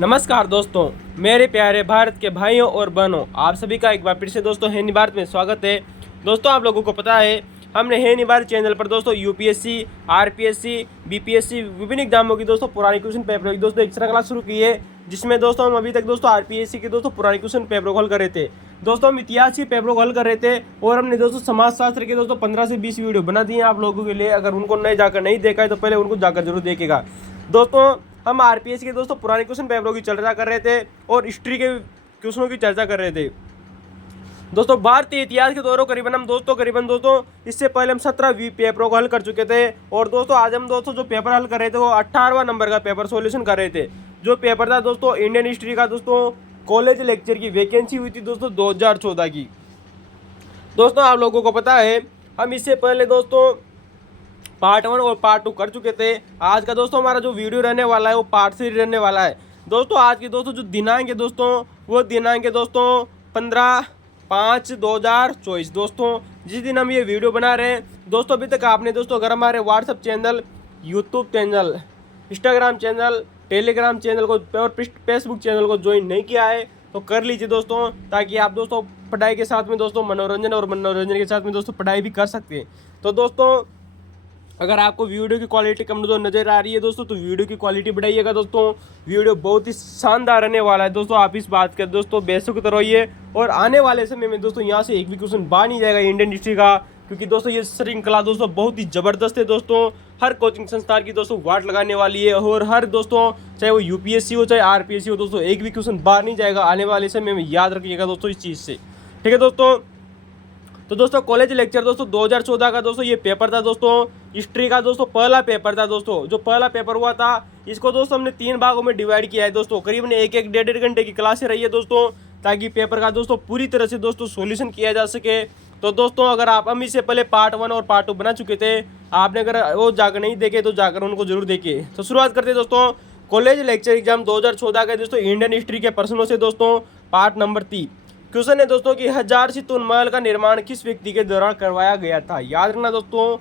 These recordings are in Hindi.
नमस्कार दोस्तों, मेरे प्यारे भारत के भाइयों और बहनों, आप सभी का एक बार फिर से दोस्तों हिंदी भारत में स्वागत है। दोस्तों, आप लोगों को पता है हमने हिंदी भारत चैनल पर दोस्तों यूपीएससी, आरपीएससी, बीपीएससी विभिन्न एग्जामों की दोस्तों पुरानी क्वेश्चन पेपर की दोस्तों एक श्रृंखला शुरू की है, जिसमें दोस्तों हम अभी तक दोस्तों आरपीएससी के दोस्तों पुरानी क्वेश्चन पेपर को हल कर रहे थे। दोस्तों हम इतिहास के पेपर को हल कर रहे थे और हमने दोस्तों समाजशास्त्र के दोस्तों 15 से 20 वीडियो बना दिए आप लोगों के लिए। अगर उनको नहीं देखा है तो पहले उनको जाकर जरूर देखेगा। दोस्तों हम आरपीएससी के दोस्तों पुराने क्वेश्चन पेपरों की चर्चा कर रहे थे और हिस्ट्री के क्वेश्चनों की चर्चा कर रहे थे। दोस्तों भारतीय इतिहास के दौरों करीबन दोस्तों इससे पहले हम 17 पेपरों को हल कर चुके थे और दोस्तों आज हम दोस्तों जो पेपर हल कर रहे थे वो 18वां नंबर का पेपर सॉल्यूशन कर रहे थे। जो पेपर था दोस्तों इंडियन हिस्ट्री का दोस्तों कॉलेज लेक्चर की वैकेंसी हुई थी दोस्तों 2014 की। दोस्तों आप लोगों को पता है हम इससे पहले दोस्तों पार्ट 1 और पार्ट 2 कर चुके थे। आज का दोस्तों हमारा जो वीडियो रहने वाला है वो पार्ट 3 रहने वाला है। दोस्तों आज की दोस्तों जो दिनांक है दोस्तों वो दिनांक है दोस्तों 15/5/2024। दोस्तों जिस दिन हम ये वीडियो बना रहे हैं दोस्तों अभी तक आपने दोस्तों अगर हमारे WhatsApp channel, YouTube channel, Instagram channel, Telegram channel को और फेसबुक चैनल को ज्वाइन नहीं किया है तो कर लीजिए दोस्तों, ताकि आप दोस्तों पढ़ाई के साथ में दोस्तों मनोरंजन और मनोरंजन के साथ में दोस्तों पढ़ाई भी कर सकते हैं। तो दोस्तों अगर आपको वीडियो की क्वालिटी कमजोर नजर आ रही है दोस्तों तो वीडियो की क्वालिटी बढ़ाइएगा। दोस्तों वीडियो बहुत ही शानदार रहने वाला है दोस्तों, आप इस बात के दोस्तों बेसुक रहिए। और आने वाले समय में दोस्तों यहाँ से एक भी क्वेश्चन बाहर नहीं जाएगा इंडियन हिस्ट्री का, क्योंकि दोस्तों ये श्रृंखला दोस्तों बहुत ही जबरदस्त है। दोस्तों हर कोचिंग संस्थान की दोस्तों वाट लगाने वाली है और हर दोस्तों चाहे वो यूपीएससी हो चाहे आरपीएससी हो दोस्तों एक भी क्वेश्चन बाहर नहीं जाएगा आने वाले समय में, याद रखिएगा दोस्तों इस चीज़ से, ठीक है दोस्तों। तो दोस्तों कॉलेज लेक्चर दोस्तों 2014 का दोस्तों ये पेपर था दोस्तों हिस्ट्री का दोस्तों पहला पेपर था। दोस्तों जो पहला पेपर हुआ था इसको दोस्तों हमने 3 भागों में डिवाइड किया है दोस्तों, करीबन एक 1.5 घंटे की क्लासें रही है दोस्तों, ताकि पेपर का दोस्तों पूरी तरह से दोस्तों सॉल्यूशन किया जा सके। तो दोस्तों अगर आप हम इससे पहले पार्ट 1 और पार्ट 2 बना चुके थे, आपने अगर वो जाकर नहीं देखे तो जाकर उनको जरूर देखिए। तो शुरुआत करते हैं दोस्तों कॉलेज लेक्चर एग्जाम 2014 के दोस्तों इंडियन हिस्ट्री के प्रश्नों से। दोस्तों पार्ट नंबर 3 क्वेश्चन है दोस्तों कि हजारसीतुन महल का निर्माण किस व्यक्ति के द्वारा करवाया गया था। याद रखना दोस्तों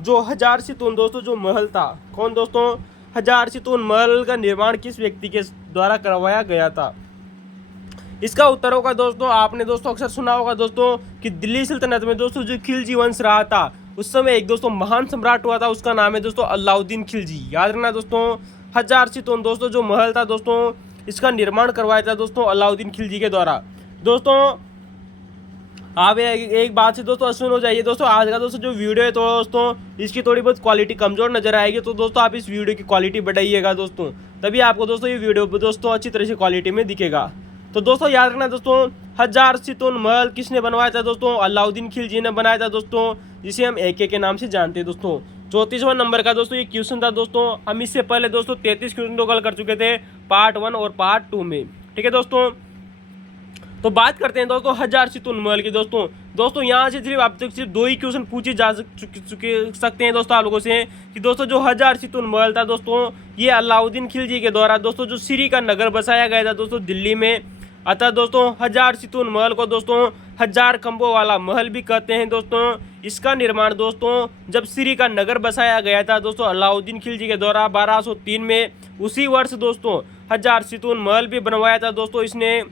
जो हजारसीतुन दोस्तों जो महल था, कौन दोस्तों, हजारसीतुन महल का निर्माण किस व्यक्ति के द्वारा करवाया गया था। इसका उत्तर होगा दोस्तों, आपने दोस्तों अक्सर सुना होगा दोस्तों कि दिल्ली सल्तनत में दोस्तों जो खिलजी वंश रहा था उस समय एक दोस्तों महान सम्राट हुआ था, उसका नाम है दोस्तों अलाउद्दीन खिलजी। याद रखना दोस्तों हजारसीतुन दोस्तों जो महल था दोस्तों इसका निर्माण करवाया था दोस्तों अलाउद्दीन खिलजी के द्वारा। दोस्तों आप एक बात से दोस्तों सुन हो जाइए दोस्तों, आज का दोस्तों जो वीडियो है तो दोस्तों इसकी थोड़ी बहुत क्वालिटी कमजोर नजर आएगी, तो दोस्तों आप इस वीडियो की क्वालिटी बढ़ाइएगा दोस्तों, तभी आपको दोस्तों ये वीडियो दोस्तों अच्छी तरह से क्वालिटी में दिखेगा। तो दोस्तों याद रखना दोस्तों हजारसीतुन महल किसने बनवाया था दोस्तों, अलाउद्दीन खिलजी ने बनाया था दोस्तों, जिसे हम AK के नाम से जानते हैं दोस्तों। 34वां नंबर का दोस्तों ये क्वेश्चन था दोस्तों, हम इससे पहले दोस्तों 33 क्वेश्चन को हल कर चुके थे पार्ट 1 और पार्ट 2 में, ठीक है दोस्तों। तो बात करते हैं दोस्तों हजारसीतुन महल की। दोस्तों यहाँ से सिर्फ अब तक सिर्फ 2 ही क्वेश्चन पूछे जा सकते हैं दोस्तों आप लोगों से, कि दोस्तों जो हजारसीतुन महल था दोस्तों ये अलाउद्दीन खिलजी के द्वारा दोस्तों जो सीरी का नगर बसाया गया था दोस्तों दिल्ली में, अतः दोस्तों हजारसीतुन महल को दोस्तों 1000 खंभों वाला महल भी कहते हैं दोस्तों। इसका निर्माण दोस्तों जब सीरी का नगर बसाया गया था दोस्तों अलाउद्दीन खिलजी के द्वारा 1203 में, उसी वर्ष दोस्तों हजारसीतुन महल भी बनवाया था दोस्तों इसने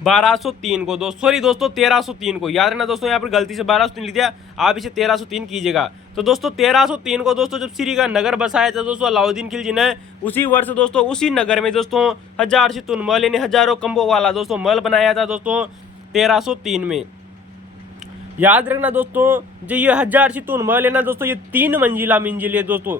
1203 को दोस्तों 1303 को। याद रखना दोस्तों यहाँ पर गलती से 1203 लिख दिया, आप इसे 1303 कीजिएगा। तो दोस्तों 1303 को दोस्तों जब सीरी का नगर बसाया था दोस्तों अलाउद्दीन खिलजी ने, उसी वर्ष दोस्तों उसी नगर में दोस्तों हजारसीतुन महल यानी हजारों खंभों वाला दोस्तों महल बनाया था दोस्तों 1303 में। याद रखना दोस्तों जो ये हजारसीतुन महल है ना दोस्तों ये 3 मंजिला है दोस्तों,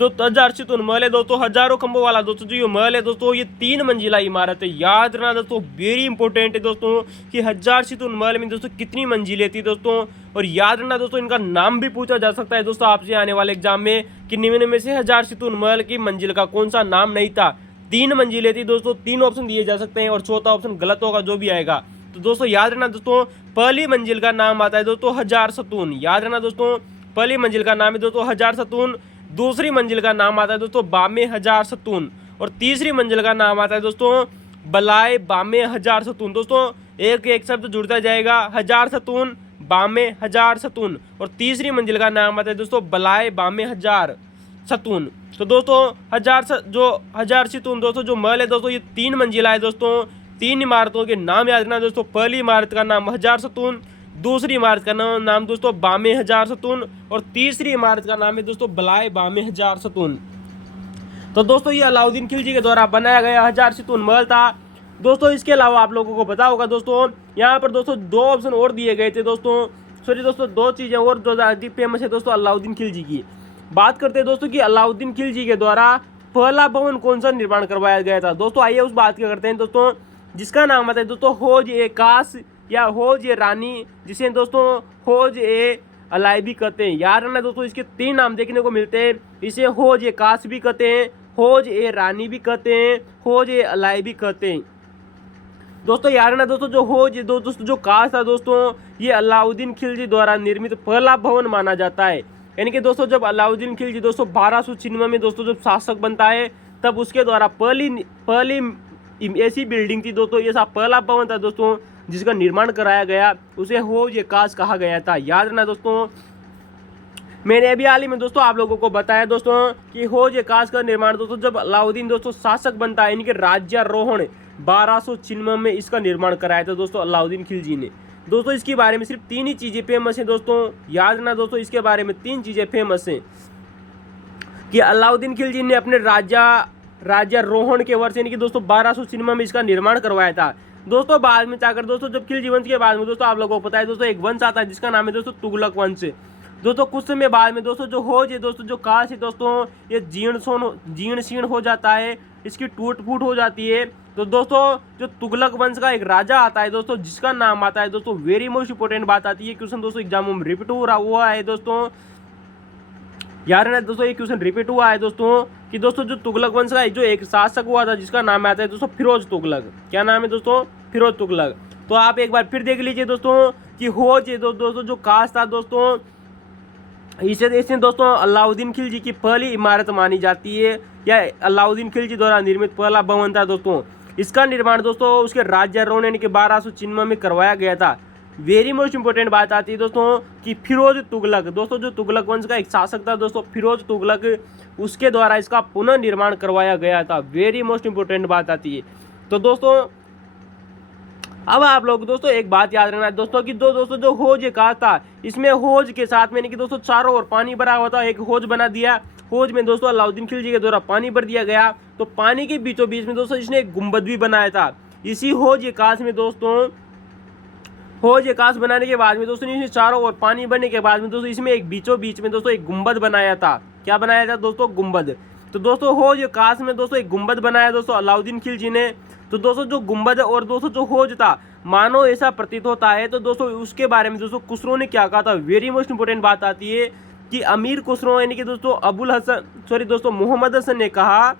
तो हजारसीतुन महल है दोस्तों हजारों खंभों वाला दोस्तों जो ये महल है दोस्तों ये 3 मंजिला इमारत है। याद रखना दोस्तों वेरी इंपॉर्टेंट है दोस्तों कि हजारसीतुन महल में दोस्तों कितनी मंजिलें थी दोस्तों, और याद रखना दोस्तों इनका नाम भी पूछा जा सकता है दोस्तों आपसे आने वाले एग्जाम में कि निम्न में से हजारसीतुन महल की मंजिल का कौन सा नाम नहीं था। 3 मंजिलें थी दोस्तों, 3 ऑप्शन दिए जा सकते हैं और चौथा ऑप्शन गलत होगा जो भी आएगा। तो दोस्तों याद रखना दोस्तों पहली मंजिल का नाम आता है दोस्तों हजारसतून। याद रखना दोस्तों पहली मंजिल का नाम है दोस्तों हजारसतून, दूसरी मंजिल का नाम आता है दोस्तों बामे हजारसतून, और तीसरी मंजिल का नाम आता है दोस्तों बलाए बामे हजारसतून। दोस्तों एक एक शब्द जुड़ता जाएगा, हजारसतून, बामे हजारसतून, और तीसरी मंजिल का नाम आता है दोस्तों बलाए बामे हजार। सतून। तो दोस्तों हजार सतून दोस्तों जो महल है दोस्तों ये 3 मंजिला है दोस्तों। 3 इमारतों के नाम याद रखना दोस्तों। पहली इमारत का नाम हजार सतून, दूसरी इमारत का नाम दोस्तों बामे हजार सतून और तीसरी इमारत का नाम है दोस्तों बलाय बामे हजार सतून। तो दोस्तों ये अलाउद्दीन खिलजी के द्वारा बनाया गया हजार सतून महल था दोस्तों। इसके अलावा आप लोगों को पता होगा दोस्तों यहाँ पर दोस्तों 2 ऑप्शन और दिए गए थे दोस्तों। सॉरी दोस्तों 2 चीज़ें और जो अधिक फेमस है दोस्तों अलाउद्दीन खिलजी की। बात करते हैं दोस्तों कि अलाउद्दीन खिलजी के द्वारा पहला भवन कौन सा निर्माण करवाया गया था। दोस्तों आइए उस बात की करते हैं दोस्तों, जिसका नाम आता है दोस्तों हौज ए कास या हौज ए रानी, जिसे दोस्तों हौज ए अलाइबी कहते हैं। याद रखना दोस्तों इसके 3 नाम देखने को मिलते हैं। इसे हौज ए कास भी कहते हैं, हौज ए रानी भी कहते हैं, हौज ए अलाइबी कहते हैं। दोस्तों याद रखना दोस्तों जो हौज दोस्तों जो कास था दोस्तों ये अलाउद्दीन खिलजी द्वारा निर्मित पहला भवन माना जाता है। यानी कि दोस्तों जब अलाउद्दीन खिलजी दोस्तों 1296 में दोस्तों जब शासक बनता है तब उसके द्वारा पहली ऐसी बिल्डिंग थी दोस्तों, ऐसा पहला भवन था दोस्तों जिसका निर्माण कराया गया, उसे हौज ए कास कहा गया था। याद रखना दोस्तों मैंने अभी हाल ही में दोस्तों आप लोगों को बताया दोस्तों कि हौज ए कास का निर्माण दोस्तों जब अलाउद्दीन दोस्तों शासक बनता है यानी कि राज्यारोहण 1296 में इसका निर्माण कराया था दोस्तों अलाउद्दीन खिलजी ने। दोस्तों इसके बारे में सिर्फ 3 ही चीज़ें फेमस हैं दोस्तों। याद रखना दोस्तों इसके बारे में 3 चीज़ें फेमस हैं कि अलाउद्दीन खिलजी ने अपने राज्यारोहण के वर्ष यानी कि दोस्तों 1296 में इसका निर्माण करवाया था। दोस्तों बाद में जाकर दोस्तों जब खिलजी वंश के बाद में दोस्तों आप लोगों को पता है दोस्तों एक वंश आता है जिसका नाम है दोस्तों तुगलक वंश। दोस्तों कुछ समय बाद में दोस्तों जो हौज है दोस्तों जो कास है दोस्तों ये जीर्ण शीर्ण हो जाता है, इसकी टूट फूट हो जाती है। तो दोस्तों जो तुगलक वंश का एक राजा आता है दोस्तों जिसका नाम आता है दोस्तों, वेरी मोस्ट इंपोर्टेंट बात आती है, क्वेश्चन दोस्तों एग्जाम में रिपीट हो रहा हुआ है दोस्तों। याद रखना दोस्तों ये क्वेश्चन रिपीट हुआ है दोस्तों कि दोस्तों जो तुगलक वंश का जो एक शासक हुआ था जिसका नाम आता है दोस्तों फिरोज तुगलक। क्या नाम है दोस्तों? फिरोज तुगलक। तो आप एक बार फिर देख लीजिए दोस्तों कि हौज दोस्तों जो कास था दोस्तों इसे दोस्तों अलाउद्दीन खिलजी की पहली इमारत मानी जाती है या अलाउद्दीन खिलजी द्वारा निर्मित पहला भवन था दोस्तों। इसका निर्माण दोस्तों उसके राज्यारोहण यानी कि 1296 में करवाया गया था। वेरी मोस्ट इंपोर्टेंट बात आती है दोस्तों कि फिरोज तुगलक दोस्तों जो तुगलक वंश का एक शासक था दोस्तों फिरोज तुगलक, उसके द्वारा इसका पुनः निर्माण करवाया गया था। वेरी मोस्ट इंपोर्टेंट बात आती है। तो दोस्तों अब आप लोग दोस्तों एक बात याद रखना है दोस्तों कि दोस्तों जो हौज कास था इसमें हौज के साथ में कि दोस्तों चारों ओर पानी भरा हुआ था, एक हौज बना दिया। हौज में दोस्तों अलाउद्दीन खिलजी के द्वारा पानी भर दिया गया, तो पानी के बीचों बीच में दोस्तों इसने एक गुंबद भी बनाया था। इसी हौज कास में दोस्तों हौज कास बनाने के बाद में दोस्तों इसने चारों ओर पानी भरने के बाद में दोस्तों इसमें एक बीचों बीच में दोस्तों एक गुंबद बनाया था। क्या बनाया था दोस्तों? गुंबद। तो दोस्तों हौज कास में दोस्तों एक गुंबद बनाया दोस्तों अलाउद्दीन खिलजी ने। तो दोस्तों जो गुंबद और दोस्तों जो हौज था मानो ऐसा प्रतीत होता है, तो दोस्तों उसके बारे में दोस्तों खुसरो ने क्या कहा था। वेरी मोस्ट इंपोर्टेंट बात आती है कि अमीर खुसरो यानी कि दोस्तों मोहम्मद हसन ने कहा।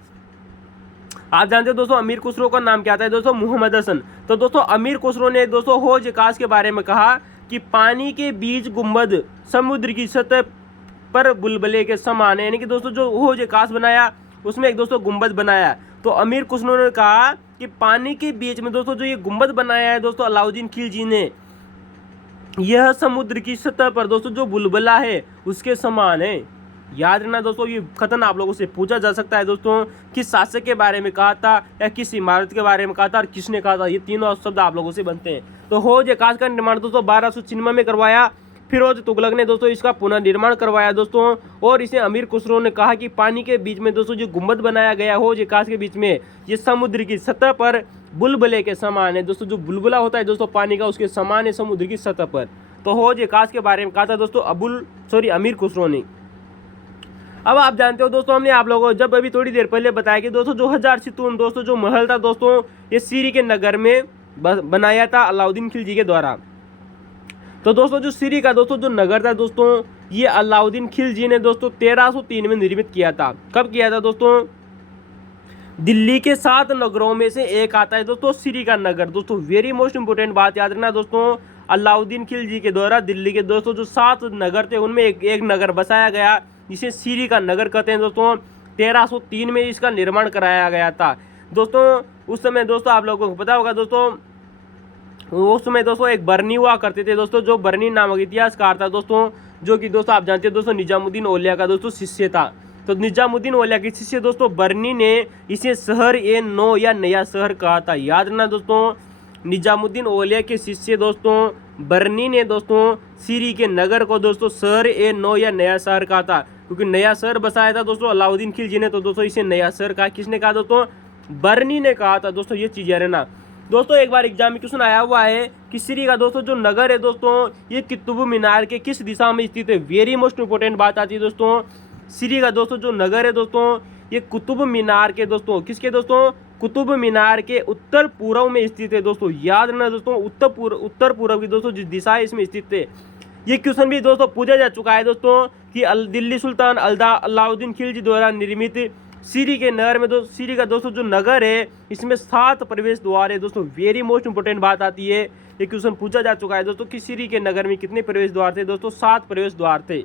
आप जानते हो दोस्तों अमीर खुसरो का नाम क्या था दोस्तों? मोहम्मद हसन। तो दोस्तों अमीर खुसरो ने दोस्तों हौज कास के बारे में कहा कि पानी के बीच गुंबद समुद्र की सतह पर बुलबुले के समान है। यानी कि दोस्तों जो हौज कास बनाया उसमें एक दोस्तों गुंबद बनाया। तो अमीर खुसरो ने कहा कि पानी के बीच में दोस्तों जो ये गुंबद बनाया है दोस्तों अलाउद्दीन खिलजी ने, यह समुद्र की सतह पर दोस्तों जो बुलबुला है उसके समान है। याद रखना दोस्तों ये कथन आप लोगों से पूछा जा सकता है दोस्तों, किस शासक के बारे में कहा था या किस इमारत के बारे में कहा था और किसने कहा था। ये तीनों शब्द आप लोगों से बनते हैं। तो हौज कास का निर्माण दोस्तों 1296 में करवाया। फिरोज तुगलक ने दोस्तों इसका पुनर्निर्माण करवाया दोस्तों, और इसे अमीर खुसरो ने कहा कि पानी के बीच में दोस्तों जो गुंबद बनाया गया हौज कास के बीच में ये समुद्र की सतह पर बुलबुले के समान है। दोस्तों जो बुलबुला होता है दोस्तों पानी का उसके समान है समुद्र की सतह पर। तो हौज कास के बारे में कहा था दोस्तों अमीर खुसरो ने। अब आप जानते हो दोस्तों हमने आप लोगों को जब अभी थोड़ी देर पहले बताया कि दोस्तों जो हजार सितून दोस्तों जो महल था दोस्तों ये सीरी के नगर में बनाया था अलाउद्दीन खिलजी के द्वारा। तो दोस्तों जो सीरी का दोस्तों जो नगर था दोस्तों ये अलाउद्दीन खिलजी ने दोस्तों 1303 में निर्मित किया था। कब किया था दोस्तों? दिल्ली के 7 नगरों में से एक आता है दोस्तों सीरी का नगर। दोस्तों वेरी मोस्ट इंपोर्टेंट बात याद रखना दोस्तों, अलाउद्दीन खिलजी के द्वारा दिल्ली के दोस्तों जो 7 नगर थे उनमें एक नगर बसाया गया जिसे सीरी का नगर कहते हैं दोस्तों। 1303 में इसका निर्माण कराया गया था दोस्तों। उस समय दोस्तों आप लोगों को पता होगा दोस्तों उस समय दोस्तों एक बरनी हुआ करते थे दोस्तों, जो बरनी नामक इतिहासकार था दोस्तों, जो कि दोस्तों आप जानते हैं दोस्तों निजामुद्दीन औलिया का दोस्तों शिष्य था। तो निजामुद्दीन औलिया के शिष्य दोस्तों बर्नी ने इसे शहर ए नौ या नया शहर कहा था। याद रखना दोस्तों, निजामुद्दीन औलिया के शिष्य दोस्तों बर्नी ने दोस्तों सीरी के नगर को दोस्तों शहर ए नौ या नया शहर कहा था, क्योंकि नया शहर बसाया था दोस्तों अलाउद्दीन खिलजी ने। तो दोस्तों इसे नया शहर कहा, किसने कहा दोस्तों? बर्नी ने कहा था दोस्तों। ये चीज़ याद रहना दोस्तों। एक बार एग्जाम में क्वेश्चन आया हुआ है कि सीरी का दोस्तों जो नगर है दोस्तों ये कुतुब मीनार के किस दिशा में स्थित है। वेरी मोस्ट इंपोर्टेंट बात आती है दोस्तों। सीरी का दोस्तों जो नगर है दोस्तों ये कुतुब मीनार के दोस्तों किसके दोस्तों? कुतुब मीनार के उत्तर पूर्व में स्थित है दोस्तों। याद रखना दोस्तों, उत्तर पूर्व की दोस्तों जिस दिशा है इसमें स्थित है। ये क्वेश्चन भी दोस्तों पूछा जा चुका है दोस्तों कि दिल्ली सुल्तान अलाउद्दीन खिलजी द्वारा निर्मित सीरी के नगर में सीरी का दोस्तों जो नगर है इसमें 7 प्रवेश द्वार है दोस्तों। वेरी मोस्ट इंपोर्टेंट बात आती है, ये क्वेश्चन पूछा जा चुका है दोस्तों कि सीरी के नगर में कितने प्रवेश द्वार थे दोस्तों? 7 प्रवेश द्वार थे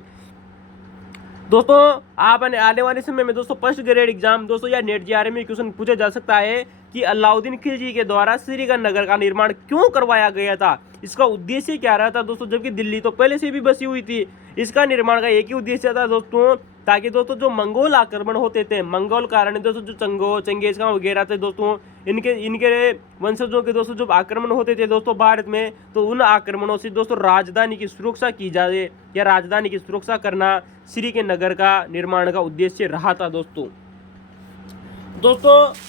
दोस्तों। आप आने वाले समय में दोस्तों फर्स्ट ग्रेड एग्जाम दोस्तों या नेट जीआरई में क्वेश्चन पूछा जा सकता है कि अलाउद्दीन खिलजी के द्वारा सीरी का नगर का निर्माण क्यों करवाया गया था, इसका उद्देश्य क्या रहा था दोस्तों? जबकि दिल्ली तो पहले से भी बसी हुई थी। इसका निर्माण का एक ही उद्देश्य था दोस्तों, ताकि दोस्तों जो मंगोल आक्रमण होते थे, मंगोल कारण दोस्तों जो चंगेज खान वगैरह थे दोस्तों, इनके वंशजों के दोस्तों जो आक्रमण होते थे दोस्तों भारत में, तो उन आक्रमणों से दोस्तों राजधानी की सुरक्षा की जाए या राजधानी की सुरक्षा करना सीरी के नगर का निर्माण का उद्देश्य रहा था दोस्तों।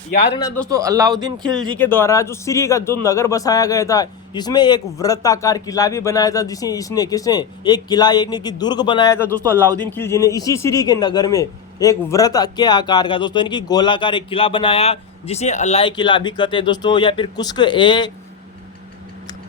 याद रखना दोस्तों, अलाउद्दीन खिलजी के द्वारा जो सीरी का जो नगर बसाया गया था इसमें एक वृत्ताकार किला भी बनाया था, किसने एक किला एक की दुर्ग बनाया था दोस्तों अलाउद्दीन खिलजी ने। इसी सीरी के नगर में एक वृत्त के आकार का दोस्तों इनकी गोलाकार एक किला बनाया, जिसे अलाई किला भी कहते हैं दोस्तों, या फिर कुश्क ए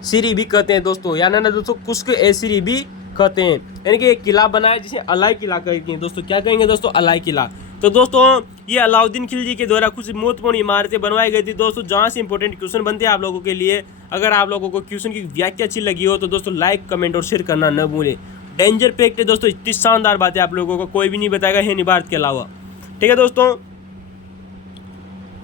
सीरी भी कहते हैं दोस्तों। यानी ना दोस्तों कुश्क ए सीरी भी कहते हैं। यानी कि एक किला बनाया जिसे अलाई किला कहेंगे दोस्तों। क्या कहेंगे दोस्तों? अलाई किला। तो दोस्तों ये अलाउद्दीन खिलजी के द्वारा कुछ महत्वपूर्ण इमारतें बनवाई गई थी दोस्तों, जहाँ से इंपॉर्टेंट क्वेश्चन बनते हैं आप लोगों के लिए। अगर आप लोगों को क्वेश्चन की व्याख्या अच्छी लगी हो तो दोस्तों लाइक कमेंट और शेयर करना न भूलें। डेंजर फैक्ट है दोस्तों, इतनी शानदार बातें आप लोगों को कोई भी नहीं बताएगा हिंदी भारत के अलावा। ठीक है दोस्तों,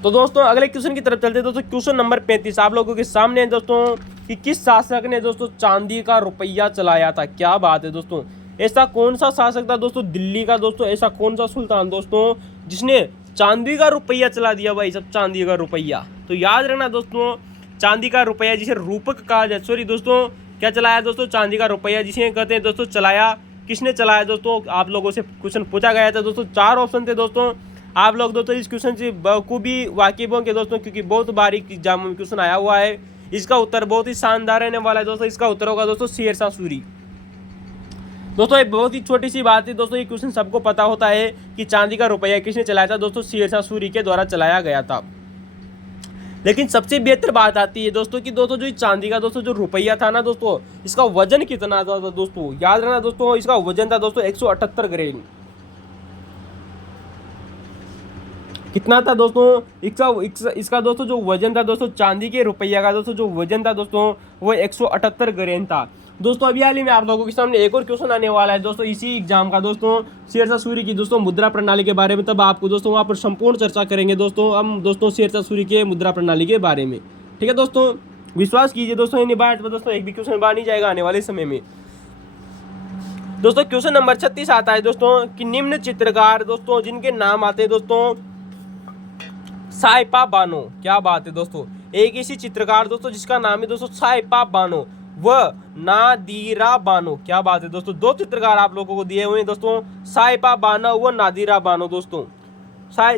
तो दोस्तों अगले क्वेश्चन की तरफ चलते हैं दोस्तों। क्वेश्चन नंबर 35 आप लोगों के सामने है दोस्तों कि किस शासक ने दोस्तों चांदी का रुपया चलाया था। क्या बात है दोस्तों, ऐसा कौन सा शासक था दोस्तों दिल्ली का दोस्तों, ऐसा कौन सा सुल्तान दोस्तों जिसने चांदी का रुपया चला दिया भाई सब, चांदी का रुपया। तो याद रखना दोस्तों, चांदी का रुपया जिसे रूपक कहा जाए, सॉरी दोस्तों क्या चलाया दोस्तों? चांदी का रुपया जिसे कहते हैं दोस्तों चलाया, किसने चलाया दोस्तों? आप लोगों से क्वेश्चन पूछा गया था दोस्तों, 4 ऑप्शन थे दोस्तों। आप लोग दोस्तों इस क्वेश्चन से बखूबी वाकिफ होंगे दोस्तों, क्योंकि बहुत बारीक एग्जाम में क्वेश्चन आया हुआ है। इसका उत्तर बहुत ही शानदार रहने वाला है दोस्तों। इसका उत्तर होगा दोस्तों शेरशाह सूरी। दोस्तों एक बहुत ही छोटी सी बात है दोस्तों, ये क्वेश्चन सबको पता होता है कि चांदी का रुपया किसने चलाया था दोस्तों? शेरशाह सूरी के द्वारा चलाया गया था। लेकिन सबसे बेहतर बात आती है दोस्तों कि दोस्तों जो चांदी का दोस्तों जो रुपया था ना दोस्तों, इसका वजन कितना था दोस्तों? याद रखना दोस्तों, इसका वजन था दोस्तों 178 ग्राम। कितना था दोस्तों? इसका दोस्तों जो वजन था दोस्तों चांदी के रुपया का दोस्तों जो वजन था दोस्तों वो 178 ग्राम था दोस्तों। अभी हाल ही में आप लोगों के सामने एक और क्वेश्चन आने वाला है दोस्तों इसी एग्जाम का दोस्तों, शेरशाह सूरी की दोस्तों मुद्रा प्रणाली के बारे में। तब आपको दोस्तों वहाँ पर संपूर्ण चर्चा करेंगे दोस्तों हम दोस्तों शेरशाह सूरी के मुद्रा प्रणाली के बारे में। ठीक है दोस्तों, विश्वास कीजिए दोस्तों इन बात पर दोस्तों एक भी क्वेश्चन बाहर नहीं जाएगा आने वाले समय में। दोस्तों क्वेश्चन नंबर 36 आता है दोस्तों कि निम्न चित्रकार दोस्तों जिनके नाम आते हैं दोस्तों साइपा बानो। क्या बात है दोस्तों, एक ऐसी चित्रकार दोस्तों जिसका नाम है दोस्तों साइपा बानो व नादिरा बानो। क्या बात है दोस्तों, 2 चित्रकार आप लोगों को दिए हुए हैं दोस्तों, साइपा बानो व नादिरा बानो दोस्तों।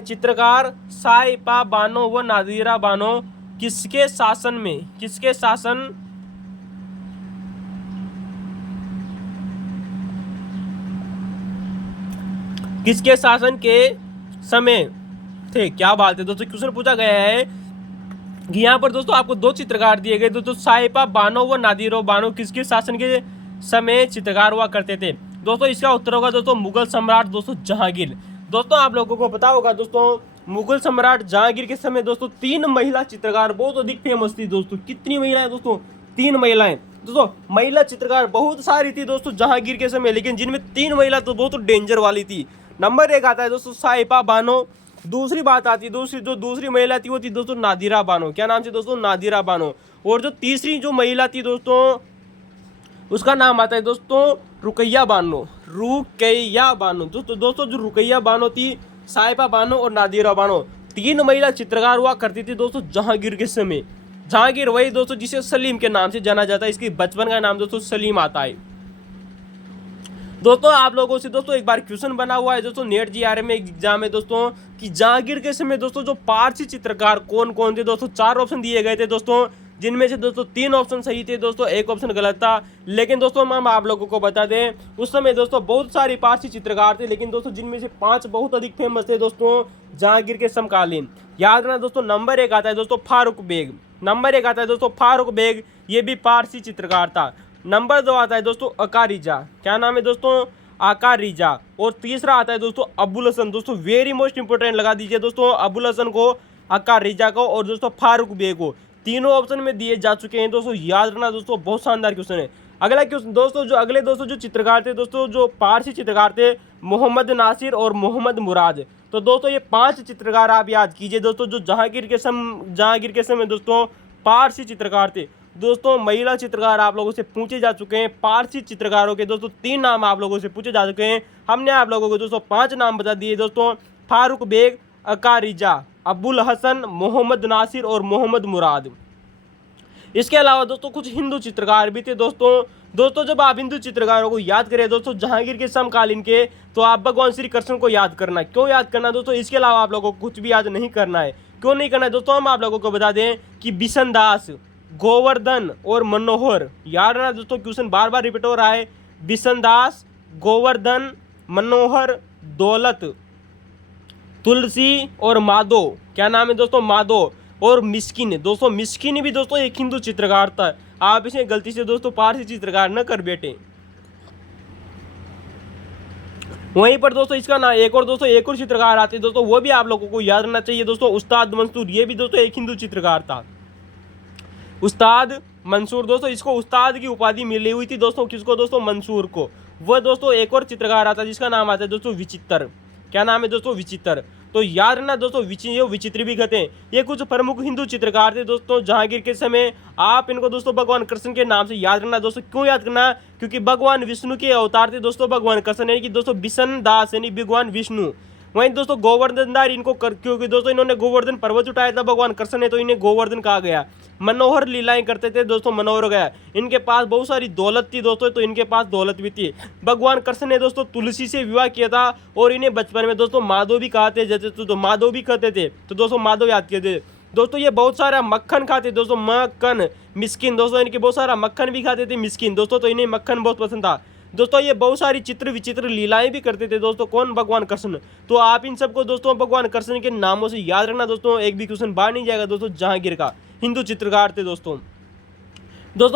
चित्रकार साइपा बानो व नादिरा बानो किसके शासन में, किसके शासन के समय थे। क्या बात है दोस्तों, क्वेश्चन पूछा गया है कि यहाँ पर दोस्तों आपको 2 चित्रकार दिए गए दोस्तों, साइपा बानो व नादिरो बानो किसके शासन के समय चित्रकार हुआ करते थे दोस्तों? इसका उत्तर होगा दोस्तों मुगल सम्राट दोस्तों जहांगीर। दोस्तों आप लोगों को पता होगा दोस्तों मुगल सम्राट जहांगीर के समय दोस्तों 3 महिला चित्रकार बहुत अधिक फेमस थी दोस्तों। कितनी महिलाएं दोस्तों? 3 महिलाएं दोस्तों। महिला चित्रकार बहुत सारी थी दोस्तों जहांगीर के समय, लेकिन जिनमें 3 महिला तो बहुत डेंजर वाली थी। नंबर 1 आता है दोस्तों साइपा बानो। दूसरी बात आती है दूसरी महिला थी वो थी दोस्तों नादिरा बानो। क्या नाम थी दोस्तों? नादिरा बानो। और जो तीसरी जो महिला थी दोस्तों उसका नाम आता है दोस्तों रुकैया बानो। रुकैया बानो। दोस्तों जो रुकैया बानो थी, साहिबा बानो और नादिरा बानो, 3 महिला चित्रकार हुआ करती थी दोस्तों जहांगीर के समय। जहांगीर वही दोस्तों जिसे सलीम के नाम से जाना जाता है, इसकी बचपन का नाम दोस्तों सलीम आता है। दोस्तों आप लोगों से दोस्तों एक बार क्वेश्चन बना हुआ है दोस्तों नेट जीआरए में एग्जाम में दोस्तों कि जहांगीर के समय दोस्तों जो पारसी चित्रकार कौन कौन थे दोस्तों। 4 ऑप्शन दिए गए थे दोस्तों, जिनमें से दोस्तों 3 ऑप्शन सही थे दोस्तों, 1 ऑप्शन गलत था। लेकिन दोस्तों हम आप लोगों को बता दें उस समय दोस्तों बहुत सारे पारसी चित्रकार थे, लेकिन दोस्तों जिनमें से 5 बहुत अधिक फेमस थे दोस्तों जहांगीर के समकालीन। याद रखना दोस्तों, नंबर 1 आता है दोस्तों फारूक बेग। नंबर 1 आता है दोस्तों फारूक बेग, ये भी पारसी चित्रकार था। नंबर 2 आता है दोस्तों आका रिजा, क्या नाम है दोस्तों, आका रिजा। और तीसरा आता है दोस्तों अबुल हसन। दोस्तों वेरी मोस्ट इंपोर्टेंट लगा दीजिए दोस्तों, अबुल हसन को, आका रिजा को और दोस्तों फारूक बेग को, तीनों ऑप्शन में दिए जा चुके हैं दोस्तों। याद रखना दोस्तों, बहुत शानदार क्वेश्चन है। अगला क्वेश्चन दोस्तों, जो अगले दोस्तों जो चित्रकार थे दोस्तों, जो पारसी चित्रकार थे, मोहम्मद नासिर और मोहम्मद मुराद। तो दोस्तों ये 5 चित्रकार आप याद कीजिए दोस्तों, जो जहांगीर के समय दोस्तों पारसी चित्रकार थे। दोस्तों महिला चित्रकार आप लोगों से पूछे जा चुके हैं। पारसी चित्रकारों के दोस्तों 3 नाम आप लोगों से पूछे जा चुके हैं। हमने आप लोगों को दोस्तों 5 नाम बता दिए दोस्तों, फारूक बेग, आका रिजा, अबुल हसन, मोहम्मद नासिर और मोहम्मद मुराद। इसके अलावा दोस्तों कुछ हिंदू चित्रकार भी थे दोस्तों जब आप हिंदू चित्रकारों को याद करें दोस्तों जहांगीर के समकालीन के, तो आप भगवान श्री कृष्ण को याद करना। क्यों याद करना दोस्तों, इसके अलावा आप लोगों को कुछ भी याद नहीं करना है। क्यों नहीं करना है दोस्तों, हम आप लोगों को बता दें कि बिशन दास, गोवर्धन और मनोहर। याद रखना दोस्तों, क्वेश्चन बार बार रिपीट हो रहा है। बिशन दास, गोवर्धन, मनोहर, दौलत, तुलसी और माधो। क्या नाम है दोस्तों, माधो। और मिस्किन। दोस्तों मिस्किन भी दोस्तों एक हिंदू चित्रकार था। आप इसे गलती से दोस्तों पारसी चित्रकार न कर बैठे। वहीं पर दोस्तों इसका ना एक और चित्रकार आते दोस्तों, वो भी आप लोगों को याद रखना चाहिए दोस्तों, उस्ताद मंसूर। ये भी दोस्तों एक हिंदू चित्रकार था, उस्ताद मंसूर। दोस्तों इसको उस्ताद की उपाधि मिली हुई थी दोस्तों, किसको दोस्तों, मंसूर को। वह दोस्तों एक और चित्रकार आता है जिसका नाम आता है दोस्तों विचित्र। क्या नाम है दोस्तों, विचित्र। तो याद रखना दोस्तों, विचित्र भी कहते हैं। ये कुछ प्रमुख हिंदू चित्रकार थे दोस्तों जहांगीर के समय। आप इनको दोस्तों भगवान कृष्ण के नाम से याद रखना दोस्तों। क्यों याद करना, क्योंकि भगवान विष्णु के अवतार थे दोस्तों भगवान कृष्ण, यानी कि दोस्तों बिशन दास यानी भगवान विष्णु। वहीं दोस्तों गोवर्धन दार इनको क्योंकि दोस्तों इन्होंने गोवर्धन पर्वत उठाया था भगवान कृष्ण ने, तो इन्हें गोवर्धन कहा गया। मनोहर लीलाएं करते थे दोस्तों, मनोहर गया। इनके पास बहुत सारी दौलत थी दोस्तों, तो इनके पास दौलत भी थी। भगवान कृष्ण ने दोस्तों तुलसी से विवाह किया था, और इन्हें बचपन में दोस्तों माधव भी कहते जैसे तो माधव भी कहते थे, तो दोस्तों माधव याद किए थे दोस्तों। ये बहुत सारा मक्खन खाते दोस्तों, मक्खन, मिस्किन। दोस्तों इनके बहुत सारा मक्खन भी खाते थे, मिस्किन दोस्तों, तो इन्हें मक्खन बहुत पसंद था दोस्तों। ये बहुत सारी विचित्र लीलाएं भी करते थे दोस्तों, कौन, भगवान कृष्ण। तो आप इन सबको दोस्तों भगवान कृष्ण के नामों से याद रखना दोस्तों, एक भी क्वेश्चन बाहर नहीं जाएगा दोस्तों। जहांगीर का हिंदू चित्रकार थे दोस्तों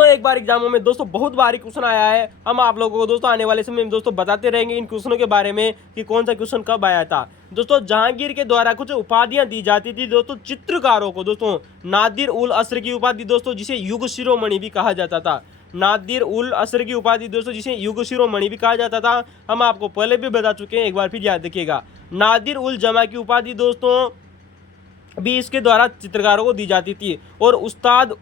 एक बार एग्जामों में दोस्तों बहुत बारी क्वेश्चन आया है। हम आप लोगों को दोस्तों आने वाले समय में दोस्तों बताते रहेंगे इन क्वेश्चनों के बारे में कि कौन सा क्वेश्चन कब आया था दोस्तों। जहांगीर के द्वारा कुछ उपाधियां दी जाती थी दोस्तों चित्रकारों को दोस्तों। नादिर उल असर की उपाधि दोस्तों, जिसे युग शिरोमणि भी कहा जाता था। नादिर उल असर की उपाधि दोस्तों, जिसे युग शिरोमणि भी कहा जाता था। हम आपको पहले भी बता चुके हैं, एक बार फिर याद रखिएगा। नादिर उल जमा की उपाधि दोस्तों भी इसके द्वारा चित्रकारों को दी जाती थी। और उस्ताद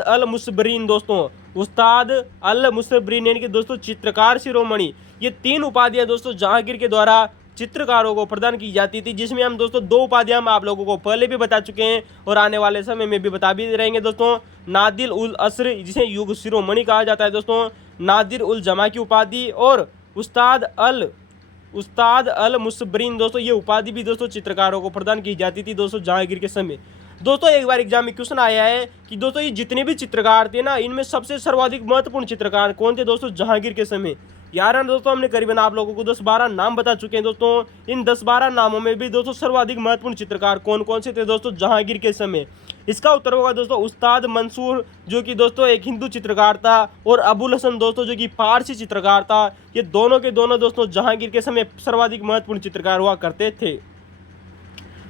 अल मुसबरीन दोस्तों, उस्ताद अल मुसबरीन यानी कि दोस्तों चित्रकार शिरोमणि, ये 3 उपाधियां दोस्तों जहांगीर के द्वारा चित्रकारों को प्रदान की जाती थी, जिसमें हम दोस्तों 2 उपाधियां हम आप लोगों को पहले भी बता चुके हैं और आने वाले समय में भी बता भी रहेंगे दोस्तों। नादिर उल असर, जिसे युग शिरोमणि कहा जाता है दोस्तों, नादिर उल जमा की उपाधि, और उस्ताद अल मुसबरीन दोस्तों, ये उपाधि भी दोस्तों चित्रकारों को प्रदान की जाती थी दोस्तों जहांगीर के समय। दोस्तों एक बार एग्जाम में क्वेश्चन आया है कि दोस्तों ये जितने भी चित्रकार थे ना, इनमें सबसे सर्वाधिक महत्वपूर्ण चित्रकार कौन थे दोस्तों जहांगीर के समय। यार दोस्तों हमने करीबन आप लोगों को 10-12 नाम बता चुके हैं दोस्तों। इन 10-12 नामों में भी दोस्तों सर्वाधिक महत्वपूर्ण चित्रकार कौन कौन से थे दोस्तों जहांगीर के समय। इसका उत्तर होगा दोस्तों उस्ताद मंसूर, जो कि दोस्तों एक हिंदू चित्रकार था, और अबुल हसन दोस्तों जो कि पारसी चित्रकार था। ये दोनों के दोनों दोस्तों जहांगीर के समय सर्वाधिक महत्वपूर्ण चित्रकार हुआ करते थे।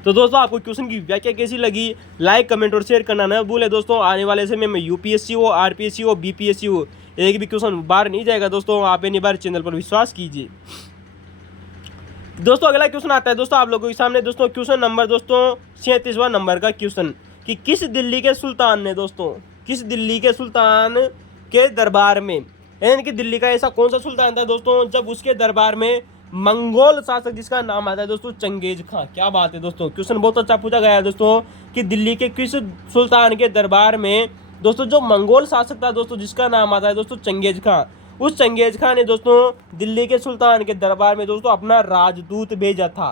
तो दोस्तों आपको क्वेश्चन की व्याख्या कैसी लगी, लाइक, कमेंट और शेयर करना न भूलें दोस्तों। आने वाले समय में यूपीएससी हो, आरपीएससी हो, बीपीएससी हो, एक भी क्वेश्चन बाहर नहीं जाएगा दोस्तों। आप इन बार चैनल पर विश्वास कीजिए दोस्तों। अगला क्वेश्चन आता है दोस्तों आप लोगों के सामने दोस्तों, क्वेश्चन नंबर दोस्तों 37वां नंबर का क्वेश्चन, कि किस दिल्ली के सुल्तान ने दोस्तों, किस दिल्ली के सुल्तान के दरबार में यानी कि दिल्ली का ऐसा कौन सा सुल्तान था दोस्तों जब उसके दरबार में मंगोल शासक जिसका नाम आता है दोस्तों चंगेज खां। क्या बात है दोस्तों, क्वेश्चन बहुत अच्छा पूछा गया है दोस्तों कि दिल्ली के किस सुल्तान के दरबार में दोस्तों जो मंगोल शासक था दोस्तों जिसका नाम आता है दोस्तों चंगेज खां, उस चंगेज खां ने दोस्तों दिल्ली के सुल्तान के दरबार में दोस्तों अपना राजदूत भेजा था।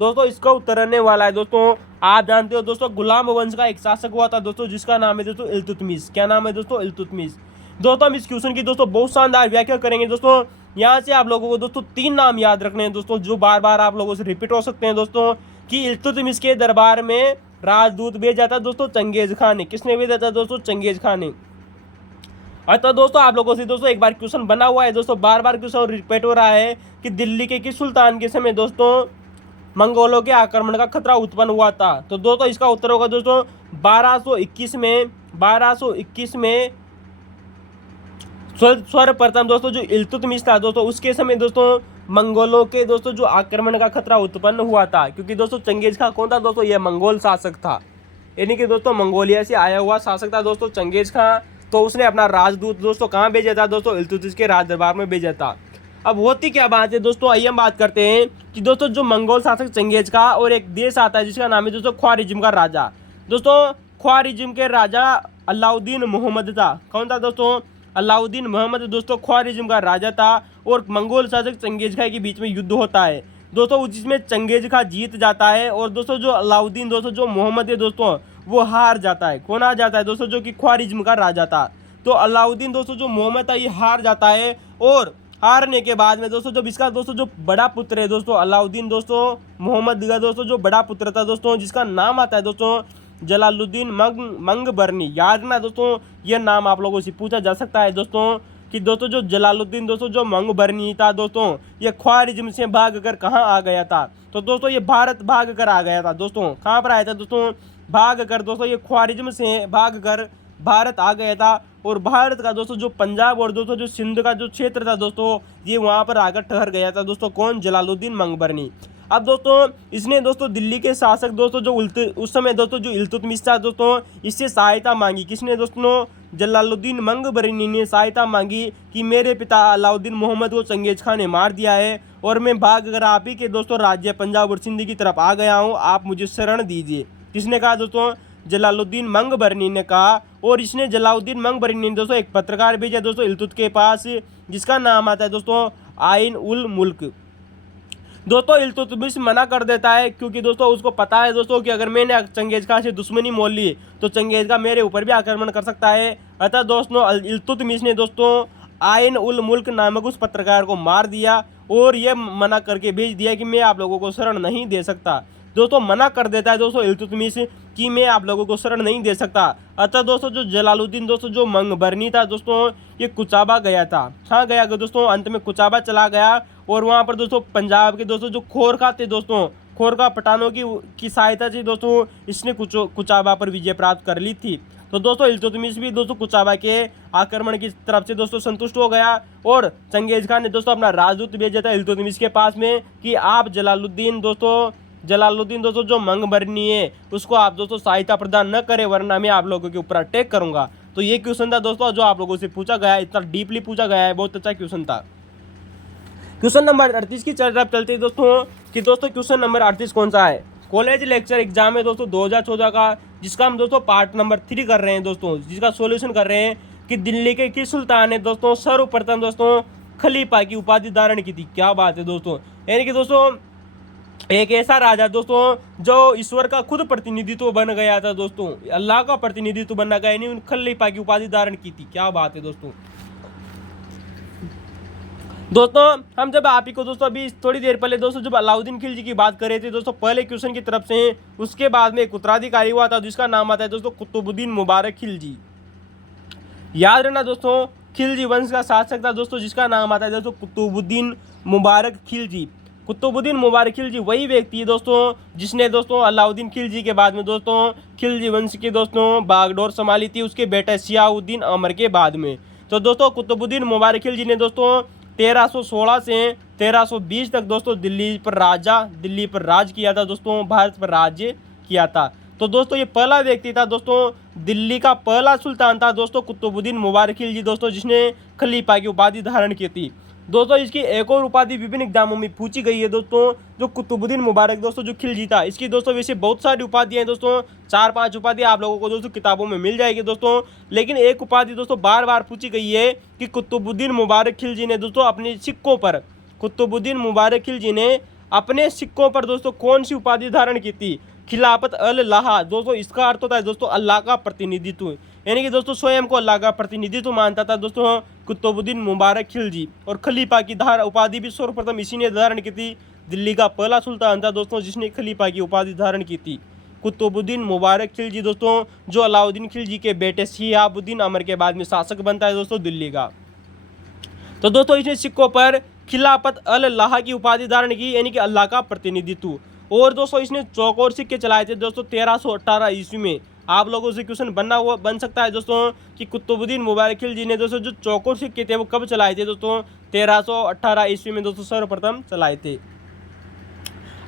दोस्तों इसका उत्तर रहने वाला है दोस्तों, आप जानते हो दोस्तों गुलाम वंश का एक शासक हुआ था दोस्तों जिसका नाम है दोस्तों इल्तुतमिश। क्या नाम है दोस्तों? इल्तुतमिश। दोस्तों हम इस क्वेश्चन की दोस्तों बहुत शानदार व्याख्या करेंगे दोस्तों। यहाँ से आप लोगों को दोस्तों 3 नाम याद रखने हैं दोस्तों जो बार बार आप लोगों से रिपीट हो सकते हैं दोस्तों कि इल्तुतमिश के दरबार में राजदूत भेजा था दोस्तों चंगेज खां ने। किसने भेजा था दोस्तों? चंगेज खां ने। तो दोस्तों आप लोगों से दोस्तों एक बार क्वेश्चन बना हुआ है दोस्तों, बार बार क्वेश्चन रिपीट हो रहा है कि दिल्ली के किस सुल्तान के समय दोस्तों मंगोलों के आक्रमण का खतरा उत्पन्न हुआ था। तो दोस्तों इसका उत्तर होगा दोस्तों 1221 में सर्वप्रथम दोस्तों जो इल्तुतमिश था दोस्तों उसके समय दोस्तों मंगोलों के दोस्तों जो आक्रमण का खतरा उत्पन्न हुआ था। क्योंकि दोस्तों चंगेज खां कौन था दोस्तों? यह मंगोल शासक था, यानी कि दोस्तों मंगोलिया से आया हुआ शासक था दोस्तों चंगेज खां। तो उसने अपना राजदूत दोस्तों कहाँ भेजा था दोस्तों? इल्तुतमिश के राज दरबार में भेजा था। अब होती क्या बात है दोस्तों, आइए हम बात करते हैं कि दोस्तों जो मंगोल शासक चंगेज का और एक देश आता है जिसका नाम है दोस्तों ख्वारिज्म का राजा। दोस्तों ख्वारिज्म के राजा अलाउद्दीन मोहम्मद था। कौन था दोस्तों? अलाउद्दीन मोहम्मद दोस्तों ख्वारिज्म का राजा था और मंगोल शासक चंगेज खां के बीच में युद्ध होता है दोस्तों, जिसमें चंगेज खां जीत जाता है और दोस्तों जो अलाउद्दीन दोस्तों जो मोहम्मद है दोस्तों वो हार जाता है। कौन हार जाता है दोस्तों? जो कि ख्वारिज्म का राजा था। तो अलाउद्दीन दोस्तों जो मोहम्मद था ये हार जाता है और हारने के बाद में दोस्तों जब इसका दोस्तों जो बड़ा पुत्र है दोस्तों अलाउद्दीन दोस्तों मोहम्मद का दोस्तों जो बड़ा पुत्र था दोस्तों जिसका नाम आता है दोस्तों जलालुद्दीन मंगबरनी। याद ना दोस्तों, यह नाम आप लोगों से पूछा जा सकता है दोस्तों कि दोस्तों जो जलालुद्दीन दोस्तों जो मंगबरनी था दोस्तों ये ख्वारिज्म से भाग कर कहाँ आ गया था? तो दोस्तों ये भारत भाग कर आ गया था दोस्तों। कहाँ पर आया था दोस्तों? भाग कर दोस्तों ये ख्वारिज्म से भाग कर भारत आ गया था और भारत का दोस्तों जो पंजाब और दोस्तों जो सिंध का जो क्षेत्र था दोस्तों ये वहाँ पर आकर ठहर गया था दोस्तों। कौन? जलालुद्दीन मंगबरनी। अब दोस्तों इसने दोस्तों दिल्ली के शासक दोस्तों जो उस समय दोस्तों जो इल्तुतमिश था दोस्तों इससे सहायता मांगी। किसने दोस्तों? जलालुद्दीन मंगबरनी ने सहायता मांगी कि मेरे पिता अलाउद्दीन मोहम्मद को चंगेज खां ने मार दिया है और मैं भाग कर आप ही के दोस्तों राज्य पंजाब और सिंध की तरफ आ गया हूँ, आप मुझे शरण दीजिए। किसने कहा दोस्तों? जलालुद्दीन मंगबरनी ने कहा। और इसने जलालुद्दीन मंगबरनी ने दोस्तों एक पत्रकार भेजा दोस्तों इल्तुत के पास जिसका नाम आता है दोस्तों आइन उल मुल्क। दोस्तों इल्तुतमिश मना कर देता है क्योंकि दोस्तों उसको पता है दोस्तों कि अगर मैंने चंगेज खां से दुश्मनी मोल ली तो चंगेज खां मेरे ऊपर भी आक्रमण कर सकता है। अतः दोस्तों इल्तुतमिश ने दोस्तों आइन उल मुल्क नामक उस पत्रकार को मार दिया और ये मना करके भेज दिया कि मैं आप लोगों को शरण नहीं दे सकता। दोस्तों मना कर देता है दोस्तों इल्तुतमिश कि मैं आप लोगों को शरण नहीं दे सकता। अतः दोस्तों जो जलालुद्दीन दोस्तों जो मंगबरनी था दोस्तों ये कुचाबा गया था। कहाँ गया दोस्तों? अंत में कुचाबा चला गया और वहाँ पर दोस्तों पंजाब के दोस्तों जो खोरखा थे दोस्तों खोरखा पठानों की सहायता से दोस्तों इसने कुचाबा पर विजय प्राप्त कर ली थी। तो दोस्तों इल्तुतमिश भी दोस्तों कुचाबा के आक्रमण की तरफ से दोस्तों संतुष्ट हो गया और चंगेज खां ने दोस्तों अपना राजदूत भेजा था इल्तुतमिश के पास में कि आप जलालुद्दीन दोस्तों जो मंगबरनी है उसको आप दोस्तों सहायता प्रदान न करें वरना मैं आप लोगों के ऊपर अटैक करूंगा। तो ये क्वेश्चन था दोस्तों जो आप लोगों से पूछा गया, इतना डीपली पूछा गया है, बहुत अच्छा क्वेश्चन था। क्वेश्चन नंबर 38 की तरफ चलते हैं दोस्तों कि दोस्तों क्वेश्चन नंबर 38 कौन सा है? कॉलेज लेक्चर एग्जाम है दोस्तों 2014 का जिसका हम दोस्तों पार्ट नंबर 3 कर रहे हैं दोस्तों, जिसका सॉल्यूशन कर रहे हैं कि दिल्ली के किस सुल्तान ने दोस्तों सर्वप्रथम दोस्तों खलीफा की उपाधि धारण की थी। क्या बात है दोस्तों, यानी कि दोस्तों एक ऐसा राजा दोस्तों जो ईश्वर का खुद प्रतिनिधित्व बन गया था दोस्तों, अल्लाह का प्रतिनिधित्व बनना गया नहीं, खलीफा की उपाधि धारण की थी। क्या बात है दोस्तों। दोस्तों हम जब आप ही को दोस्तों अभी थोड़ी देर पहले दोस्तों जब अलाउद्दीन खिलजी की बात कर रहे थे दोस्तों पहले क्वेश्चन की तरफ से, उसके बाद में एक उत्तराधिकारी हुआ था जिसका नाम आता है दोस्तों कुतुबुद्दीन मुबारक खिलजी। याद रखना दोस्तों खिलजी वंश का शासक था दोस्तों जिसका नाम आता है दोस्तों कुतुबुद्दीन मुबारक खिलजी। कुतुबुद्दीन मुबारक खिलजी वही व्यक्ति है दोस्तों जिसने दोस्तों अलाउद्दीन खिलजी के बाद में दोस्तों खिलजी वंश की दोस्तों बागडोर संभाली थी उसके बेटे सियाउद्दीन अमर के बाद में। तो दोस्तों कुतुबुद्दीन मुबारक खिलजी ने दोस्तों 1316 से 1320 तक दोस्तों दिल्ली पर राज किया था दोस्तों, भारत पर राज्य किया था। तो दोस्तों ये पहला व्यक्ति था दोस्तों, दिल्ली का पहला सुल्तान था दोस्तों कुतुबुद्दीन मुबारक खिलजी दोस्तों, जिसने खलीफा की उपाधि धारण की थी। दोस्तों इसकी एक और उपाधि विभिन्न एग्जामों में पूछी गई है दोस्तों, जो कुतुबुद्दीन मुबारक दोस्तों जो खिलजी था, इसकी दोस्तों वैसे बहुत सारी उपाधियां हैं दोस्तों, 4-5 उपाधि आप लोगों को दोस्तों किताबों में मिल जाएगी दोस्तों। लेकिन एक उपाधि दोस्तों बार बार पूछी गई है कि कुतुबुद्दीन मुबारक खिलजी ने दोस्तों अपने सिक्कों पर, कुतुबुद्दीन मुबारक खिलजी ने अपने सिक्कों पर दोस्तों कौन सी उपाधि धारण की थी? खिलाफत अल लाहा। दोस्तों इसका अर्थ होता है दोस्तों अल्लाह का प्रतिनिधित्व, यानी कि दोस्तों स्वयं को अल्लाह का प्रतिनिधित्व मानता था दोस्तों कुतुबुद्दीन मुबारक खिलजी। और खलीफा की उपाधि भी सर्वप्रथम इसी ने धारण की थी। दिल्ली का पहला सुल्तान था दोस्तों जिसने खलीफा की उपाधि धारण की थी, कुतुबुद्दीन मुबारक खिलजी दोस्तों, जो अलाउद्दीन खिलजी के बेटे शिहाबुद्दीन अमर के बाद में शासक बनता है दोस्तों दिल्ली का। तो दोस्तों इसने सिक्कों पर खिलाफत अल लाहा की उपाधि धारण की, यानी कि अल्लाह का प्रतिनिधित्व। और दोस्तों इसने चौकोर सिक्के चलाए थे दोस्तों 1318 ईस्वी में। आप लोगों से क्वेश्चन बन सकता है दोस्तों कि कुतुबुद्दीन मुबारक खिलजी ने दोस्तों जो चौकोर सिक्के थे वो कब चलाए थे दोस्तों? 1318 ईस्वी में दोस्तों सर्वप्रथम चलाए थे।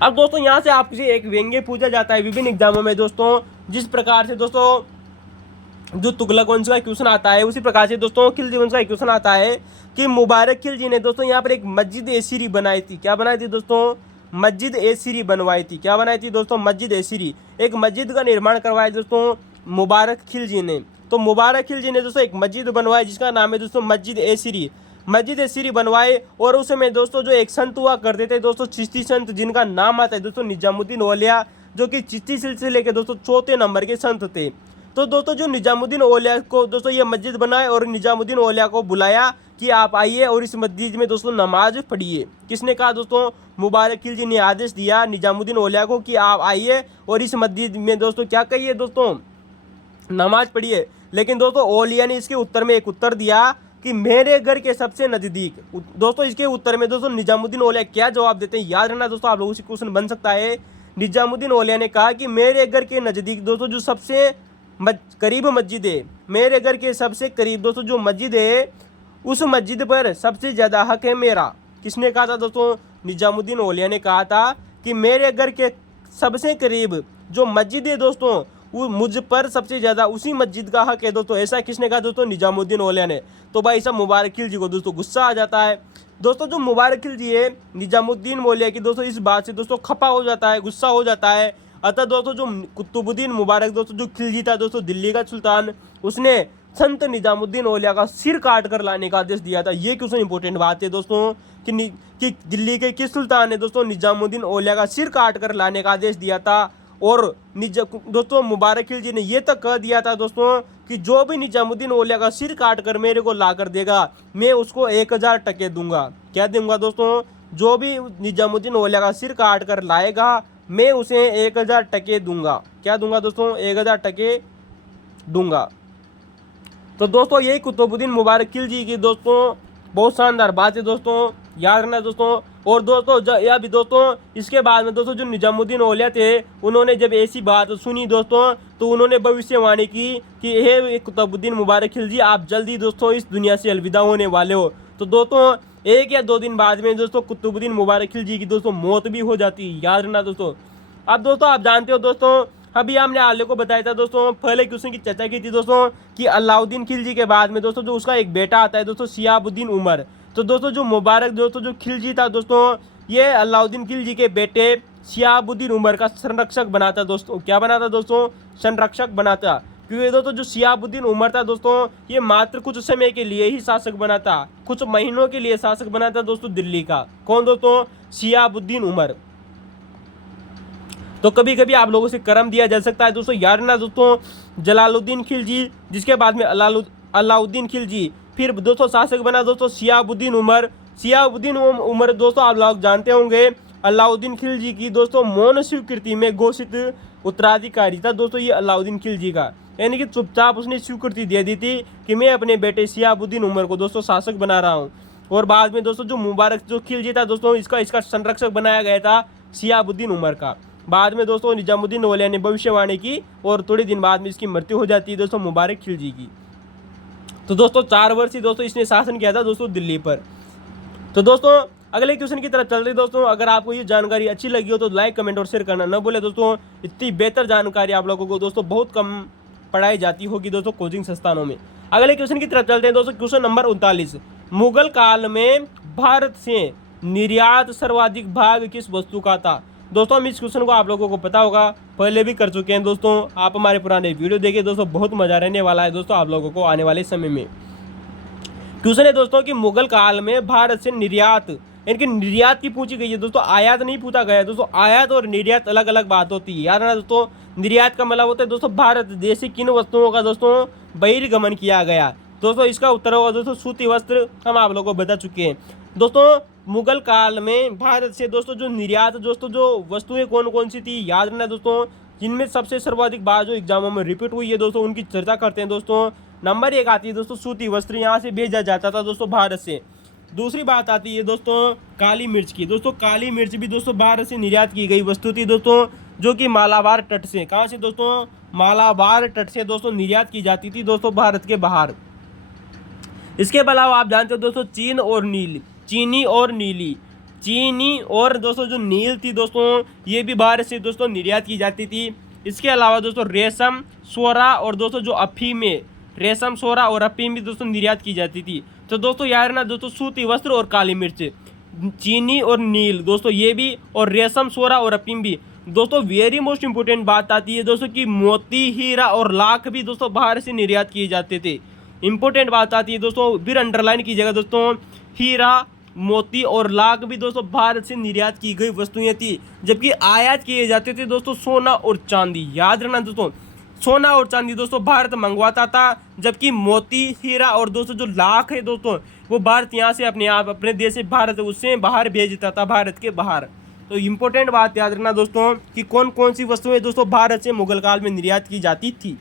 अब दोस्तों यहाँ से आपसे एक व्यंग्य पूछा जाता है विभिन्न एग्जामों में दोस्तों, जिस प्रकार से दोस्तों जो तुगलक वंश का क्वेश्चन आता है उसी प्रकार से दोस्तों खिलजी वंश का क्वेश्चन आता है कि मुबारक खिलजी ने दोस्तों यहाँ पर एक मस्जिद ए-सीरी बनाई थी। क्या बनाई थी दोस्तों? मस्जिद ए-सीरी बनवाई थी। क्या बनाई थी दोस्तों? मस्जिद ए-सीरी। एक मस्जिद का निर्माण करवाया दोस्तों मुबारक खिलजी ने। तो मुबारक खिलजी ने दोस्तों एक मस्जिद बनवाई जिसका नाम है दोस्तों मस्जिद ए-सीरी। मस्जिद ए-सीरी बनवाए और उस समय दोस्तों जो एक संत हुआ करते थे दोस्तों चिश्ती संत, जिनका नाम आता है दोस्तों निजामुद्दीन औलिया, जो कि चिश्ती सिलसिले के दोस्तों 4थे नंबर के संत थे। तो दोस्तों जो निजामुद्दीन औलिया को दोस्तों ये मस्जिद बनाए और निजामुद्दीन औलिया को बुलाया कि आप आइए और इस मस्जिद में दोस्तों नमाज पढ़िए। किसने कहा दोस्तों? मुबारक खिलजी ने आदेश दिया निजामुद्दीन औलिया को कि आप आइए और इस मस्जिद में दोस्तों क्या कहिए दोस्तों? नमाज पढ़िए। लेकिन दोस्तों औलिया ने इसके उत्तर में एक उत्तर दिया कि मेरे घर के सबसे नज़दीक। दोस्तों इसके उत्तर में दोस्तों निजामुद्दीन औलिया क्या जवाब देते हैं, याद रखना दोस्तों, आप लोगों से क्वेश्चन बन सकता है। निजामुद्दीन औलिया ने कहा कि मेरे घर के नज़दीक दोस्तों जो सबसे करीब मस्जिद है, मेरे घर के सबसे करीब दोस्तों जो मस्जिद है उस मस्जिद पर सबसे ज़्यादा हक है मेरा। किसने कहा था दोस्तों? निजामुद्दीन औलिया ने कहा था कि मेरे घर के सबसे करीब जो मस्जिद है दोस्तों वो मुझ पर सबसे ज़्यादा उसी मस्जिद का हक है दोस्तों। ऐसा किसने कहा दोस्तों? निजामुद्दीन औलिया ने। तो भाई साहब मुबारक खिलजी को दोस्तों गुस्सा आ जाता है। दोस्तों जो मुबारक खिलजी है निजामुद्दीन औलिया की दोस्तों इस बात से दोस्तों खफा हो जाता है, गुस्सा हो जाता है। अतः दोस्तों जो कुतुबुद्दीन मुबारक दोस्तों जो खिलजी था दोस्तों दिल्ली का सुल्तान, उसने संत निजामुद्दीन औलिया का सिर काट कर लाने का आदेश दिया था। ये क्वेश्चन इंपॉर्टेंट बात है दोस्तों कि दिल्ली के किस सुल्तान ने दोस्तों निजामुद्दीन औलिया का सिर काट कर लाने का आदेश दिया था। और दोस्तों मुबारक खिलजी ने ये तक कह दिया था दोस्तों कि जो भी निजामुद्दीन औलिया का सिर काट कर मेरे को ला कर देगा मैं उसको 1000 टके दूंगा। क्या दूंगा दोस्तों? जो भी निजामुद्दीन औलिया का सिर काट कर लाएगा मैं उसे 1000 टके दूंगा। क्या दूंगा दोस्तों? 1000 टके दूंगा। तो दोस्तों यही कुतुबुद्दीन मुबारक खिलजी की दोस्तों बहुत शानदार बात है दोस्तों, याद रखना दोस्तों। और दोस्तों यह भी दोस्तों इसके बाद में दोस्तों जो निजामुद्दीन औलिया थे उन्होंने जब ऐसी बात सुनी दोस्तों तो उन्होंने भविष्यवाणी की कि हे कुतुबुद्दीन मुबारक खिलजी आप जल्दी दोस्तों इस दुनिया से अलविदा होने वाले हो। तो दोस्तों 1 या 2 दिन बाद में दोस्तों कुतुबुद्दीन मुबारक खिलजी की दोस्तों मौत भी हो जाती है, याद रखना दोस्तों। अब दोस्तों आप जानते हो दोस्तों अभी हमने आले को बताया था दोस्तों, पहले क्वेश्चन की चर्चा की थी दोस्तों कि अलाउद्दीन खिलजी के बाद में दोस्तों जो उसका एक बेटा आता है दोस्तों शिहाबुद्दीन उमर। तो दोस्तों जो मुबारक दोस्तों जो खिलजी था दोस्तों ये अलाउद्दीन खिलजी के बेटे शिहाबुद्दीन उमर का संरक्षक बनाता दोस्तों। क्या बनाता दोस्तों? संरक्षक बनाता। क्योंकि दोस्तों जो शिहाबुद्दीन उमर था दोस्तों ये मात्र कुछ समय के लिए ही शासक बना था, कुछ महीनों के लिए शासक बना था दोस्तों दिल्ली का। कौन दोस्तों? शिहाबुद्दीन उमर। तो कभी कभी आप लोगों से करम दिया जा सकता है दोस्तों, याद रखना दोस्तों जलालुद्दीन खिलजी, जिसके बाद में अलाउद्दीन खिलजी, फिर दोस्तों शासक बना दोस्तों शिहाबुद्दीन उमर। शिहाबुद्दीन उमर दोस्तों आप लोग जानते होंगे अलाउद्दीन खिलजी की दोस्तों मौन स्वीकृति में घोषित उत्तराधिकारी था दोस्तों ये अलाउद्दीन खिलजी का, यानी कि चुपचाप उसने स्वीकृति दे दी थी कि मैं अपने बेटे शिहाबुद्दीन उमर को दोस्तों शासक बना रहा हूँ। और बाद में दोस्तों जो मुबारक जो खिलजी था दोस्तों इसका संरक्षक बनाया गया था शिहाबुद्दीन उमर का। बाद में दोस्तों निजामुद्दीन औलिया ने भविष्यवाणी की और थोड़े दिन बाद में इसकी मृत्यु हो जाती है दोस्तों मुबारक खिलजी की। तो दोस्तों 4 वर्ष ही दोस्तों इसने शासन किया था दोस्तों दिल्ली पर। तो दोस्तों अगले क्वेश्चन की तरफ चलते हैं दोस्तों। अगर आपको ये जानकारी अच्छी लगी हो तो लाइक कमेंट और शेयर करना न भूले दोस्तों। इतनी बेहतर जानकारी आप लोगों को दोस्तों बहुत कम पढ़ाई जाती होगी दोस्तों कोचिंग संस्थानों में। अगले क्वेश्चन की तरफ चलते हैं दोस्तों। क्वेश्चन नंबर 39, मुगल काल में भारत से निर्यात सर्वाधिक भाग किस वस्तु का था। दोस्तों हम इस क्वेश्चन को आप लोगों को पता होगा, पहले भी कर चुके हैं दोस्तों। आप हमारे पुराने वीडियो देखिए दोस्तों, बहुत मजा रहने वाला है दोस्तों आप लोगों को आने वाले समय में। क्वेश्चन है दोस्तों कि मुगल काल में भारत से निर्यात, इनकी निर्यात की पूछी गई है दोस्तों, आयात नहीं पूछा गया है दोस्तों। आयात और निर्यात अलग अलग बात होती है, याद रखना दोस्तों। निर्यात का मतलब होता है दोस्तों भारत देश से किन वस्तुओं का दोस्तों बहिर्गमन किया गया। दोस्तों इसका उत्तर होगा दोस्तों सूती वस्त्र, हम आप लोगों को बता चुके हैं दोस्तों। मुगल काल में भारत से दोस्तों जो निर्यात दोस्तों जो वस्तुएं कौन कौन सी थी, याद रखना दोस्तों। जिनमें सबसे सर्वाधिक बार जो एग्जामों में रिपीट हुई है दोस्तों उनकी चर्चा करते हैं दोस्तों। नंबर 1 आती है दोस्तों सूती वस्त्र, यहाँ से भेजा जाता था दोस्तों भारत से। दूसरी बात आती है दोस्तों काली मिर्च की। दोस्तों काली मिर्च भी दोस्तों भारत से निर्यात की गई वस्तु थी दोस्तों, जो कि मालाबार तट से, कहाँ से दोस्तों, मालाबार तट से दोस्तों निर्यात की जाती थी दोस्तों भारत के बाहर। इसके अलावा आप जानते हो दोस्तों चीन और नील, चीनी और नीली, चीनी और दोस्तों जो नील थी दोस्तों ये भी भारत से दोस्तों निर्यात की जाती थी। इसके अलावा दोस्तों रेशम, सोरा और दोस्तों जो अफीम है, रेशम, सोरा और अफीम भी दोस्तों निर्यात की जाती थी। तो दोस्तों याद रखना दोस्तों सूती वस्त्र और काली मिर्च, चीनी और नील दोस्तों ये भी, और रेशम, सोरा और अफीम भी। दोस्तों वेरी मोस्ट इंपोर्टेंट बात आती है दोस्तों कि मोती, हीरा और लाख भी दोस्तों भारत से निर्यात किए जाते थे। इंपॉर्टेंट बात आती है दोस्तों, फिर अंडरलाइन कीजिएगा दोस्तों, हीरा, मोती और लाख भी दोस्तों भारत से निर्यात की गई वस्तुएं थी। जबकि आयात किए जाते थे दोस्तों सोना और चांदी। याद रखना दोस्तों सोना और चांदी दोस्तों भारत मंगवाता था, जबकि मोती, हीरा और दोस्तों जो लाख है दोस्तों वो भारत यहाँ से अपने देश से भारत उससे बाहर भेजता था, भारत के बाहर। तो इम्पोर्टेंट बात याद रखना दोस्तों कि कौन कौन सी वस्तुएं दोस्तों भारत से मुगल काल में निर्यात की जाती थी।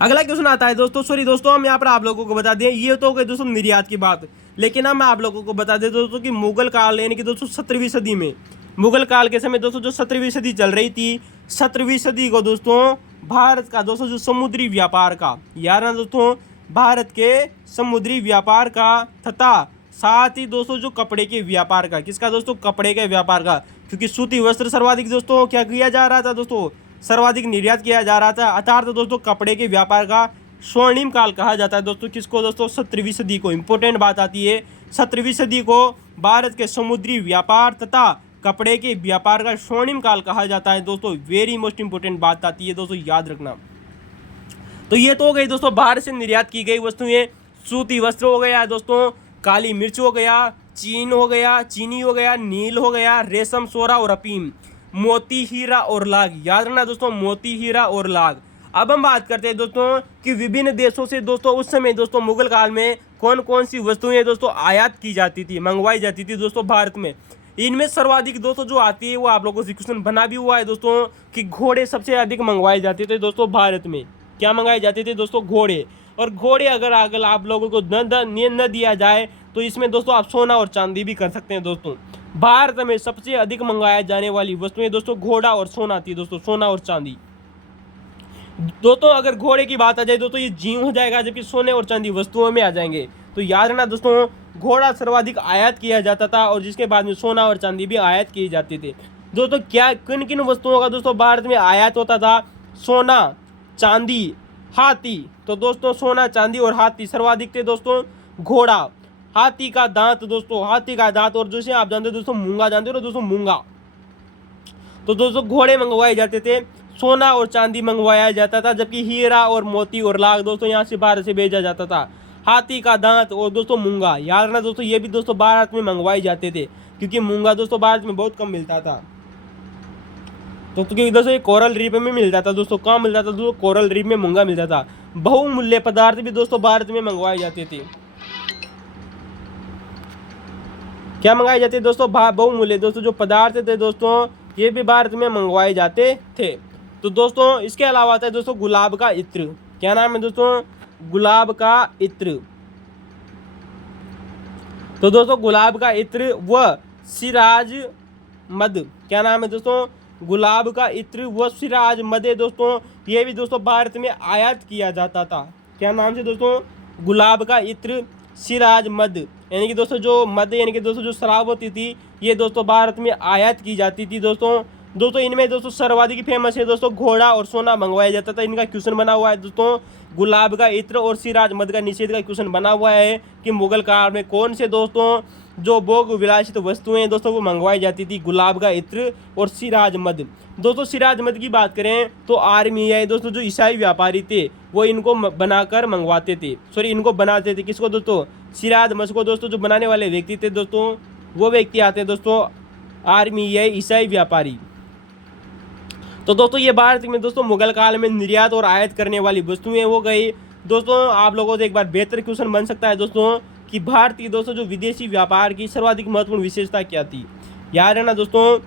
अगला क्वेश्चन आता है दोस्तों हम यहाँ पर आप लोगों को बता दें, ये तो हो गई दोस्तों निर्यात की बात, लेकिन हम आप लोगों को बता दें दोस्तों कि मुगल काल यानी कि दोस्तों 17वीं सदी में, मुगल काल के समय दोस्तों जो 17वीं सदी चल रही थी, 17वीं सदी को दोस्तों भारत का दोस्तों जो समुद्री व्यापार का, याद रखना दोस्तों भारत के समुद्री व्यापार का तथा साथ ही दोस्तों जो कपड़े के व्यापार का, किसका दोस्तों, कपड़े के व्यापार का। क्योंकि सूती वस्त्र सर्वाधिक दोस्तों क्या किया जा रहा था दोस्तों, सर्वाधिक निर्यात किया जा रहा था, अर्थात तो दोस्तों कपड़े के व्यापार का स्वर्णिम काल कहा जाता है दोस्तों। किसको दोस्तों, 17वीं सदी को। इंपॉर्टेंट बात आती है 17वीं सदी को भारत के समुद्री व्यापार तथा कपड़े के व्यापार का स्वर्णिम काल कहा जाता है दोस्तों। वेरी मोस्ट इंपोर्टेंट बात आती है दोस्तों, याद रखना। तो ये तो हो गई दोस्तों भारत से निर्यात की गई वस्तुएं। सूती वस्त्र हो गया दोस्तों, काली मिर्च हो गया, चीन हो गया, चीनी हो गया, नील हो गया, रेशम, सोरा और अफीम, मोती, हीरा और लाख। याद रखना दोस्तों मोती, हीरा और लाख। अब हम बात करते हैं दोस्तों कि विभिन्न देशों से दोस्तों उस समय दोस्तों मुगल काल में कौन कौन सी वस्तुएं दोस्तों आयात की जाती थी, मंगवाई जाती थी दोस्तों भारत में। इनमें सर्वाधिक दोस्तों जो आती है वो आप लोगों से क्वेश्चन बना भी हुआ है दोस्तों कि घोड़े सबसे अधिक मंगवाए जाते थे दोस्तों भारत में। क्या मंगाए जाते थे दोस्तों, घोड़े। और घोड़े अगर आप लोगों को न दिया जाए तो इसमें दोस्तों आप सोना और चांदी भी कर सकते हैं दोस्तों। भारत में सबसे अधिक मंगाया जाने वाली वस्तुएं दोस्तों घोड़ा और सोना थी दोस्तों, सोना और चांदी। दोस्तों अगर घोड़े की बात आ जाए दोस्तों ये जीव हो जाएगा, जबकि सोने और चांदी वस्तुओं में आ जाएंगे। तो याद रखना दोस्तों घोड़ा सर्वाधिक आयात किया जाता था और जिसके बाद में सोना और चांदी भी आयात किए जाते थे दोस्तों। क्या किन किन वस्तुओं का दोस्तों भारत में आयात होता था, सोना, चांदी, हाथी। तो दोस्तों सोना, चांदी और हाथी सर्वाधिक थे दोस्तों। घोड़ा, हाथी का दांत दोस्तों, हाथी का दांत, और जैसे आप जानते हो दोस्तों मूंगा, जानते हो ना दोस्तों मूंगा। तो दोस्तों घोड़े मंगवाए जाते थे, सोना और चांदी मंगवाया जाता था, जबकि हीरा और मोती और लाख दोस्तों यहाँ से भारत से भेजा जाता था। हाथी का दांत और दोस्तों मूंगा, याद रखना दोस्तों ये भी दोस्तों भारत में मंगवाए जाते थे, क्योंकि मूंगा दोस्तों भारत में बहुत कम मिलता था। तो क्योंकि दोस्तों ये कोरल रीफ में मिलता था दोस्तों, कहाँ मिलता था दोस्तों, कोरल रीफ में मूंगा मिलता था। बहुमूल्य पदार्थ भी दोस्तों भारत में मंगवाए जाते थे। क्या मंगाए जाते दोस्तों, बहुमूल्य दोस्तों जो पदार्थ थे दोस्तों ये भी भारत में मंगवाए जाते थे। तो दोस्तों इसके अलावा आता है दोस्तों गुलाब का इत्र। क्या नाम है दोस्तों, गुलाब का इत्र। तो दोस्तों गुलाब का इत्र व सिराज मद, क्या नाम है दोस्तों, गुलाब का इत्र व सिराज मद दोस्तों ये भी दोस्तों भारत में आयात किया जाता था। क्या नाम से दोस्तों, गुलाब का इत्र, सिराज मद, यानी कि दोस्तों जो मद यानी कि दोस्तों जो शराब होती थी ये दोस्तों भारत में आयात की जाती थी दोस्तों इनमें दोस्तों सर्वाधिक फेमस है दोस्तों घोड़ा और सोना मंगवाया जाता था। इनका क्वेश्चन बना हुआ है दोस्तों गुलाब का इत्र और सिराज मद का निषेध का क्वेश्चन बना हुआ है कि मुगल काल में कौन से दोस्तों जो भोग विलासित वस्तुएं दोस्तों वो मंगवाई जाती थी, गुलाब का इत्र और सिराज मद। दोस्तों सिराज मद की बात करें तो आर्मी है दोस्तों जो ईसाई व्यापारी थे वो इनको बनाकर मंगवाते थे, इनको बनाते थे। किसको दोस्तों? सिराज मद को दोस्तों जो बनाने वाले व्यक्ति थे दोस्तों वो व्यक्ति आते हैं दोस्तों आर्मी है ईसाई व्यापारी। तो दोस्तों ये भारत में दोस्तों मुगल काल में निर्यात और आयात करने वाली वस्तुएं हो गई। दोस्तों आप लोगों से एक बार बेहतर क्वेश्चन बन सकता है दोस्तों कि भारतीय दोस्तों जो विदेशी व्यापार की सर्वाधिक महत्वपूर्ण विशेषता क्या थी। याद है ना दोस्तों,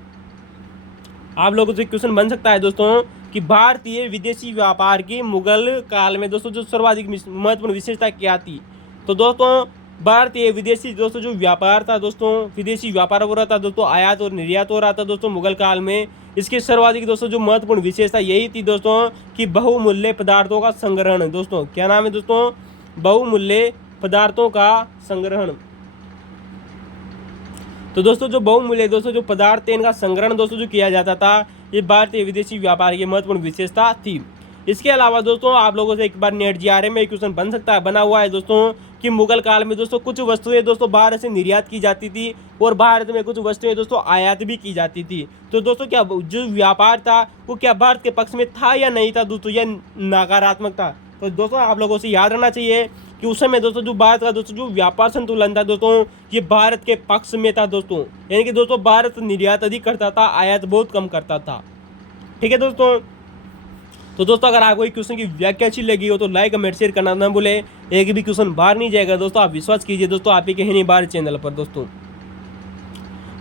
आप लोगों से क्वेश्चन बन सकता है दोस्तों कि भारतीय विदेशी व्यापार की मुगल काल में दोस्तों जो सर्वाधिक महत्वपूर्ण विशेषता क्या थी। तो दोस्तों भारतीय विदेशी दोस्तों जो व्यापार था दोस्तों विदेशी व्यापार हो रहा था दोस्तों, आयात और निर्यात हो रहा था दोस्तों मुगल काल में। इसके सर्वाधिक दोस्तों जो महत्वपूर्ण विशेषता यही थी दोस्तों कि बहुमूल्य पदार्थों का संग्रहण। दोस्तों क्या नाम है दोस्तों? बहुमूल्य पदार्थों का संग्रहण। तो दोस्तों जो बहुमूल्य दोस्तों जो पदार्थ थे इनका संग्रहण दोस्तों जो किया जाता था ये भारतीय विदेशी व्यापार की महत्वपूर्ण विशेषता थी। इसके अलावा दोस्तों आप लोगों से एक बार नेट जीआरए में क्वेश्चन बना हुआ है दोस्तों कि मुगल काल में दोस्तों कुछ वस्तुएं दोस्तों भारत से निर्यात की जाती थी और भारत में कुछ वस्तुएं दोस्तों आयात भी की जाती थी। तो दोस्तों क्या जो व्यापार था वो क्या भारत के पक्ष में था या नहीं था दोस्तों, यह नकारात्मक था। तो दोस्तों आप लोगों से याद रहना चाहिए कि उस समय दोस्तों जो भारत का दोस्तों जो व्यापार संतुलन था दोस्तों ये भारत के पक्ष में था दोस्तों, यानी कि दोस्तों भारत निर्यात अधिक करता था, आयात बहुत कम करता था। ठीक है दोस्तों, तो दोस्तों अगर आपको क्वेश्चन की व्याख्या अच्छी लगी हो तो लाइक कमेंट शेयर करना ना भूले। एक भी क्वेश्चन बाहर नहीं जाएगा दोस्तों, आप विश्वास कीजिए दोस्तों आप ही के नहीं बाहर चैनल पर दोस्तों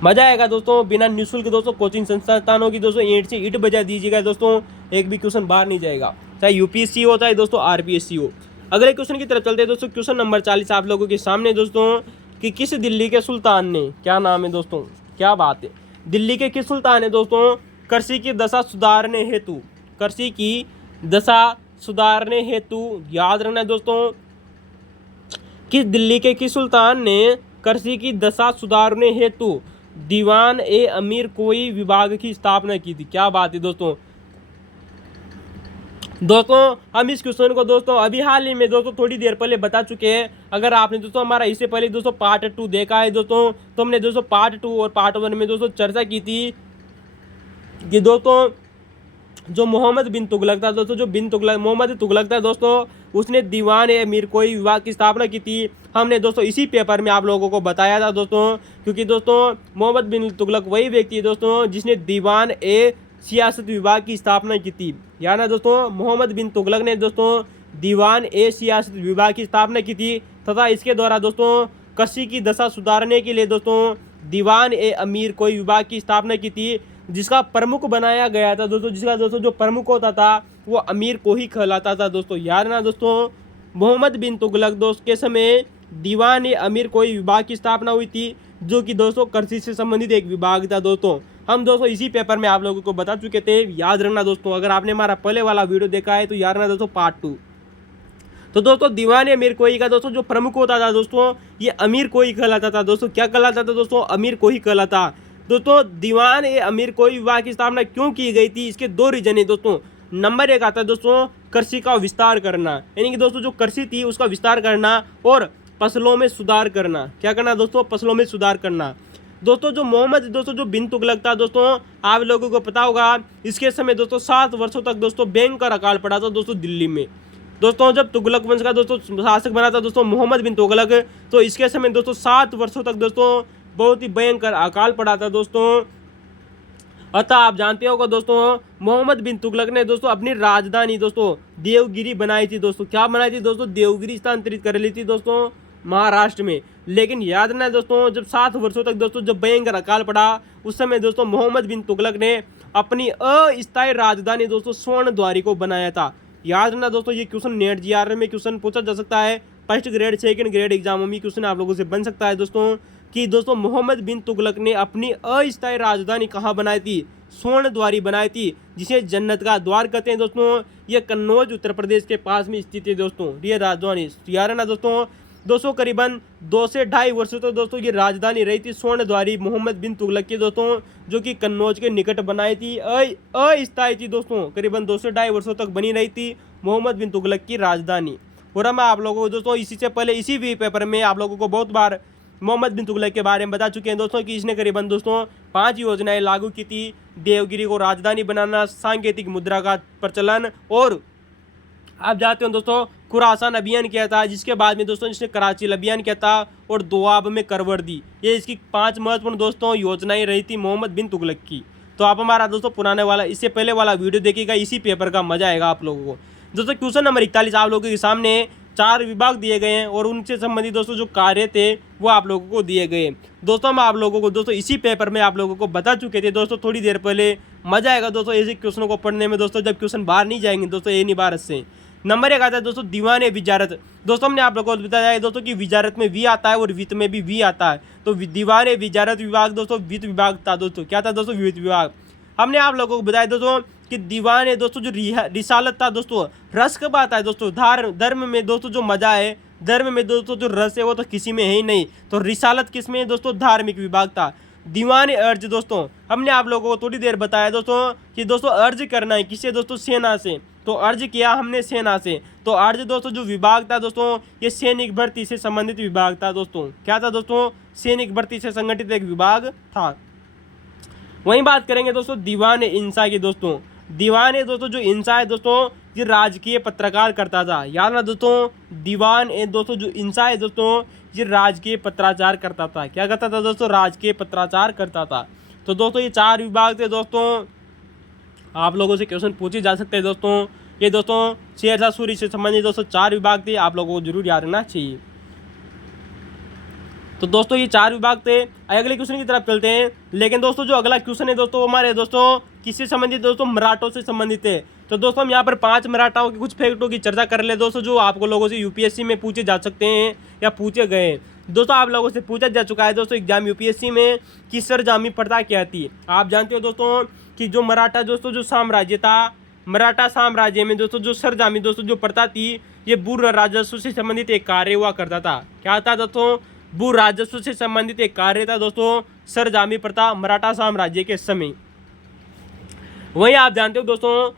मजा आएगा दोस्तों। बिना निःशुल्क दोस्तों कोचिंग संस्थानों की दोस्तों ईंट से ईंट बजा दीजिएगा दोस्तों, एक भी क्वेश्चन बाहर नहीं जाएगा, चाहे यूपीएससी हो चाहे दोस्तों आरपीएससी हो। अगले क्वेश्चन की तरफ चलते हैं दोस्तों। क्वेश्चन नंबर 40 आप लोगों के सामने दोस्तों कि किस दिल्ली के सुल्तान ने, क्या नाम है दोस्तों, क्या बात है, दिल्ली के किस सुल्तान ने दोस्तों कृषि की दशा सुधारने हेतु, कृषि की दशा सुधारने हेतु, याद रखना दोस्तों, किस दिल्ली के किस सुल्तान ने कृषि की दशा सुधारने हेतु दीवान ए अमीर कोई विभाग की स्थापना की थी। क्या बात है दोस्तों हम इस क्वेश्चन को दोस्तों अभी हाल ही में दोस्तों थोड़ी देर पहले बता चुके हैं। अगर आपने दोस्तों हमारा इससे पहले दोस्तों पार्ट 2 देखा है दोस्तों तो हमने दोस्तों पार्ट 2 और पार्ट 1 में दोस्तों चर्चा की थी कि दोस्तों जो मोहम्मद बिन तुगलक था दोस्तों, जो मोहम्मद तुगलक था दोस्तों, उसने दीवान ए अमीर कोई विभाग की स्थापना की थी। हमने दोस्तों इसी पेपर में आप लोगों को बताया था दोस्तों, क्योंकि दोस्तों मोहम्मद बिन तुगलक वही व्यक्ति है दोस्तों जिसने दीवान ए सियासत विभाग की स्थापना की थी। यानी ना दोस्तों मोहम्मद बिन तुगलक ने दोस्तों दीवान ए सियासत विभाग की स्थापना की थी तथा इसके द्वारा दोस्तों कृषि की दशा सुधारने के लिए दोस्तों दीवान ए अमीर कोई विभाग की स्थापना की थी, जिसका प्रमुख बनाया गया था दोस्तों, जिसका दोस्तों जो प्रमुख होता था वो अमीर को ही कहलाता था दोस्तों। याद ना दोस्तों मोहम्मद बिन तुगलक दोस्त के समय दीवान ए अमीर कोई विभाग की स्थापना हुई थी जो कि दोस्तों कृषि से संबंधित एक विभाग था दोस्तों। हम दोस्तों इसी पेपर में आप लोगों को बता चुके थे, याद रखना दोस्तों। अगर आपने हमारा पहले वाला वीडियो देखा है तो याद रखना दोस्तों पार्ट 2। तो दोस्तों दीवान ए अमीर कोई का दोस्तों जो प्रमुख होता था दोस्तों ये अमीर कोई कहलाता था दोस्तों। क्या कहलाता था दोस्तों? अमीर को ही कहलाता। दोस्तों दीवान ए अमीर कोई विभाग की स्थापना क्यों की गई थी, इसके 2 रीजन है दोस्तों। नंबर 1 आता है दोस्तों कृषि का विस्तार करना, यानी कि दोस्तों जो कृषि थी उसका विस्तार करना और फसलों में सुधार करना। क्या करना दोस्तों? फसलों में सुधार करना। दोस्तों जो मोहम्मद दोस्तों जो बिन तुगलक था दोस्तों, आप लोगों को पता होगा इसके समय दोस्तों 7 वर्षों तक दोस्तों भयंकर अकाल पड़ा था दोस्तों दिल्ली में। दोस्तों जब तुगलक वंश का दोस्तों शासक बना था दोस्तों मोहम्मद बिन तुगलक, तो इसके समय दोस्तों 7 वर्षों तक दोस्तों बहुत ही भयंकर अकाल पड़ा था दोस्तों। अतः आप जानते होगा दोस्तों मोहम्मद बिन तुगलक ने दोस्तों अपनी राजधानी दोस्तों देवगिरी बनाई थी दोस्तों। क्या बनाई थी दोस्तों? देवगिरी स्थानांतरित कर ली थी दोस्तों महाराष्ट्र में। लेकिन याद रखना दोस्तों जब 7 वर्षों तक दोस्तों जब भयंकर अकाल पड़ा उस समय दोस्तों मोहम्मद बिन तुगलक ने अपनी अस्थायी राजधानी दोस्तों स्वर्णद्वारी को बनाया था। याद रखना दोस्तों ये क्वेश्चन नेट जीआरए में क्वेश्चन पूछा जा सकता है, फर्स्ट ग्रेड सेकंड ग्रेड एग्जामों में क्वेश्चन आप लोगों से बन सकता है दोस्तों कि दोस्तों मोहम्मद बिन तुगलक ने अपनी अस्थायी राजधानी कहाँ बनाई थी? स्वर्णद्वारी बनाई थी, जिसे जन्नत का द्वार कहते हैं दोस्तों। ये कन्नौज उत्तर प्रदेश के पास में स्थित है दोस्तों ये राजधानी। याद रखना दोस्तों दोस्तों करीबन 2 से 2.5 वर्षों तक दोस्तों ये राजधानी रही थी स्वर्णद्वारी मोहम्मद बिन तुगलक की दोस्तों, जो कि कन्नौज के निकट बनाई थी। अस्थायी थी दोस्तों, करीबन 2 से 2.5 वर्षों तक बनी रही थी मोहम्मद बिन तुगलक की राजधानी। और मैं आप लोगों को दोस्तों इसी से पहले इसी भी पेपर में आप लोगों को बहुत बार मोहम्मद बिन तुगलक के बारे में बता चुके हैं दोस्तों कि इसने करीबन दोस्तों 5 योजनाएं लागू की थी। देवगिरी को राजधानी बनाना, सांकेतिक मुद्रा का प्रचलन, और आप जानते हो दोस्तों खुरासान अभियान किया था, जिसके बाद में दोस्तों इसने कराची अभियान किया था और दोआब में करवर्दी। ये इसकी 5 महत्वपूर्ण दोस्तों योजनाएं रही थी मोहम्मद बिन तुगलक की। तो आप हमारा दोस्तों पुराने वाला इससे पहले वाला वीडियो देखिएगा, इसी पेपर का मजा आएगा आप लोगों को। दोस्तों क्वेश्चन नंबर 41 आप लोगों के सामने 4 विभाग दिए गए हैं और उनसे संबंधित दोस्तों जो कार्य थे वो आप लोगों को दिए गए। दोस्तों मैं आप लोगों को दोस्तों इसी पेपर में आप लोगों को बता चुके थे दोस्तों थोड़ी देर पहले। मजा आएगा दोस्तों ऐसे क्वेश्चनों को पढ़ने में दोस्तों, जब क्वेश्चन बाहर नहीं जाएंगे दोस्तों ये नहीं बाहर से। नंबर 1 आता है दोस्तों दीवान विजारत। दोस्तों हमने आप लोगों को बताया है दोस्तों कि विजारत में वी आता है और वित्त में भी वी आता है। तो दीवान विजारत विभाग दोस्तों वित्त विभाग था दोस्तों। क्या था दोस्तों? वित्त विभाग। हमने आप लोगों को बताया दोस्तों कि दीवान है दोस्तों जो रिसालत था दोस्तों, रस कब आता है दोस्तों? धर्म में दोस्तों जो मजा है, धर्म में दोस्तों जो रस है वो तो किसी में है ही नहीं। तो रिसालत किस में है दोस्तों? धार्मिक विभाग था। दीवान अर्ज दोस्तों हमने आप लोगों को थोड़ी देर बताया दोस्तों कि दोस्तों अर्ज करना है किससे दोस्तों? सेना से। तो अर्ज किया हमने सेना से। तो अर्ज दोस्तों जो विभाग था दोस्तों ये सैनिक भर्ती से संबंधित विभाग था दोस्तों। क्या था दोस्तों? सैनिक भर्ती से संगठित एक विभाग था। वहीं बात करेंगे दोस्तों दीवान इंसा की। दोस्तों दीवान है दोस्तों जो इंसा है दोस्तों ये राजकीय पत्रकार करता था। याद ना दोस्तों, दीवान है दोस्तों जो इंसा है दोस्तों ये राजकीय पत्राचार करता था। क्या करता था दोस्तों? राजकीय पत्राचार करता था। तो दोस्तों ये 4 विभाग थे दोस्तों। आप लोगों से क्वेश्चन पूछे जा सकते हैं दोस्तों। ये दोस्तों शेरशाह सूरी से संबंधित दोस्तों 4 विभाग थे, आप लोगों को जरूर याद रखना चाहिए। तो दोस्तों ये 4 विभाग थे। अगले क्वेश्चन की तरफ चलते हैं। लेकिन दोस्तों जो अगला क्वेश्चन है दोस्तों हमारे दोस्तों किससे संबंधित? दोस्तों मराठों से संबंधित है। तो दोस्तों हम यहाँ पर 5 मराठाओं के कुछ फैक्टों की चर्चा कर ले दोस्तों, जो आपको लोगों से यूपीएससी में पूछे जा सकते हैं या पूछे गए। दोस्तों आप लोगों से पूछा जा चुका है दोस्तों एग्जाम यूपीएससी में कि सरजामी प्रथा क्या थी। आप जानते हो दोस्तों कि जो मराठा दोस्तों जो साम्राज्य था, मराठा साम्राज्य में दोस्तों जो सरजामी दोस्तों जो प्रथा थी ये भू राजस्व से संबंधित एक कार्य हुआ करता था। क्या था दोस्तों? भू राजस्व से संबंधित एक कार्य था दोस्तों सरजामी प्रथा मराठा साम्राज्य के समय। वहीं आप जानते हो दोस्तों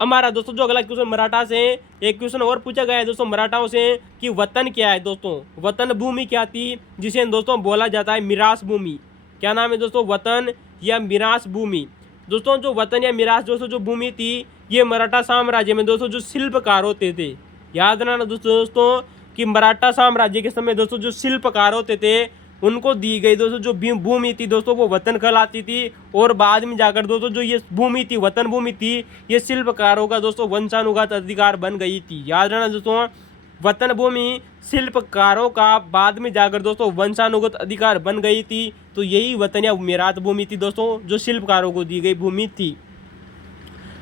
हमारा दोस्तों जो अगला क्वेश्चन मराठा से एक क्वेश्चन और पूछा गया है दोस्तों मराठाओं से कि वतन क्या है दोस्तों? वतन भूमि क्या थी जिसे दोस्तों बोला जाता है मिरास भूमि। क्या नाम है दोस्तों? वतन या मिरास भूमि। दोस्तों जो वतन या मिरास दोस्तों जो भूमि थी ये मराठा साम्राज्य में दोस्तों जो शिल्पकार होते थे। याद रखना दोस्तों कि मराठा साम्राज्य के समय दोस्तों जो शिल्पकार होते थे उनको दी गई दोस्तों जो भूमि थी दोस्तों वो वतन कहलाती थी। और बाद में जाकर दोस्तों जो ये भूमि थी वतन भूमि थी ये शिल्पकारों का दोस्तों वंशानुगत अधिकार बन गई थी। याद रखना दोस्तों वतन भूमि शिल्पकारों का बाद में जाकर दोस्तों वंशानुगत अधिकार बन गई थी। तो यही वतन या मिरात भूमि थी दोस्तों जो शिल्पकारों को दी गई भूमि थी।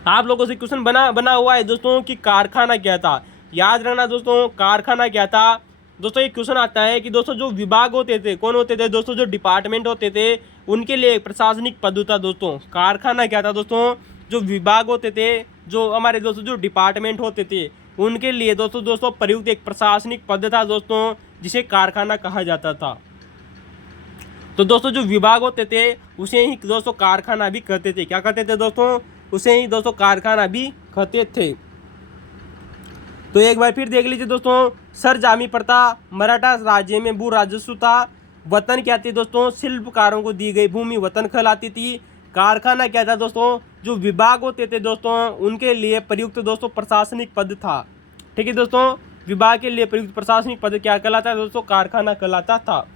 आप लोगों से क्वेश्चन बना हुआ है दोस्तों कि कारखाना क्या था। याद रखना दोस्तों कारखाना क्या था। दोस्तों एक क्वेश्चन आता है कि दोस्तों जो विभाग होते थे कौन होते थे दोस्तों? जो डिपार्टमेंट होते थे उनके लिए एक प्रशासनिक पद था दोस्तों। कारखाना क्या था दोस्तों? जो विभाग होते थे जो हमारे दोस्तों जो डिपार्टमेंट होते थे उनके लिए दोस्तों प्रयुक्त एक प्रशासनिक पद था दोस्तों जिसे कारखाना कहा जाता था। तो दोस्तों जो विभाग होते थे उसे ही दोस्तों कारखाना भी कहते थे। क्या कहते थे दोस्तों? उसे ही दोस्तों कारखाना भी कहते थे। तो एक बार फिर देख लीजिए दोस्तों सरजामी प्रथा मराठा राज्य में भू राजस्व था। वतन क्या थी दोस्तों? शिल्पकारों को दी गई भूमि वतन कहलाती थी। कारखाना क्या था दोस्तों? जो विभाग होते थे दोस्तों उनके लिए प्रयुक्त दोस्तों प्रशासनिक पद था। ठीक है दोस्तों, विभाग के लिए प्रयुक्त प्रशासनिक पद क्या कहलाता है दोस्तों? कारखाना कहलाता था।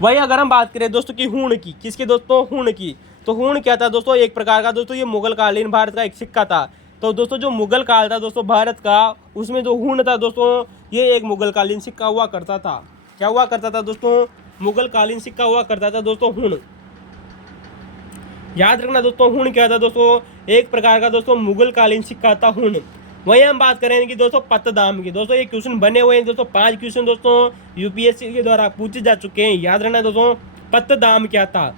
वही अगर हम बात करें दोस्तों की हूण की, किसके दोस्तों? हूण की। तो हूण क्या था दोस्तों? एक प्रकार का दोस्तों ये मुगल कालीन भारत का एक सिक्का था। तो दोस्तों जो मुगल काल था दोस्तों भारत का उसमें जो हूण था दोस्तों ये एक मुगल कालीन सिक्का हुआ करता था। क्या हुआ करता था दोस्तों? मुगल कालीन सिक्का हुआ करता था दोस्तों हूण। याद रखना दोस्तों हूण क्या था दोस्तों? एक प्रकार का दोस्तों मुगल कालीन सिक्का था हूण। वहीं हम बात करेंगे कि दोस्तों पत्तदाम की। दोस्तों ये क्वेश्चन बने हुए हैं दोस्तों 5 क्वेश्चन दोस्तों यूपीएससी के द्वारा पूछे जा चुके हैं। याद रखना दोस्तों पत्तदाम क्या था?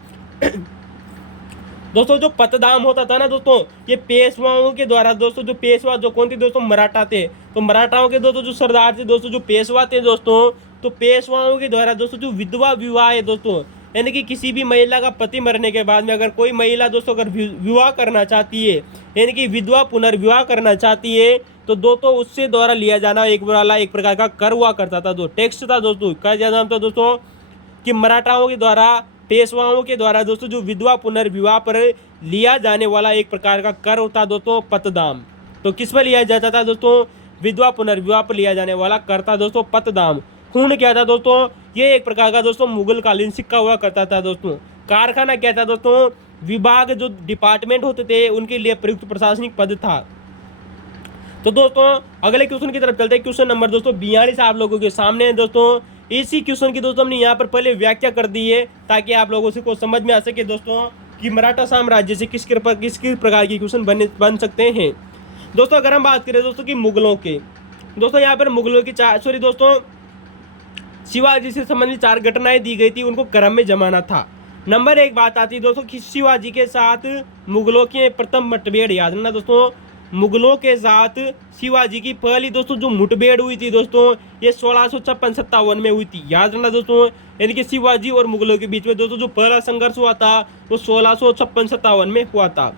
दोस्तों जो पतदाम होता था ना दोस्तों, ये पेशवाओं के द्वारा दोस्तों, जो पेशवा जो कौन थे दोस्तों, मराठा थे। तो मराठाओं के दोस्तों जो सरदार थे दोस्तों, जो पेशवा थे दोस्तों, तो पेशवाओं के द्वारा दोस्तों जो विधवा विवाह है दोस्तों, यानी कि किसी भी महिला का पति मरने के बाद में अगर कोई महिला दोस्तों अगर विवाह करना चाहती है, यानी कि विधवा पुनर्विवाह करना चाहती है, तो दोस्तों उससे द्वारा लिया जाना एक प्रकार का कर हुआ करता था, जो टैक्स था दोस्तों। क्या जाना था दोस्तों कि मराठाओं के द्वारा, पेशवाओं के द्वारा दोस्तों जो विधवा पुनर्विवाह पर लिया जाने वाला एक प्रकार का कर होता दोस्तों पतदाम। तो किस पर लिया जाता था दोस्तों, विधवा पुनर्विवाह पर लिया जाने वाला कर था दोस्तों पतदाम। खून क्या था दोस्तों, ये एक प्रकार का दोस्तों मुगल कालीन सिक्का हुआ करता था दोस्तों। कारखाना क्या था दोस्तों, विभाग जो डिपार्टमेंट होते थे उनके लिए प्रयुक्त प्रशासनिक पद था। तो दोस्तों अगले क्वेश्चन की तरफ चलते हैं। क्वेश्चन नंबर दोस्तों 42 आप लोगों के सामने है दोस्तों। इसी क्वेश्चन की दोस्तों हमने यहाँ पर पहले व्याख्या कर दी है ताकि आप लोगों से को समझ में आ सके दोस्तों कि मराठा साम्राज्य से किस प्रकार की क्वेश्चन बन सकते हैं। दोस्तों अगर हम बात करें दोस्तों कि मुगलों के, दोस्तों यहाँ पर मुगलों की दोस्तों शिवाजी से संबंधित 4 घटनाएं दी गई थी, उनको क्रम में जमाना था। नंबर 1 बात आती है दोस्तों कि शिवाजी के साथ मुगलों के प्रथम मुठभेड़, याद रखना दोस्तों, मुगलों के साथ शिवाजी की पहली दोस्तों जो मुठभेड़ हुई थी दोस्तों, ये 1656-57 में हुई थी, याद रखना दोस्तों। यानी कि शिवाजी और मुगलों के बीच में दोस्तों जो पहला संघर्ष हुआ था वो 1656-57 में हुआ था।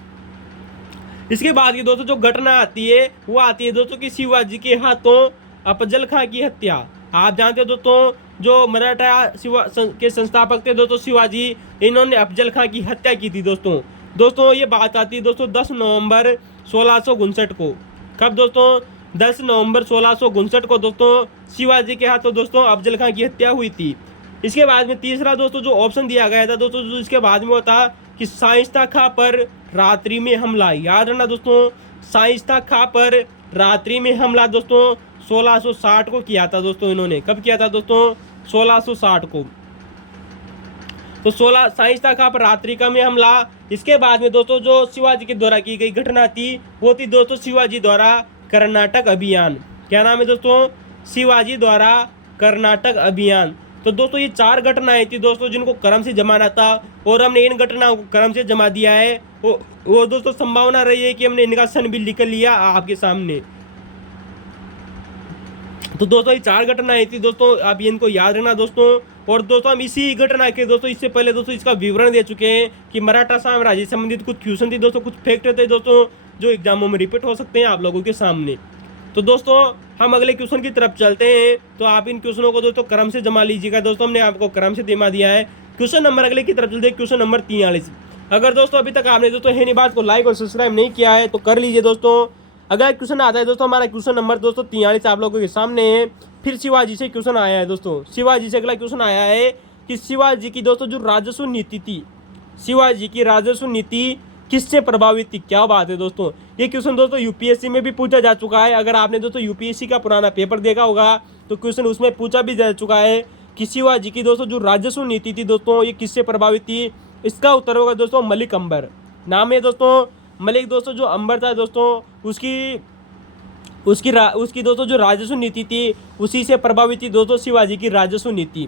इसके बाद की दोस्तों जो घटना आती है वो आती है दोस्तों कि शिवाजी के हाथों अफजल खां की हत्या। आप जानते हो दोस्तों जो मराठा के संस्थापक थे दोस्तों शिवाजी, इन्होंने अफजल खां की हत्या की थी दोस्तों ये बात आती है दोस्तों 10 नवंबर 1659 को। कब दोस्तों, 10 नवंबर 1659 को दोस्तों शिवाजी के हाथों दोस्तों अफजल खां की हत्या हुई थी। इसके बाद में तीसरा दोस्तों जो ऑप्शन दिया गया था दोस्तों, जो इसके बाद में वो था कि शाइस्ता खां पर रात्रि में हमला। याद रखना दोस्तों, शाइस्ता खां पर रात्रि में हमला दोस्तों 1660 को किया था दोस्तों। इन्होंने कब किया था दोस्तों, 1660 को। तो 16 शाइस्ता खां पर रात्रि का में हमला। इसके बाद में दोस्तों जो शिवाजी के द्वारा की गई घटना थी वो थी दोस्तों शिवाजी द्वारा कर्नाटक अभियान। क्या नाम है दोस्तों, शिवाजी द्वारा कर्नाटक अभियान। तो दोस्तों ये 4 घटनाएं थी दोस्तों जिनको क्रम से जमाना था, और हमने इन घटनाओं को क्रम से जमा दिया है। वो दोस्तों संभावना रही है कि हमने इनका सन भी लिख लिया आपके सामने। तो दोस्तों ये 4 घटनाएं थी दोस्तों, आप इनको याद रखना दोस्तों। और दोस्तों हम इसी घटना के दोस्तों इससे पहले दोस्तों इसका विवरण दे चुके हैं कि मराठा साम्राज्य से संबंधित कुछ क्वेश्चन थी दोस्तों, कुछ फैक्ट थे दोस्तों जो एग्जामों में रिपीट हो सकते हैं आप लोगों के सामने। तो दोस्तों हम अगले क्वेश्चन की तरफ चलते हैं। तो आप इन क्वेश्चनों को दोस्तों क्रम से जमा लीजिएगा दोस्तों, हमने आपको क्रम से जमा दिया है। क्वेश्चन नंबर अगले की तरफ चलते हैं, क्वेश्चन नंबर 43। अगर दोस्तों अभी तक आपने दोस्तों है नहीं बात को लाइक और सब्सक्राइब नहीं किया है तो कर लीजिए दोस्तों। अगला क्वेश्चन आता है दोस्तों, हमारा क्वेश्चन नंबर दोस्तों 43 आप लोगों के सामने है। फिर शिवाजी से क्वेश्चन आया है दोस्तों, शिवाजी से अगला क्वेश्चन आया है कि शिवाजी की दोस्तों जो राजस्व नीति थी, शिवाजी की राजस्व नीति किससे प्रभावित थी। क्या बात है दोस्तों, ये क्वेश्चन दोस्तों यूपीएससी में भी पूछा जा चुका है। अगर आपने दोस्तों यूपीएससी का पुराना पेपर देखा होगा तो क्वेश्चन उसमें पूछा भी जा चुका है कि शिवाजी की दोस्तों जो राजस्व नीति थी दोस्तों ये किससे प्रभावित थी। इसका उत्तर होगा दोस्तों मलिक अंबर। नाम है दोस्तों मलिक दोस्तों जो अंबर था दोस्तों, उसकी दोस्तों जो राजस्व नीति थी उसी से प्रभावित थी दोस्तों शिवाजी की राजस्व नीति।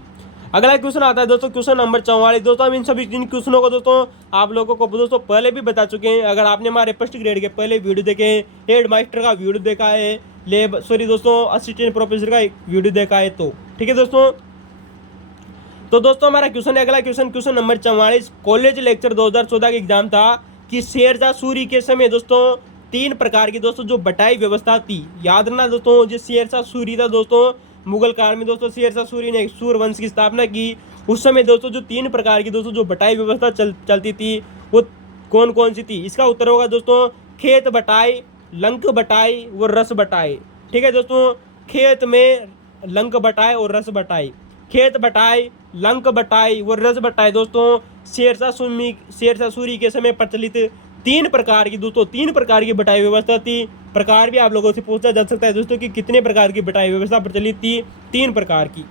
अगला क्वेश्चन आता है दोस्तों क्वेश्चन नंबर 44। दोस्तों हम इन सभी क्वेश्चनों को दोस्तों आप लोगों को दोस्तों पहले भी बता चुके हैं। अगर आपने हमारे फर्स्ट ग्रेड के पहले वीडियो देखे हैं, हेड मास्टर का वीडियो देखा है, दोस्तों असिस्टेंट प्रोफेसर का वीडियो देखा है तो ठीक है दोस्तों। तो दोस्तों हमारा क्वेश्चन है अगला क्वेश्चन नंबर 44। कॉलेज लेक्चर 2014 का एग्जाम था कि शेरशाह सूरी के समय दोस्तों 3 प्रकार की दोस्तों जो बटाई व्यवस्था थी। याद रखना दोस्तों, जो शेरशाह सूरी था दोस्तों मुगल काल में दोस्तों शेरशाह सूरी ने सूर वंश की स्थापना की। उस समय दोस्तों जो 3 प्रकार की दोस्तों जो बटाई व्यवस्था चलती थी वो कौन कौन सी थी। इसका उत्तर होगा दोस्तों खेत बटाई, लंक बटाई व रस बटाई। ठीक है दोस्तों, खेत में लंक बटाई और रस बटाई, खेत बटाई, लंक बटाई व रस बटाई दोस्तों शेरशाह सूरी के समय प्रचलित 3 प्रकार की दोस्तों 3 प्रकार की बटाई व्यवस्था थी। प्रकार भी आप लोगों से पूछा जा सकता है दोस्तों कि कितने प्रकार की बटाई व्यवस्था प्रचलित थी, 3 प्रकार की।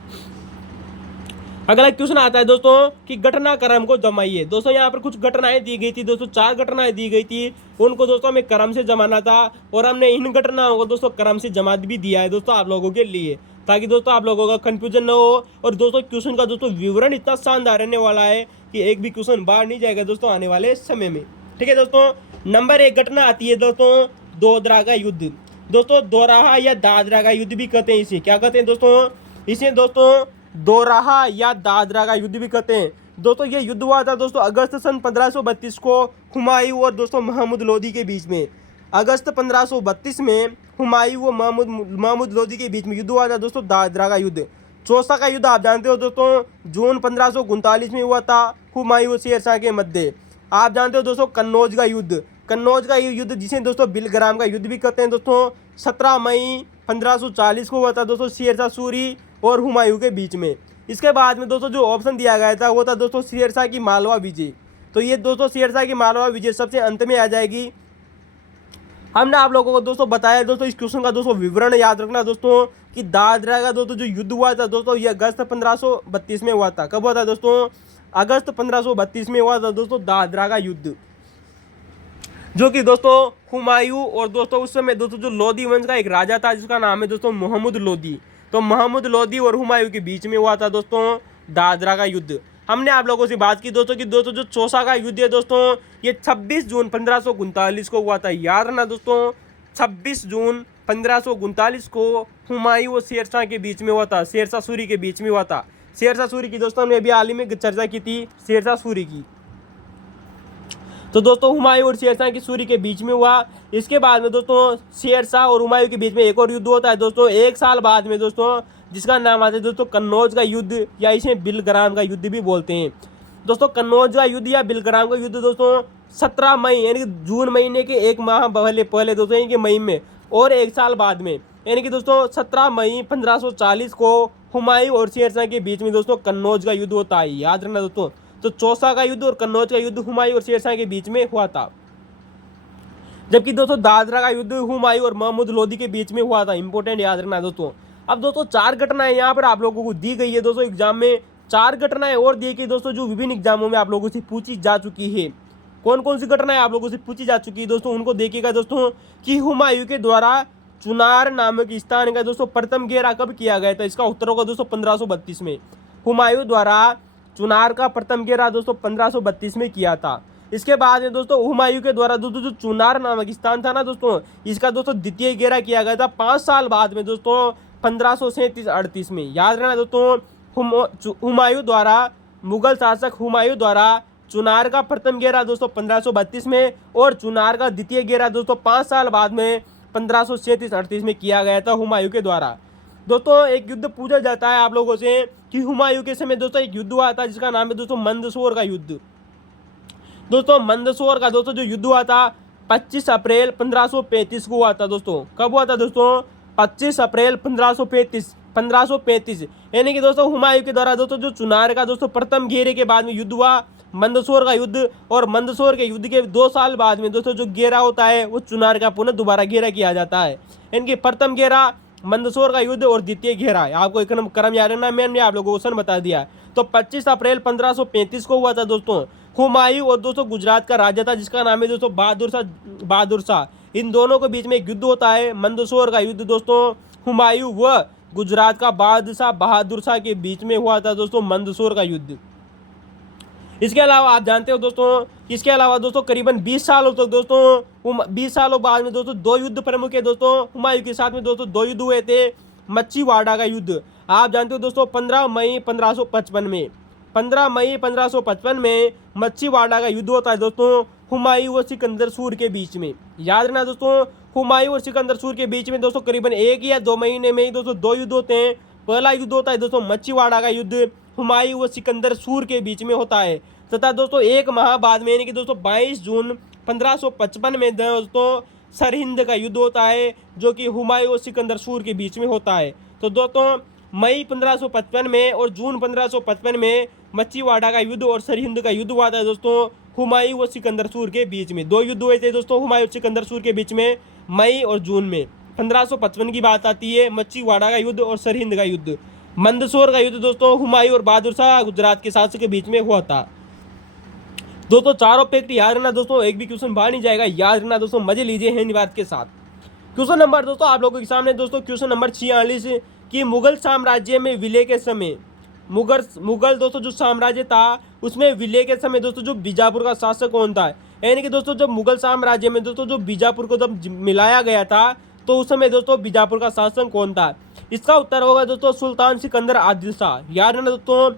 अगला क्वेश्चन आता है दोस्तों कि घटनाक्रम को जमाइए। दोस्तों यहाँ पर कुछ घटनाएं दी गई थी दोस्तों, 4 घटनाएं दी गई थी, उनको दोस्तों हमें क्रम से जमाना था और हमने इन घटनाओं को दोस्तों क्रम से जमा भी दिया है दोस्तों आप लोगों के लिए, ताकि दोस्तों आप लोगों का कंफ्यूजन न हो। और दोस्तों क्वेश्चन का दोस्तों विवरण इतना शानदार रहने वाला है कि एक भी क्वेश्चन बाहर नहीं जाएगा दोस्तों आने वाले समय में। ठीक है दोस्तों। नंबर 1 घटना आती है दोस्तों दोदरा का युद्ध। दोस्तों दोराहा या दादरा का युद्ध भी कहते हैं इसे, क्या कहते हैं दोस्तों, इसे दोस्तों दोराहा या दादरा का युद्ध भी कहते हैं। दोस्तों ये युद्ध हुआ था दोस्तों अगस्त सन 1532 को हुमायूं और दोस्तों महमूद लोदी के बीच में। अगस्त 1532 में हुमायूं व महमूद लोदी के बीच में युद्ध हुआ था दोस्तों दादरा का युद्ध। चौसा का युद्ध आप जानते हो दोस्तों जून 1539 में हुआ था हुमायूं और शेर शाह के मध्य। आप जानते हो दोस्तों कन्नौज का युद्ध, कन्नौज का युद्ध जिसे दोस्तों बिलग्राम का युद्ध भी कहते हैं दोस्तों, 17 मई 1540 को हुआ था दोस्तों शेर शाह सूरी और हुमायूं के बीच में। इसके बाद में दोस्तों जो ऑप्शन दिया गया था वो था दोस्तों शेर शाह की मालवा विजय। तो ये दोस्तों शेर शाह की मालवा विजय सबसे अंत में आ जाएगी। हमने आप लोगों को दोस्तों बताया दोस्तों इस क्वेश्चन का दोस्तों विवरण याद रखना दोस्तों कि दादरा का दोस्तों जो युद्ध हुआ था दोस्तों ये अगस्त 1532 में हुआ था। कब हुआ था दोस्तों, अगस्त 1532 में हुआ था दोस्तों दादरा का युद्ध, जो कि दोस्तों हुमायूं और दोस्तों उस समय दोस्तों जो लोदी वंश का एक राजा था जिसका नाम है दोस्तों महमूद लोदी, तो महमूद लोदी और हुमायूं के बीच में हुआ था दोस्तों दादरा का युद्ध। हमने आप लोगों से बात की दोस्तों कि दोस्तों जो चौसा का युद्ध है दोस्तों ये 26 जून 1539 को हुआ था। याद रखना दोस्तों 26 जून 1539 को हुमायूं और शेर शाह के बीच में हुआ था, शेर शाह सूरी के बीच में हुआ था। शेर शाह सूरी की दोस्तों ने अभी हाल ही में चर्चा की थी शेर शाह सूरी की। तो दोस्तों हुमायूं और शेर शाह की सूरी के बीच में हुआ। इसके बाद में दोस्तों शेर शाह और हुमायूं के बीच में एक और युद्ध होता है दोस्तों 1 साल बाद में दोस्तों, जिसका नाम आता है दोस्तों कन्नौज का युद्ध या इसे बिलग्राम का युद्ध भी बोलते हैं। दोस्तों कन्नौज का युद्ध या बिलग्राम का युद्ध दोस्तों 17 मई यानी कि जून महीने के 1 माह पहले दोस्तों यानी कि मई में और 1 साल बाद में यानी कि दोस्तों 17 मई 1540 को हुमायूं और शेर शाह के बीच में दोस्तों कन्नौज का युद्ध होता है। याद रखना दोस्तों, तो चौसा का युद्ध और कन्नौज का युद्ध हुमायूं और शेर शाह के बीच में हुआ था, जबकि दोस्तों दादरा का युद्ध हुमायूं और महमूद लोदी के बीच में हुआ था। इंपॉर्टेंट याद रखना दोस्तों। अब दोस्तों 4 घटनाएं यहाँ पर आप लोगों को दी गई है दोस्तों एग्जाम में, 4 घटनाएं और दी गई दोस्तों जो विभिन्न एग्जामों में आप लोगों से पूछी जा चुकी है। कौन कौन सी घटनाएं आप लोगों से पूछी जा चुकी है दोस्तों उनको देखिएगा दोस्तों कि हुमायूं के द्वारा चुनार नामक स्थान का दोस्तों प्रथम घेरा कब किया गया था। इसका उत्तर होगा दोस्तों 1532 में। हुमायूं द्वारा चुनार का प्रथम घेरा दोस्तों 1532 में किया था। इसके बाद में दोस्तों हुमायूं के द्वारा दोस्तों जो चुनार नामक स्थान था ना दोस्तों, इसका दोस्तों द्वितीय घेरा किया गया था 5 साल बाद में दोस्तों 1537-38 में। याद रखना दोस्तों हुमायूं द्वारा मुगल शासक हुमायूं द्वारा चुनार का प्रथम घेरा दोस्तों 1532 में और चुनार का द्वितीय घेरा दोस्तों 5 साल बाद में 1537-38 में किया गया था हुमायूं के द्वारा। दोस्तों एक युद्ध पूछा जाता है आप लोगों से कि हुमायूं के समय दोस्तों एक युद्ध हुआ था जिसका नाम है दोस्तों मंदसौर का युद्ध। दोस्तों मंदसौर का दोस्तों जो युद्ध हुआ था 25 अप्रैल 1535 को हुआ था दोस्तों। कब हुआ था दोस्तों, 25 अप्रैल 1535 यानी कि दोस्तों हुमायूं के द्वारा दोस्तों जो चुनार का दोस्तों प्रथम घेरे के बाद में युद्ध हुआ मंदसौर का युद्ध, और मंदसौर के युद्ध के 2 साल बाद में दोस्तों जो घेरा होता है वो चुनार का पुनः दोबारा घेरा किया जाता है। इनके प्रथम घेरा मंदसौर का युद्ध और द्वितीय घेरा आपको एक क्रम याद रखना, मैंने आप लोगों को क्वेश्चन बता दिया। तो 25 अप्रैल 1535 को हुआ था दोस्तों। हुमायूं और दोस्तों गुजरात का राजा था जिसका नाम है दोस्तों बहादुर शाह, इन दोनों के बीच में एक युद्ध होता है मंदसौर का युद्ध दोस्तों। हुमायूं व गुजरात का बहादुर शाह के बीच में हुआ था दोस्तों मंदसौर का युद्ध। इसके अलावा आप जानते हो दोस्तों, इसके अलावा दोस्तों करीबन 20 सालों तक दोस्तों 20 सालों बाद में दोस्तों 2 युद्ध प्रमुख है दोस्तों हुमायूं के साथ में दोस्तों 2 युद्ध हुए थे। मच्छीवाड़ा का युद्ध आप जानते हो दोस्तों 15 मई 1555 में, 15 मई 1555 में मच्छीवाड़ा का युद्ध होता है दोस्तों हुमायूं और सिकंदर सूर के बीच में। याद रखना दोस्तों हुमायूं और सिकंदर सूर के बीच में दोस्तों करीबन 1 या 2 महीने में ही दोस्तों 2 युद्ध होते हैं। पहला युद्ध होता है दोस्तों मच्छीवाड़ा का युद्ध हुमायूं व सिकंदर सूर के बीच में होता है, तथा दोस्तों 1 माह बाद में यानी कि दोस्तों 22 जून 1555 में दोस्तों सरहिंद का युद्ध होता है जो कि हुमायूं और सिकंदर सूर के बीच में होता है। तो दोस्तों मई 1555 में और जून 1555 में मच्छीवाड़ा का युद्ध और सरहिंद का युद्ध हुआ था दोस्तों हुमायूं व सिकंदर सूर के बीच में। 2 युद्ध हुए थे दोस्तों हुमायूं और सिकंदर सूर के बीच में मई और जून में। 1555 की बात आती है मच्छीवाड़ा का युद्ध और सरहिंद का युद्ध। मंदसौर का युद्ध दोस्तों हुमायूं और बहादुर शाह गुजरात के शासक के बीच में हुआ था। दोस्तों चारों फैक्ट याद रखना दोस्तों, एक भी क्वेश्चन बाहर नहीं जाएगा। याद रखना दोस्तों, मजे लीजिए हिंदी बात के साथ। क्वेश्चन नंबर दोस्तों आप लोगों के सामने दोस्तों क्वेश्चन नंबर 46 कि मुगल साम्राज्य में विलय के समय मुगल दोस्तों जो साम्राज्य था उसमें विलय के समय दोस्तों जो बीजापुर का शासक कौन था। यानी कि दोस्तों जब मुगल साम्राज्य में दोस्तों जो बीजापुर को जब मिलाया गया था तो उस समय दोस्तों बीजापुर का शासक कौन था? इसका उत्तर होगा दोस्तों सुल्तान सिकंदर आदिल शाह। याद रखना दोस्तों,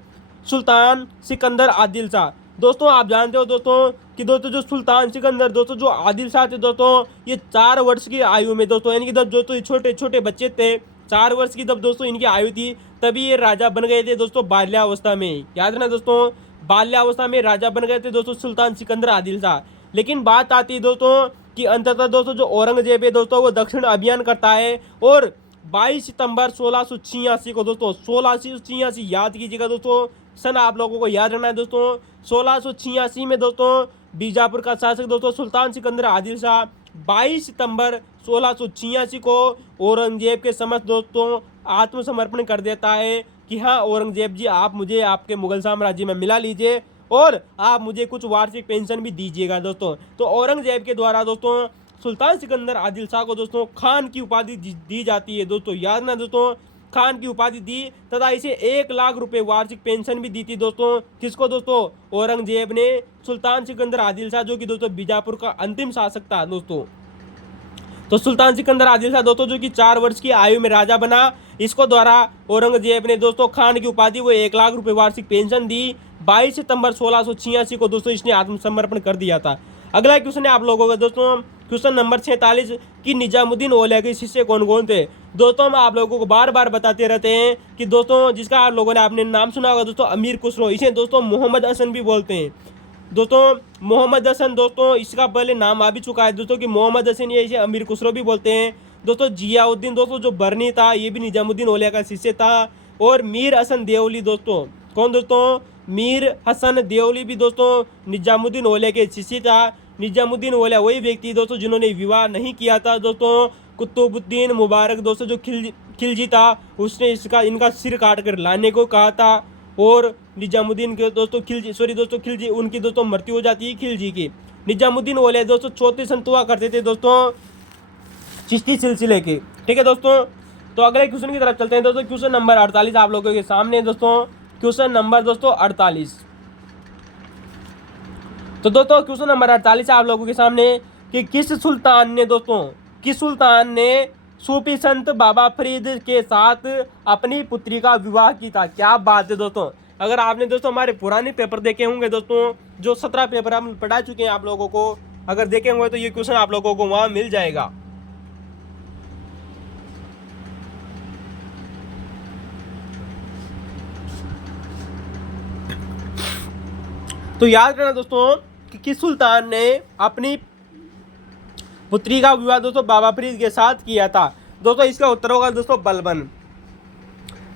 सुल्तान सिकंदर आदिल शाह। दोस्तों आप जानते हो दोस्तों कि दोस्तों जो सुल्तान सिकंदर दोस्तों जो आदिल शाह थे दोस्तों, ये 4 वर्ष की आयु में दोस्तों, यानी कि जब दोस्तों छोटे छोटे बच्चे थे, 4 वर्ष की जब दोस्तों इनकी आयु थी, तभी ये राजा बन गए थे दोस्तों बाल्यावस्था में। याद रखना दोस्तों, बाल्यावस्था में राजा बन गए थे दोस्तों सुल्तान सिकंदर आदिल शाह। लेकिन बात आती है दोस्तों कि अंततः दोस्तों जो औरंगजेब है दोस्तों वो दक्षिण अभियान करता है और 22 सितंबर 1686 को दोस्तों, 1686 याद कीजिएगा दोस्तों, सन आप लोगों को याद रखना है दोस्तों। 1686 में दोस्तों बीजापुर का शासक दोस्तों सुल्तान सिकंदर आदिल शाह 22 सितंबर 1686 को औरंगजेब के समक्ष दोस्तों आत्मसमर्पण कर देता है कि हाँ औरंगजेब जी, आप मुझे आपके मुगल साम्राज्य में मिला लीजिए और आप मुझे कुछ वार्षिक पेंशन भी दीजिएगा दोस्तों। तो औरंगजेब के द्वारा दोस्तों सुल्तान सिकंदर आदिल शाह को दोस्तों खान की उपाधि दी जाती है दोस्तों। याद ना दोस्तों, खान की उपाधि दी तथा इसे 1 लाख रुपए वार्षिक पेंशन भी दी थी दोस्तों। किसको दोस्तों? औरंगजेब ने सुल्तान सिकंदर आदिल शाह, जो कि दोस्तों बीजापुर का अंतिम शासक था दोस्तों। तो सुल्तान सिकंदर आदिल शाह दोस्तों जो कि 4 वर्ष की आयु में राजा बना, इसको द्वारा औरंगजेब ने दोस्तों खान की उपाधि वो 1 लाख रुपए वार्षिक पेंशन दी। 22 सितंबर 1686 को दोस्तों इसने आत्मसमर्पण कर दिया था। अगला क्वेश्चन है आप लोगों का दोस्तों, क्वेश्चन नंबर 46 कि निजामुद्दीन औलिया के शिष्य कौन कौन थे? दोस्तों हम आप लोगों को बार बार बताते रहते हैं कि दोस्तों जिसका आप लोगों ने आपने नाम सुना होगा दोस्तों अमीर खुसरो, इसे दोस्तों मोहम्मद हसन भी बोलते हैं दोस्तों। मोहम्मद हसन दोस्तों इसका पहले नाम आ भी चुका है दोस्तों कि मोहम्मद हसन, ये इसे अमीर खुसरो भी बोलते हैं दोस्तों। जियाउद्दीन दोस्तों जो बरनी था, ये भी निजामुद्दीन औलिया का शिष्य था। और मीर हसन देवली दोस्तों, कौन दोस्तों? मीर हसन देवली भी दोस्तों निजामुद्दीन औलिया के शिष्य था। निजामुद्दीन औलिया वही व्यक्ति दोस्तों जिन्होंने विवाह नहीं किया था दोस्तों। कुतुबुद्दीन मुबारक दोस्तों जो खिलजी था, उसने इनका सिर काट कर लाने को कहा था। और निजामुद्दीन के दोस्तों खिलजी उनकी दोस्तों मृत्यु हो जाती है खिलजी की। निजामुद्दीन औलिया दोस्तों चौथे संत हुआ करते थे दोस्तों चिश्ती सिलसिले के। ठीक है दोस्तों, तो अगले क्वेश्चन की तरफ चलते हैं दोस्तों। क्वेश्चन नंबर 48 आप लोगों के सामने दोस्तों, क्वेश्चन नंबर दोस्तों 48। तो दोस्तों क्वेश्चन नंबर 48 आप लोगों के सामने कि किस सुल्तान ने सूफी संत बाबा फरीद के साथ अपनी पुत्री का विवाह की था? क्या बात है दोस्तों। अगर आपने दोस्तों हमारे पुराने पेपर देखे होंगे दोस्तों, जो 17 पेपर हम पढ़ा चुके हैं आप लोगों को, अगर देखे होंगे तो ये क्वेश्चन आप लोगों को वहां मिल जाएगा। तो याद रखना दोस्तों कि किस सुल्तान ने अपनी पुत्री का विवाह दोस्तों बाबा फरीद के साथ किया था? दोस्तों इसका उत्तर होगा दोस्तों बलबन।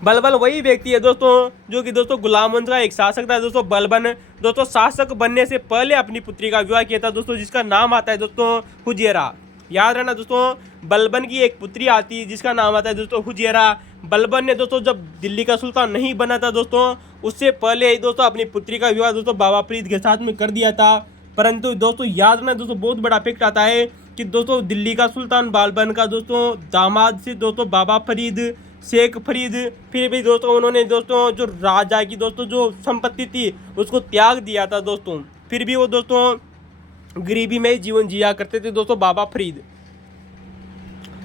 बलबन वही व्यक्ति है दोस्तों जो कि दोस्तों गुलाम वंश का एक शासक था दोस्तों। बलबन दोस्तों शासक बनने से पहले अपनी पुत्री का विवाह किया था दोस्तों, जिसका नाम आता है दोस्तों हुजैरा। याद रखना दोस्तों, बलबन की एक पुत्री आती है जिसका नाम आता है दोस्तों हुजैरा। बलबन ने दोस्तों जब दिल्ली का सुल्तान नहीं बना था दोस्तों, उससे पहले ही दोस्तों अपनी पुत्री का विवाह दोस्तों बाबा फरीद के साथ में कर दिया था। परंतु दोस्तों याद रखना दोस्तों, बहुत बड़ा फैक्ट आता है कि दोस्तों दिल्ली का सुल्तान बलबन का दोस्तों दामाद से दोस्तों बाबा फरीद, शेख फरीद, फिर भी दोस्तों उन्होंने दोस्तों जो राजा की दोस्तों जो संपत्ति थी उसको त्याग दिया था दोस्तों। फिर भी वो दोस्तों गरीबी में जीवन जिया करते थे दोस्तों बाबा फरीद।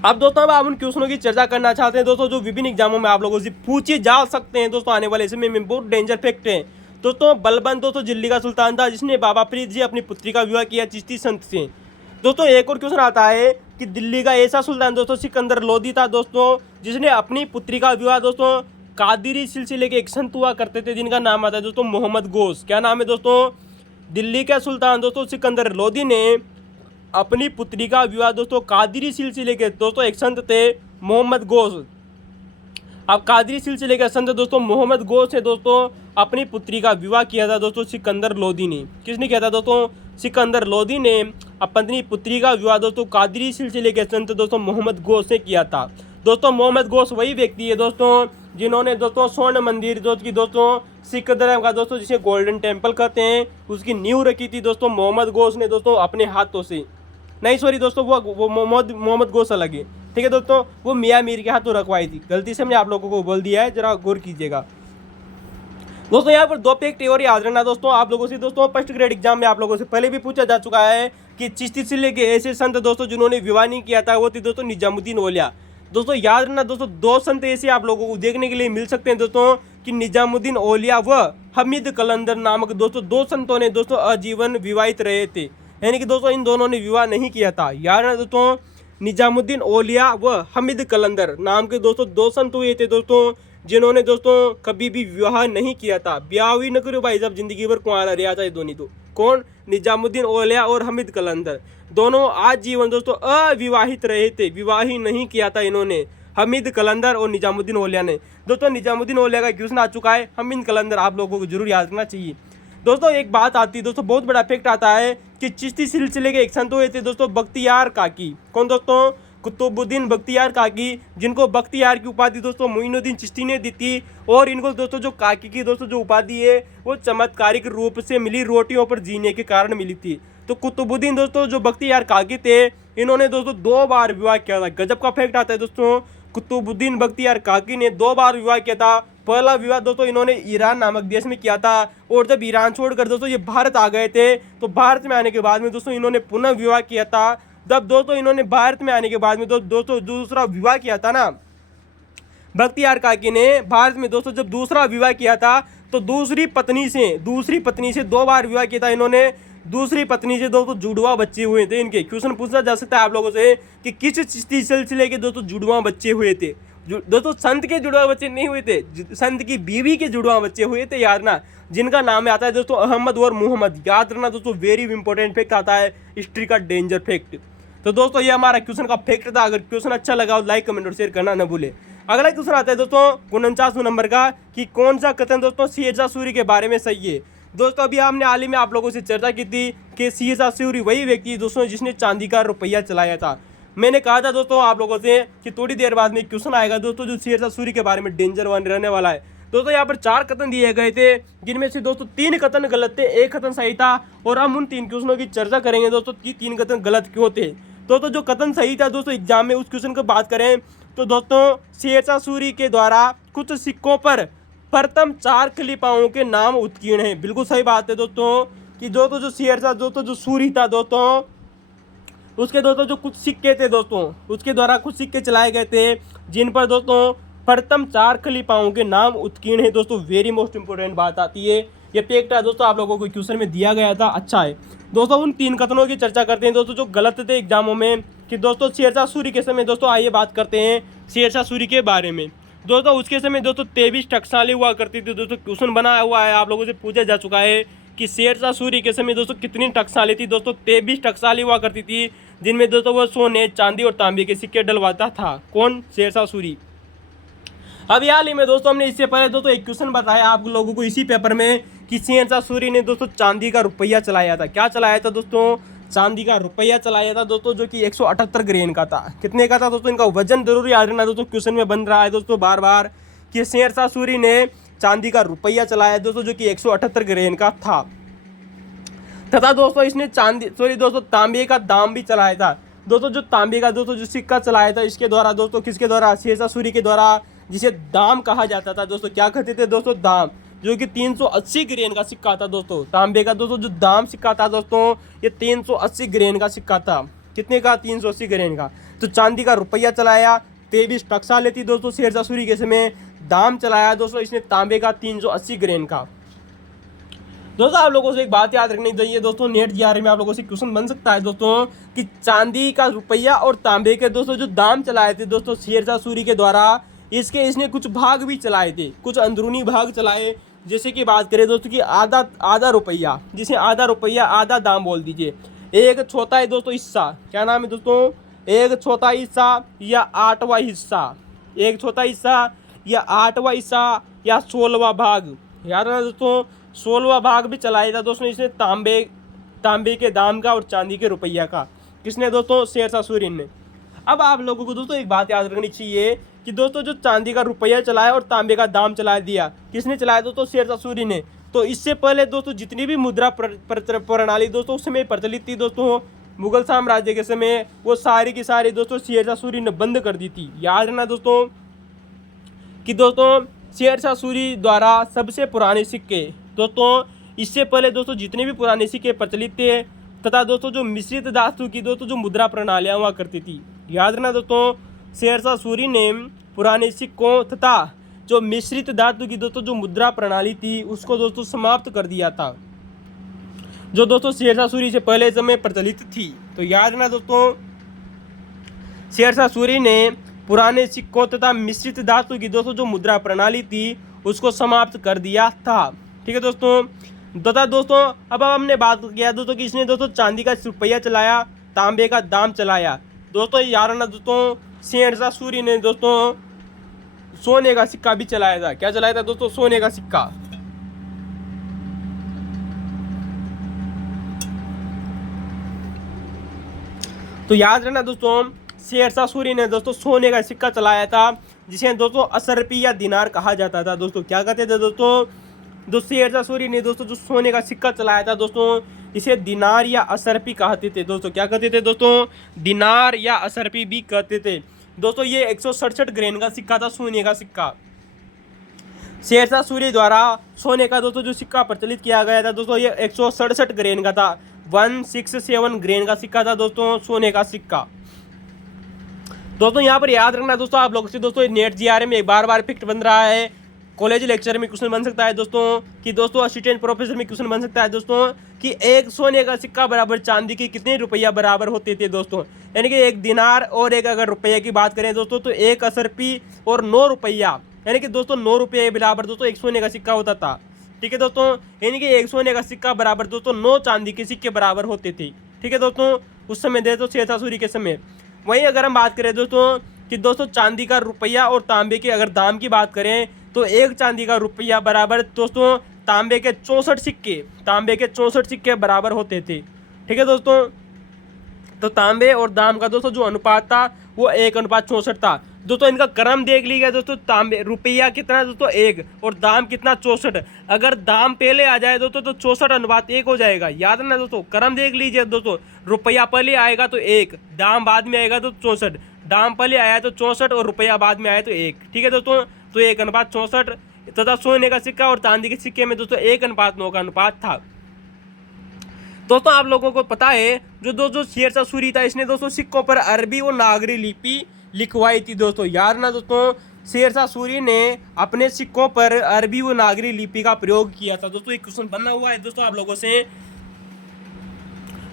अब दोस्तों अब उन क्वेश्चनों की चर्चा करना चाहते हैं दोस्तों जो विभिन्न एग्जामों में आप लोगों से पूछे जा सकते हैं दोस्तों आने वाले समय में। बहुत डेंजर फैक्ट है दोस्तों। बलबन दोस्तों दिल्ली का सुल्तान था जिसने बाबा फरीद जी अपनी पुत्री का विवाह किया चिश्ती संत से। दोस्तों एक और क्वेश्चन आता है कि दिल्ली का ऐसा सुल्तान दोस्तों सिकंदर लोदी था दोस्तों जिसने अपनी पुत्री का विवाह दोस्तों कादिरी सिलसिले के एक संत हुआ करते थे जिनका नाम आता है दोस्तों मोहम्मद गोस। क्या नाम है दोस्तों? दिल्ली के सुल्तान दोस्तों सिकंदर लोदी ने अपनी पुत्री का विवाह दोस्तों कादिरी सिलसिले के दोस्तों एक संत थे मोहम्मद गोस। अब कादिरी सिलसिले के संत दोस्तों मोहम्मद गोस से दोस्तों अपनी पुत्री का विवाह किया था दोस्तों सिकंदर लोदी ने। किसने किया था दोस्तों? सिकंदर लोदी ने अपनी पुत्री का विवाह दोस्तों कादिरी सिलसिले के संत दोस्तों मोहम्मद गोस से किया था। दोस्तों मोहम्मद गोस वही व्यक्ति है दोस्तों जिन्होंने दोस्तों स्वर्ण मंदिर दोस्तों सिख धर्म का दोस्तों जिसे गोल्डन टेम्पल कहते हैं उसकी नींव रखी थी दोस्तों मोहम्मद गोस ने दोस्तों अपने हाथों से। नहीं सॉरी दोस्तों, वो मोहम्मद गोस अलग है। ठीक है दोस्तों, वो मियाँ मीर के हाथों रखवाई थी। गलती से हमने आप लोगों को बोल दिया है, जरा गौर कीजिएगा। दोस्तों यहाँ पर दो फैक्ट और याद रखना दोस्तों आप लोगों से। दोस्तों फर्स्ट ग्रेड एग्जाम में आप लोगों से पहले भी पूछा जा चुका है कि चिश्ती सिलसिले के ऐसे संत दोस्तों जिन्होंने विवाह नहीं किया था वो थे दोस्तों निजामुद्दीन औलिया। दोस्तों याद रखना दोस्तों दो संत ऐसे आप लोगों को देखने के लिए मिल सकते हैं दोस्तों कि निजामुद्दीन औलिया व हमीद कलंदर नामक दोस्तों दो संतों ने दोस्तों आजीवन विवाहित रहे थे, यानी कि दोस्तों इन दोनों ने विवाह नहीं किया था। याद रखना दोस्तों निजामुद्दीन औलिया व हमीद कलंदर नाम के दोस्तों दो संत हुए थे दोस्तों जिन्होंने दोस्तों कभी भी विवाह नहीं किया था। ब्याह भी न करो भाई साहब, जिंदगी भर कुंवारा रहा था ये दोनों। तो कौन? निजामुद्दीन औलिया और हमीद कलंदर दोनों आज जीवन दोस्तों अविवाहित रहे थे, विवाह ही नहीं किया था इन्होंने, हमीद कलंदर और निजामुद्दीन औलिया ने। दोस्तों निजामुद्दीन औलिया का क्वेश्चन आ चुका है, हमीद कलंदर आप लोगों को जरूर याद रखना चाहिए। दोस्तों एक बात आती है दोस्तों, बहुत बड़ा फैक्ट आता है कि चिश्ती सिलसिले के एक संत हुए थे दोस्तों बख्तियार काकी। कौन दोस्तों? कुतुबुद्दीन बख्तियार काकी, जिनको बख्तियार की उपाधि दोस्तों मोइनुद्दीन चिश्ती ने दी थी। और इनको दोस्तों जो काकी की दोस्तों जो उपाधि है वो चमत्कारिक रूप से मिली, रोटियों पर जीने के कारण मिली थी। तो कुतुबुद्दीन दोस्तों जो बख्तियार काकी थे इन्होंने दोस्तों 2 बार विवाह किया था। गजब का फैक्ट आता है दोस्तों, कुतुबुद्दीन बख्तियार काकी ने 2 बार विवाह किया था। पहला विवाह दोस्तों इन्होंने ईरान नामक देश में किया था, और जब ईरान छोड़कर दोस्तों ये भारत आ गए थे तो भारत में आने के बाद में दोस्तों इन्होंने पुनः विवाह किया था। जब दोस्तों इन्होंने भारत में आने के बाद में दोस्तों दूसरा विवाह किया था ना, बख्तियार काकी ने भारत में दोस्तों जब दूसरा विवाह किया था तो दूसरी पत्नी से 2 बार विवाह किया था इन्होंने। दूसरी पत्नी से दोस्तों जुड़वा बच्चे हुए थे इनके। क्वेश्चन पूछा जा सकता है आप लोगों से कि किस चिश्ती सिलसिले के दोस्तों जुड़वा बच्चे हुए थे। दोस्तों संत के जुड़वा बच्चे नहीं हुए थे, संत की बीवी के जुड़वा बच्चे हुए थे। याद ना, जिनका नाम आता है दोस्तों अहमद और मोहम्मद। याद रखना दोस्तों, वेरी इंपॉर्टेंट फैक्ट आता है, हिस्ट्री का डेंजर फैक्ट। तो दोस्तों ये हमारा क्वेश्चन का फैक्ट था। अगर क्वेश्चन अच्छा लगा हो लाइक कमेंट और शेयर करना न भूले। अगला क्वेश्चन आता है दोस्तों 49वें नंबर का कि कौन सा कथन दोस्तों शेरशाह सूरी के बारे में सही है। दोस्तों अभी हमने हाल ही में आप लोगों से चर्चा की थी कि शेरशाह सूरी वही व्यक्ति है दोस्तों जिसने चांदी का रुपया चलाया था। मैंने कहा था दोस्तों आप लोगों से कि थोड़ी देर बाद में क्वेश्चन आएगा दोस्तों जो शेरशाह सूरी के बारे में डेंजर वन रहने वाला है। दोस्तों यहाँ पर 4 कथन दिए गए थे, जिनमें से दोस्तों 3 कथन गलत थे, 1 कथन सही था। और हम उन 3 क्वेश्चनों की चर्चा करेंगे दोस्तों कि 3 कथन गलत क्यों थे। दोस्तों जो कथन सही था दोस्तों एग्जाम में, उस क्वेश्चन की बात करें तो दोस्तों शेरशाह सूरी के द्वारा कुछ सिक्कों पर प्रथम 4 खलीफाओं के नाम उत्कीर्ण हैं। बिल्कुल सही बात है दोस्तों कि दोस्तों जो शेरशाह दोस्तों जो सूरी था दोस्तों उसके दोस्तों जो कुछ सिक्के थे दोस्तों उसके द्वारा कुछ सिक्के चलाए गए थे जिन पर दोस्तों प्रथम 4 खलीफाओं के नाम उत्कीर्ण है। दोस्तों वेरी मोस्ट इंपोर्टेंट बात आती है, ये फैक्ट है दोस्तों आप लोगों को क्वेश्चन में दिया गया था। अच्छा है दोस्तों, उन 3 कथनों की चर्चा करते हैं दोस्तों जो गलत थे एग्जामों में कि दोस्तों शेरशाह सूरी के समय। दोस्तों आइए बात करते हैं शेरशाह सूरी के बारे में। दोस्तों उसके समय दोस्तों 23 टकसालें हुआ करती थी। दोस्तों क्वेश्चन बना हुआ है, आप लोगों से पूछा जा चुका है कि शेरशाह सूरी के समय दोस्तों कितनी टकसालें थी। दोस्तों 23 टकसालें हुआ करती थी, जिनमें दोस्तों वो सोने, चांदी और तांबे के सिक्के डलवाता था। कौन? शेरशाह सूरी। अभी हाल ही में दोस्तों हमने इससे पहले दोस्तों एक क्वेश्चन बताया आप लोगों को इसी पेपर में कि शेरशाह सूरी ने दोस्तों चांदी का रुपया चलाया था। क्या चलाया था दोस्तों? चांदी का रुपया चलाया था दोस्तों, जो कि 178 ग्रेन का था। कितने का था दोस्तों? इनका वजन जरूर याद रखना दोस्तों, क्वेश्चन में बन रहा है दोस्तों बार बार कि शेरशाह सूरी ने चांदी का रुपया चलाया दोस्तों जो कि 178 ग्रेन का था। तथा दोस्तों इसने दोस्तों तांबे का दाम भी चलाया था। दोस्तों जो तांबे का दोस्तों जो सिक्का चलाया था इसके द्वारा दोस्तों किसके द्वारा? शेरशाह सूरी के द्वारा, जिसे दाम कहा जाता था। दोस्तों क्या कहते थे दोस्तों? दाम, जो कि 380 ग्रेन का सिक्का था दोस्तों। तांबे का दोस्तों जो दाम सिक्का था दोस्तों ये 380 ग्रेन का सिक्का था। कितने का? 380 ग्रेन का। तो चांदी का रुपया चलाया, 23 टकसालें थी दोस्तों शेरशाह सूरी के समय। दाम चलाया दोस्तों इसने तांबे का 380 ग्रेन का। दोस्तों आप लोगों से एक बात याद रखनी चाहिए दोस्तों, नेट जीआरई में आप लोगों से क्वेश्चन बन सकता है दोस्तों कि चांदी का रुपया और तांबे के दोस्तों जो दाम चलाए थे दोस्तों शेरशाह सूरी के द्वारा, इसने कुछ भाग भी चलाए थे, कुछ अंदरूनी भाग चलाए। जैसे कि बात करें दोस्तों कि आधा रुपया, जिसे आधा रुपया आधा दाम बोल दीजिए, 1/4 दोस्तों हिस्सा। क्या नाम है दोस्तों? 1/4 हिस्सा या 8वां हिस्सा, 1/4 हिस्सा या 8वां हिस्सा या 16वां भाग। याद रखना दोस्तों 16वां भाग भी चलाया था दोस्तों इसने तांबे के दाम का और चांदी के रुपया का। किसने दोस्तों? शेरशाह सूरी ने। अब आप लोगों को दोस्तों एक बात याद रखनी चाहिए कि दोस्तों जो चांदी का रुपया चलाया और तांबे का दाम चला दिया, किसने चलाया दोस्तों? शेरशाह सूरी ने। तो इससे पहले दोस्तों जितनी भी मुद्रा प्रणाली दोस्तों उस समय प्रचलित थी दोस्तों मुगल साम्राज्य के समय, वो सारी की सारी दोस्तों शेरशाह सूरी ने बंद कर दी थी। याद रखना दोस्तों कि दोस्तों शेरशाह सूरी द्वारा सबसे पुराने सिक्के। दोस्तों इससे पहले दोस्तों जितने भी पुराने सिक्के प्रचलित थे तथा दोस्तों जो मिश्रित धातु की दोस्तों जो मुद्रा प्रणालियाँ हुआ करती थी, याद रखना दोस्तों, शेरशाह सूरी ने पुराने सिक्कों तथा जो मिश्रित धातु की दोस्तों जो मुद्रा प्रणाली थी उसको दोस्तों समाप्त कर दिया था, जो दोस्तों शेरशाह सूरी से पहले समय प्रचलित थी। तो याद रखना दोस्तों, शेरशाह सूरी ने पुराने सिक्कों तथा मिश्रित धातु की दोस्तों जो मुद्रा प्रणाली थी उसको समाप्त कर दिया था। ठीक है दोस्तों। तथा दोस्तों अब हमने बात किया दोस्तों कि इसने दोस्तों चांदी का रुपया चलाया, तांबे का दाम चलाया। दोस्तों याद रखना दोस्तों, शेरशाह सूरी ने दोस्तों सोने का सिक्का भी चलाया था। क्या चलाया था दोस्तों? सोने का सिक्का। तो याद रखना दोस्तों, शेरशाह सूरी ने दोस्तों सोने का सिक्का चलाया था, जिसे दोस्तों असरपी या दिनार कहा जाता था। दोस्तों क्या कहते थे दोस्तों? शेरशाह सूरी ने दोस्तों जो सोने का सिक्का चलाया था दोस्तों, इसे दिनार या असरपी कहते थे। दोस्तों क्या कहते थे दोस्तों? दिनार या असरपी भी कहते थे। दोस्तों ये 167 ग्रेन का सिक्का था, सोने का सिक्का। शेरशाह सूरी द्वारा सोने का दोस्तों जो सिक्का प्रचलित किया गया था दोस्तों, ये 167 ग्रेन का था, 167 ग्रेन का सिक्का था दोस्तों, सोने का सिक्का। दोस्तों यहाँ पर याद रखना दोस्तों आप लोगों से दोस्तों, नेट जीआरए में बार बार फिक्ट बन रहा है, कॉलेज लेक्चर में क्वेश्चन बन सकता है दोस्तों, कि दोस्तों असिस्टेंट प्रोफेसर में क्वेश्चन बन सकता है दोस्तों, कि एक सोने का सिक्का बराबर चांदी की कितने रुपया बराबर होते थे दोस्तों। यानी कि एक दिनार और एक अगर रुपये की बात करें दोस्तों, तो एक असरपी और 9 रुपया, यानी कि दोस्तों 9 रुपये बराबर दोस्तों एक सोने का सिक्का होता था। ठीक है दोस्तों, यानी कि एक सोने का सिक्का बराबर दोस्तों 9 चांदी के सिक्के बराबर होते थे। ठीक है दोस्तों, उस समय दोस्तों शेरशाह सूरी के समय। वहीं अगर हम बात करें दोस्तों कि दोस्तों चांदी का रुपया और तांबे के अगर दाम की बात करें, तो एक चांदी का रुपया बराबर दोस्तों तांबे के 64 सिक्के बराबर होते थे। ठीक है दोस्तों, तो तांबे और दाम का दोस्तों जो अनुपात था वो 1:64 था। दोस्तों इनका क्रम देख लीजिएगा दोस्तों, तांबे रुपया कितना दोस्तों 1 और दाम कितना 64। अगर दाम पहले आ जाए दोस्तों तो 64:1 हो जाएगा। याद है ना दोस्तों, क्रम देख लीजिए दोस्तों, रुपया पहले आएगा तो 1, दाम बाद में आएगा तो 64, दाम पहले आया तो 64 और रुपया बाद में आया तो 1। ठीक है दोस्तों, तो 1:64 तथा सोने का सिक्का और चांदी के सिक्के में दोस्तों 1:9 का अनुपात था। दोस्तों आप लोगों को पता है जो दोस्तों शेरशाह सूरी था, इसने दोस्तों सिक्कों पर अरबी और नागरी लिपि लिखवाई थी। दोस्तों याद ना दोस्तों, शेरशाह सूरी ने अपने सिक्कों पर अरबी व नागरी लिपि का प्रयोग किया था। दोस्तों एक क्वेश्चन बना हुआ है दोस्तों आप लोगों से।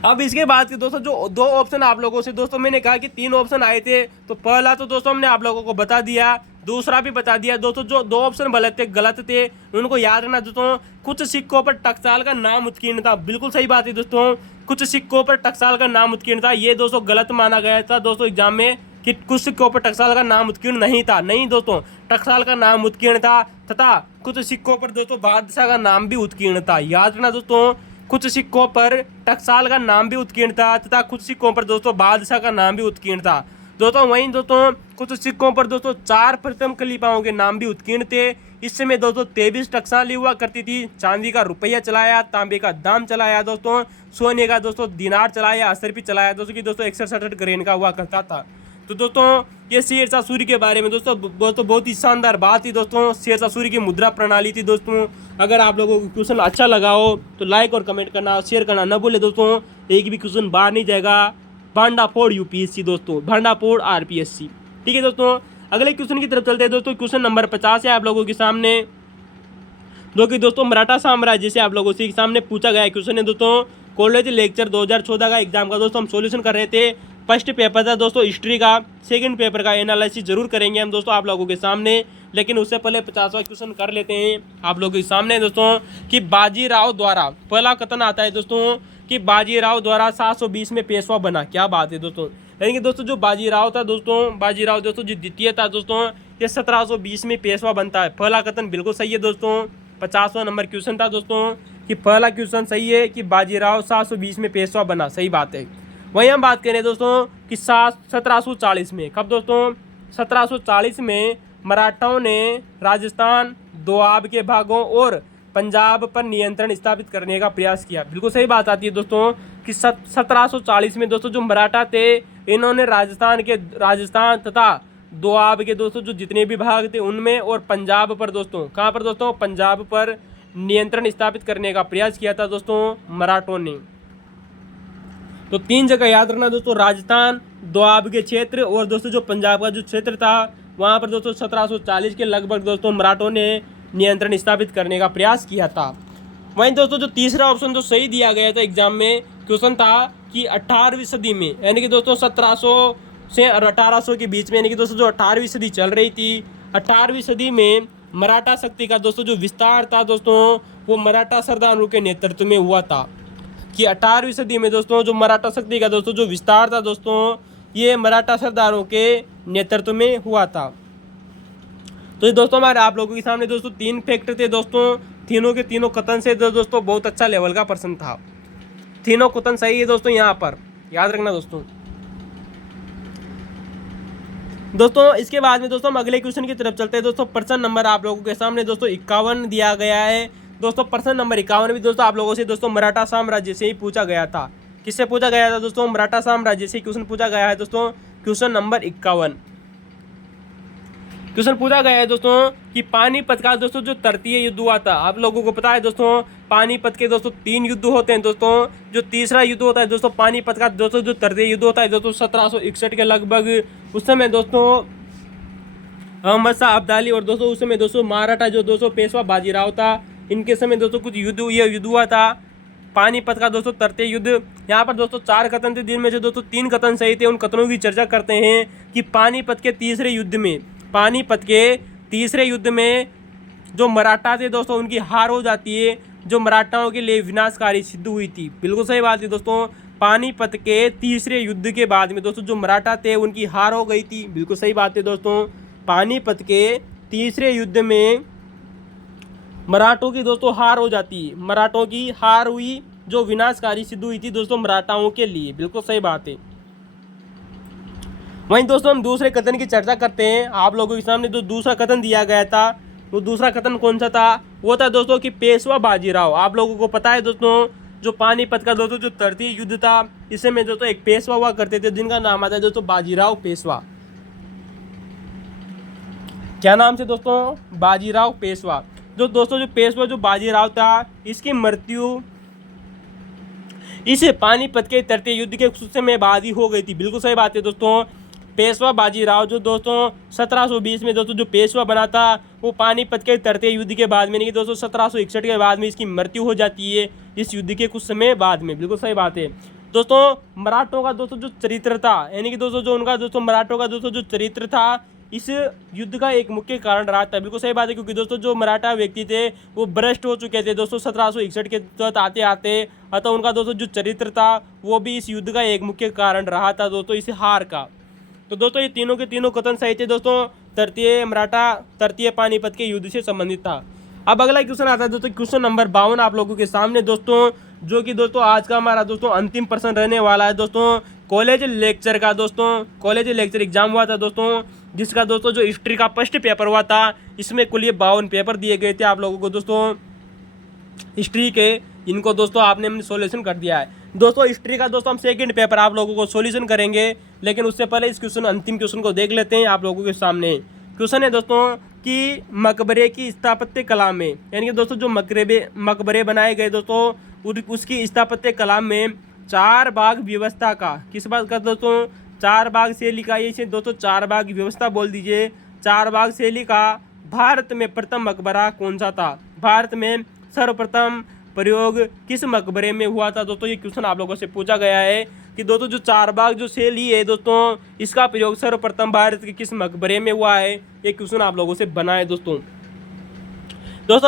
अब इसके बाद के दोस्तों जो 2 ऑप्शन आप लोगों से दोस्तों मैंने कहा कि 3 ऑप्शन आए थे, तो पहला तो दोस्तों हमने आप लोगों को बता दिया, दूसरा भी बता दिया। दोस्तों जो 2 ऑप्शन गलत थे उनको याद रखना दोस्तों। कुछ सिक्कों पर टकसाल का नाम उत्कीर्ण था, बिल्कुल सही बात है दोस्तों, कुछ सिक्कों पर टकसाल का नाम उत्कीर्ण था। ये दोस्तों गलत माना गया था दोस्तों एग्जाम में कि कुछ सिक्कों पर टकसाल का नाम उत्कीर्ण नहीं था। नहीं दोस्तों, टकसाल का नाम उत्कीर्ण था तथा कुछ सिक्कों पर दोस्तों बादशाह का नाम भी उत्कीर्ण था। याद रखना दोस्तों, कुछ सिक्कों पर टकसाल का नाम भी उत्कीर्ण था तथा कुछ सिक्कों पर दोस्तों बादशाह का नाम भी उत्कीर्ण था। दोस्तों वहीं दोस्तों कुछ सिक्कों पर दोस्तों 4 प्रथम कलिपाओं के नाम भी उत्कीर्ण थे। इस समय दोस्तों 23 टकसाली हुआ करती थी। चांदी का रुपया चलाया, तांबे का दाम चलाया दोस्तों, सोने का दोस्तों दिनार चलाया, असरपी चलाया दोस्तों की दोस्तों 167 ग्रेन का हुआ करता था। तो दोस्तों ये शेरशाह सूरी के बारे में दोस्तों बहुत ही शानदार बात थी दोस्तों, शेरशाह सूरी की मुद्रा प्रणाली थी दोस्तों। अगर आप लोगों को क्वेश्चन अच्छा लगा हो तो लाइक और कमेंट करना, शेयर करना न भूले दोस्तों। एक भी क्वेश्चन बाहर नहीं जाएगा। भांडाफोड़ यूपीएससी दोस्तों, भांडाफोड़ आरपीएससी। ठीक है दोस्तों, अगले क्वेश्चन की तरफ चलते हैं दोस्तों। क्वेश्चन नंबर 50 है आप लोगों के सामने, जो कि दोस्तों मराठा साम्राज्य से आप लोगों से सामने पूछा गया क्वेश्चन है दोस्तों। कॉलेज लेक्चर 2014 का एग्जाम का दोस्तों हम सॉल्यूशन कर रहे थे। फर्स्ट पेपर था दोस्तों हिस्ट्री का, सेकंड पेपर का एनालिसिस जरूर करेंगे हम दोस्तों आप लोगों के सामने, लेकिन उससे पहले 50वां क्वेश्चन कर लेते हैं आप लोगों के सामने दोस्तों। कि बाजीराव द्वारा, पहला कथन आता है दोस्तों कि बाजीराव द्वारा 720 में पेशवा बना। क्या बात है दोस्तों, यानी कि दोस्तों जो बाजीराव था दोस्तों, बाजीराव दोस्तों जो द्वितीय था दोस्तों, ये 1720 में पेशवा बनता है। पहला कथन बिल्कुल सही है दोस्तों। 50वां नंबर क्वेश्चन था दोस्तों कि पहला क्वेश्चन सही है कि बाजीराव 720 में पेशवा बना, सही बात है। वहीं हम बात करें दोस्तों कि 1740 में, कब दोस्तों? 1740 में मराठाओं ने राजस्थान, दोआब के भागों और पंजाब पर नियंत्रण स्थापित करने का प्रयास किया। बिल्कुल सही बात आती है दोस्तों कि 1740 में दोस्तों जो मराठा थे इन्होंने राजस्थान तथा दोआब के दोस्तों जो जितने भी भाग थे उनमें, और पंजाब पर दोस्तों, कहाँ पर दोस्तों, पंजाब पर नियंत्रण स्थापित करने का प्रयास किया था दोस्तों मराठों ने। तो 3 जगह याद रखना दोस्तों, राजस्थान, दोआब के क्षेत्र और दोस्तों जो पंजाब का जो क्षेत्र था वहाँ पर दोस्तों 1740 के लगभग दोस्तों मराठों ने नियंत्रण स्थापित करने का प्रयास किया था। वहीं दोस्तों जो तीसरा ऑप्शन जो सही दिया गया था एग्जाम में, क्वेश्चन था कि 18वीं सदी में, यानी कि दोस्तों 1700 से 1800 के बीच में, यानी कि दोस्तों जो 18वीं सदी चल रही थी, 18वीं सदी में मराठा शक्ति का दोस्तों जो विस्तार था दोस्तों वो मराठा सरदारों के नेतृत्व में हुआ था। कि 18वीं सदी में दोस्तों जो मराठा शक्ति का दोस्तों जो विस्तार था दोस्तों ये मराठा सरदारों के नेतृत्व में हुआ था। तो ये दोस्तों हमारे आप लोगों के सामने दोस्तों 3 फैक्ट थे दोस्तों, तीनों के तीनों कथन से दोस्तों बहुत अच्छा लेवल का प्रश्न था, तीनों कथन सही है दोस्तों, यहाँ पर याद रखना दोस्तों। दोस्तों इसके बाद में दोस्तों हम अगले क्वेश्चन की तरफ चलते हैं दोस्तों। प्रश्न नंबर आप लोगों के सामने दोस्तों 51 दिया गया है दोस्तों। प्रश्न नंबर 51 भी दोस्तों आप लोगों से दोस्तों मराठा साम्राज्य से ही पूछा गया था। किससे पूछा गया था दोस्तों, मराठा साम्राज्य से क्वेश्चन पूछा गया है दोस्तों। क्वेश्चन नंबर 51 क्वेश्चन पूछा गया है दोस्तों कि पानीपत का दोस्तों जो तृतीय युद्ध हुआ था, आप लोगों को पता है दोस्तों पानीपत के दोस्तों 3 युद्ध होते हैं दोस्तों। जो तीसरा युद्ध होता है दोस्तों पानीपत का दोस्तों जो तृतीय युद्ध होता है दोस्तों 1761 के लगभग, उस समय दोस्तों अहमद शाह अब्दाली और दोस्तों उस समय दोस्तों मराठा जो दोस्तों पेशवा बाजीराव था, इनके समय दोस्तों कुछ युद्ध हुआ था पानीपत का दोस्तों तृतीय युद्ध। यहाँ पर दोस्तों 4 कथन थे, जिनमें से दोस्तों 3 कथन सही थे। उन कथनों की चर्चा करते हैं कि पानीपत के तीसरे युद्ध में जो मराठा थे दोस्तों उनकी हार हो जाती है, जो मराठाओं के लिए विनाशकारी सिद्ध हुई थी। बिल्कुल सही बात है दोस्तों, पानीपत के तीसरे युद्ध के बाद में दोस्तों जो मराठा थे उनकी हार हो गई थी। बिल्कुल सही बात है दोस्तों, पानीपत के तीसरे युद्ध में मराठों की दोस्तों हार हो जाती है, मराठों की हार हुई जो विनाशकारी सिद्ध हुई थी दोस्तों मराठाओं के लिए। बिल्कुल सही बात है। वहीं दोस्तों हम दूसरे कथन की चर्चा करते हैं। आप लोगों के सामने जो दूसरा कथन दिया गया था वो दूसरा कथन कौन सा था, वो था दोस्तों कि पेशवा बाजीराव। आप लोगों को पता है दोस्तों जो पानीपत का दोस्तों जो तृतीय युद्ध था इसमें दोस्तों एक पेशवा हुआ करते थे जिनका नाम आता है दोस्तों बाजीराव पेशवा। क्या नाम से दोस्तों, बाजीराव पेशवा। जो दोस्तों जो पेशवा जो बाजीराव था इसकी मृत्यु इस पानीपत के तृतीय युद्ध के कुछ समय बाद ही हो गई थी। बिल्कुल सही बात है दोस्तों, पेशवा बाजीराव जो दोस्तों 1720 में दोस्तों जो पेशवा बना था वो पानीपत के तृतीय युद्ध के बाद में, नहीं कि दोस्तों 1761 के बाद में इसकी मृत्यु हो जाती है इस युद्ध के कुछ समय बाद में। बिल्कुल सही बात है दोस्तों। मराठों का दोस्तों जो चरित्र था, यानी कि दोस्तों जो उनका दोस्तों मराठों का दोस्तों जो चरित्र था इस युद्ध का एक मुख्य कारण रहा था। बिल्कुल सही बात है, क्योंकि दोस्तों जो मराठा व्यक्ति थे वो भ्रष्ट हो चुके थे दोस्तों 1761 के तहत आते आते, अतः उनका दोस्तों जो चरित्र था वो भी इस युद्ध का एक मुख्य कारण रहा था दोस्तों इस हार का। तो दोस्तों ये तीनों के तीनों कथन सही थे दोस्तों, तृतीय पानीपत के युद्ध से संबंधित था। अब अगला क्वेश्चन आता है दोस्तों क्वेश्चन नंबर 52 आप लोगों के सामने दोस्तों, जो कि दोस्तों आज का हमारा दोस्तों अंतिम प्रश्न रहने वाला है दोस्तों। कॉलेज लेक्चर एग्जाम हुआ था दोस्तों, जिसका दोस्तों जो हिस्ट्री का फर्स्ट पेपर हुआ था, इसमें कुल ये 52 पेपर दिए गए थे आप लोगों को दोस्तों हिस्ट्री के। इनको दोस्तों आपने हमने सॉल्यूशन कर दिया है दोस्तों। हिस्ट्री का दोस्तों हम सेकंड पेपर आप लोगों को सॉल्यूशन करेंगे, लेकिन उससे पहले इस क्वेश्चन अंतिम क्वेश्चन को देख लेते हैं आप लोगों के सामने। क्वेश्चन है दोस्तों कि मकबरे की स्थापत्य कला में, यानी कि दोस्तों जो मकबरे बनाए गए दोस्तों उसकी स्थापत्य कला में 4 भाग व्यवस्था का, किस बात का दोस्तों, 4 भाग शैली का, ये दोस्तों 4 भाग व्यवस्था बोल दीजिए, 4 भाग शैली का भारत में प्रथम मकबरा कौन सा था, भारत में सर्वप्रथम प्रयोग किस मकबरे में हुआ था दोस्तों। ये क्वेश्चन आप लोगों से पूछा गया है कि दोस्तों जो 4 भाग जो शैली है दोस्तों इसका प्रयोग सर्वप्रथम भारत के किस मकबरे में हुआ है, ये क्वेश्चन आप लोगों से बना है दोस्तों।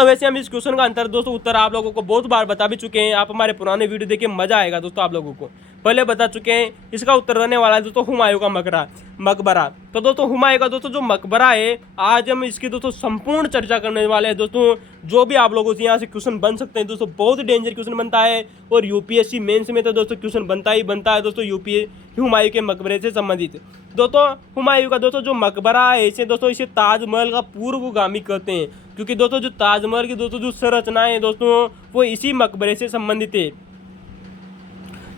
वैसे हम इस क्वेश्चन का उत्तर आप लोगों को बहुत बार बता भी चुके हैं। आप हमारे पुराने वीडियो देखिए, मजा आएगा दोस्तों। आप लोगों को पहले बता चुके हैं। इसका उत्तर रहने वाला है दोस्तों हुमायूं का मकबरा। तो दोस्तों हुमायूं का दोस्तों जो मकबरा है, आज हम इसकी दोस्तों संपूर्ण चर्चा करने वाले हैं दोस्तों। जो भी आप लोगों से यहाँ से क्वेश्चन बन सकते हैं दोस्तों, बहुत डेंजर क्वेश्चन बनता है, और यूपीएससी मेंस में तो दोस्तों क्वेश्चन बनता है दोस्तों हुमायूं के मकबरे से संबंधित। दोस्तों हुमायूं का दोस्तों जो मकबरा है इसे ताजमहल का पूर्वगामी कहते हैं, क्योंकि दोस्तों जो ताजमहल की दोस्तों जो संरचनाएं हैं दोस्तों वो इसी मकबरे से संबंधित है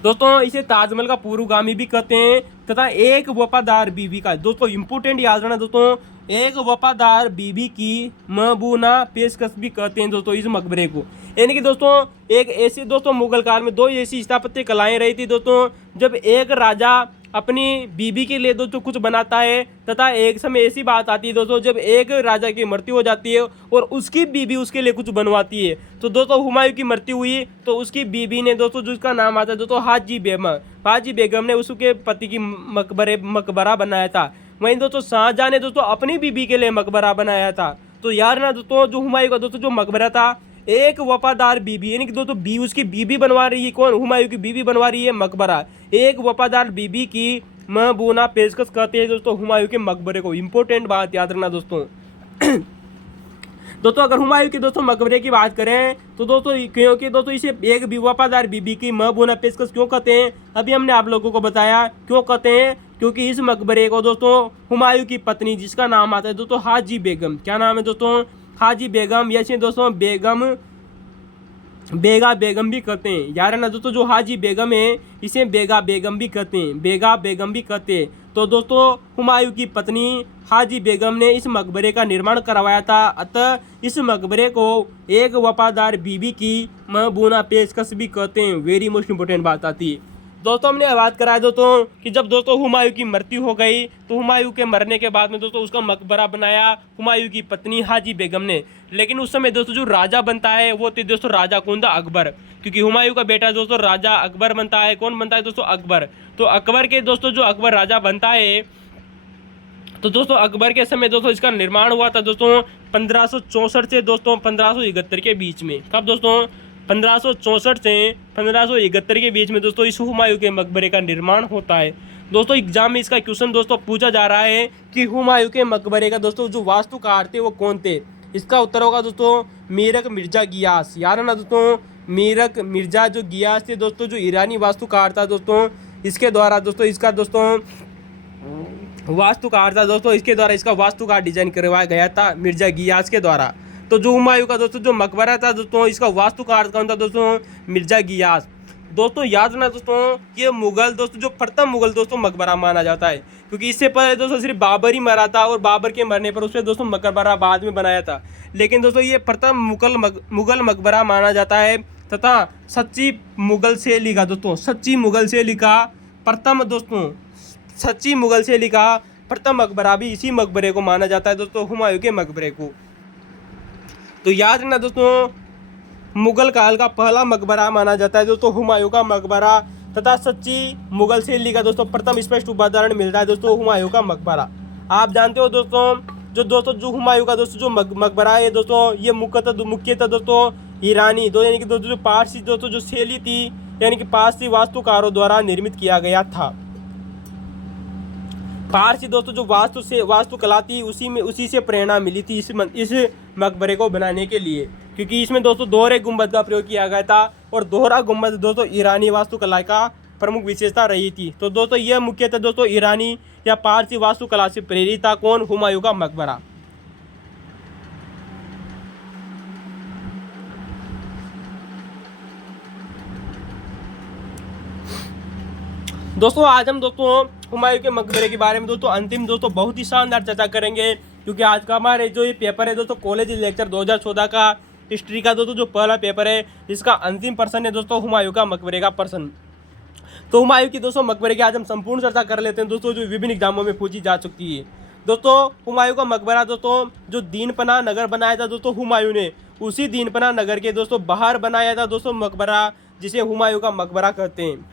दोस्तों। इसे ताजमहल का पूर्वगामी भी कहते हैं, तथा एक वफादार बीवी का। दोस्तों इंपोर्टेंट याद रखना दोस्तों, एक वफादार बीवी की मबूना पेशकश भी कहते हैं दोस्तों इस मकबरे को। यानी कि दोस्तों एक ऐसी दोस्तों मुगल काल में दो ऐसी स्थापत्य कलाएं रही थी दोस्तों, जब एक राजा अपनी बीबी के लिए दोस्तों कुछ बनाता है, तथा एक समय ऐसी बात आती है दोस्तों जब एक राजा की मृत्यु हो जाती है और उसकी बीबी उसके लिए कुछ बनवाती है। तो दोस्तों हुमायूं की मृत्यु हुई तो उसकी बीबी ने दोस्तों, जिसका नाम आता है दोस्तों हाजी बेगम ने उसके पति की मकबरा बनाया था। वहीं दोस्तों शाहजहां ने दोस्तों अपनी बीबी के लिए मकबरा बनाया था। तो यार ना दोस्तों जो हुमायूं का दोस्तों जो मकबरा था, एक वफादार बीबी, यानी कि दोस्तों उसकी बीबी बनवा रही है, कौन, हुमायूं की बीबी बनवा रही है मकबरा। एक वफादार बीबी की मबूना पेशकश कहते हैं दोस्तों हुमायूं के मकबरे को। इंपॉर्टेंट बात याद रखना दोस्तों। दोस्तों अगर हुमायूं के दोस्तों मकबरे की बात करें तो दोस्तों क्योंकि दोस्तों इसे एक वफादार बीबी की मबूना पेशकश क्यों कहते हैं, अभी हमने आप लोगों को बताया क्यों कहते हैं। क्योंकि इस मकबरे को दोस्तों हुमायूं की पत्नी, जिसका नाम आता है दोस्तों हाजी बेगम, क्या नाम है दोस्तों, हाजी बेगम, या दोस्तों बेगा बेगम भी कहते हैं। यार ना दोस्तों जो हाजी बेगम है इसे बेगा बेगम भी कहते हैं, बेगा बेगम भी कहते हैं। तो दोस्तों हुमायूं की पत्नी हाजी बेगम ने इस मकबरे का निर्माण करवाया था। अतः इस मकबरे को एक वफादार बीबी की मबूना पेशकश भी कहते हैं। वेरी मोस्ट इंपोर्टेंट बात आती है दोस्तों। हमने बात करा है दोस्तों कि जब दोस्तों हुमायूं की मृत्यु हो गई तो हुमायूं के मरने के बाद में दोस्तों उसका मकबरा बनाया हुमायूं की पत्नी हाजी बेगम ने। लेकिन उस समय दोस्तों जो राजा बनता है वो थे दोस्तों राजा कौन था, अकबर। क्योंकि हुमायूं का बेटा दोस्तों राजा अकबर बनता है। कौन बनता है दोस्तों, अकबर। तो अकबर के दोस्तों जो अकबर राजा बनता है तो दोस्तों अकबर के समय दोस्तों इसका निर्माण हुआ था दोस्तों 1564 से दोस्तों 1571 के बीच में। कब दोस्तों, 1564 से 1571 के बीच में दोस्तों इस हुमायूं के मकबरे का निर्माण होता है। दोस्तों एग्जाम में इसका क्वेश्चन दोस्तों पूछा जा रहा है कि हुमायूं के मकबरे का दोस्तों जो वास्तुकार थे वो कौन थे। इसका उत्तर होगा दोस्तों मीरक मिर्जा गियास। यार ना दोस्तों मीरक मिर्जा जो गियास थे दोस्तों, जो ईरानी वास्तुकार था दोस्तों, इसके द्वारा दोस्तों इसका दोस्तों वास्तुकार था दोस्तों, इसके द्वारा इसका वास्तुकार डिजाइन करवाया गया था मिर्जा गियास के द्वारा। तो जो हुमायूं का दोस्तों जो मकबरा था दोस्तों, इसका वास्तुकार कौन था दोस्तों, मिर्जा गियास। दोस्तों याद रखना दोस्तों ये मुगल दोस्तों जो प्रथम मुगल दोस्तों मकबरा माना जाता है। क्योंकि इससे पहले दोस्तों सिर्फ बाबर ही मरा था और बाबर के मरने पर उसने दोस्तों मकबरा बाद में बनाया था। लेकिन दोस्तों ये प्रथम मुगल मकबरा माना जाता है। तथा सच्ची मुगल शैली का दोस्तों, सच्ची मुगल शैली का प्रथम दोस्तों, सच्ची मुगल शैली का प्रथम मकबरा भी इसी मकबरे को माना जाता है दोस्तों, हुमायूं के मकबरे को। तो याद रखना दोस्तों मुगल काल का पहला मकबरा माना जाता है दोस्तों हुमायूं का मकबरा। तथा सच्ची मुगल शैली का दोस्तों प्रथम स्पष्ट उदाहरण मिलता है दोस्तों हुमायूं का मकबरा। आप जानते हो दोस्तों जो हुमायूं का दोस्तों जो मकबरा है दोस्तों, ये मुख्यतः दोस्तों ईरानी दो यानी कि दोस्तों जो पारसी दोस्तों जो शैली थी, यानी कि पारसी वास्तुकारों द्वारा निर्मित किया गया था। पारसी दोस्तों जो वास्तुकला थी उसी से प्रेरणा मिली थी इस मकबरे को बनाने के लिए। क्योंकि इसमें दोस्तों दोहरे गुंबद का प्रयोग किया गया था और दोहरा गुंबद दोस्तों ईरानी वास्तुकला का प्रमुख विशेषता रही थी। तो दोस्तों यह मुख्यतः दोस्तों ईरानी या पारसी वास्तुकला से प्रेरित था। कौन, हुमायूं का मकबरा। दोस्तों आज हम दोस्तों हुमायूं के मकबरे के बारे में दोस्तों अंतिम दोस्तों बहुत ही शानदार चर्चा करेंगे। क्योंकि आज का हमारे जो ये पेपर है दोस्तों कॉलेज लेक्चर 2014 का हिस्ट्री का दोस्तों जो पहला पेपर है, इसका अंतिम प्रश्न है दोस्तों हुमायूं का मकबरे का प्रश्न। तो हुमायूं की दोस्तों मकबरे की आज हम संपूर्ण चर्चा कर लेते हैं दोस्तों, जो विभिन्न एग्जामों में पूछी जा चुकी है। दोस्तों हुमायूं का मकबरा दोस्तों जो दीनपनाह नगर बनाया था दोस्तों हुमायूं ने, उसी दीनपनाह नगर के दोस्तों बाहर बनाया था दोस्तों मकबरा, जिसे हुमायूं का मकबरा कहते हैं।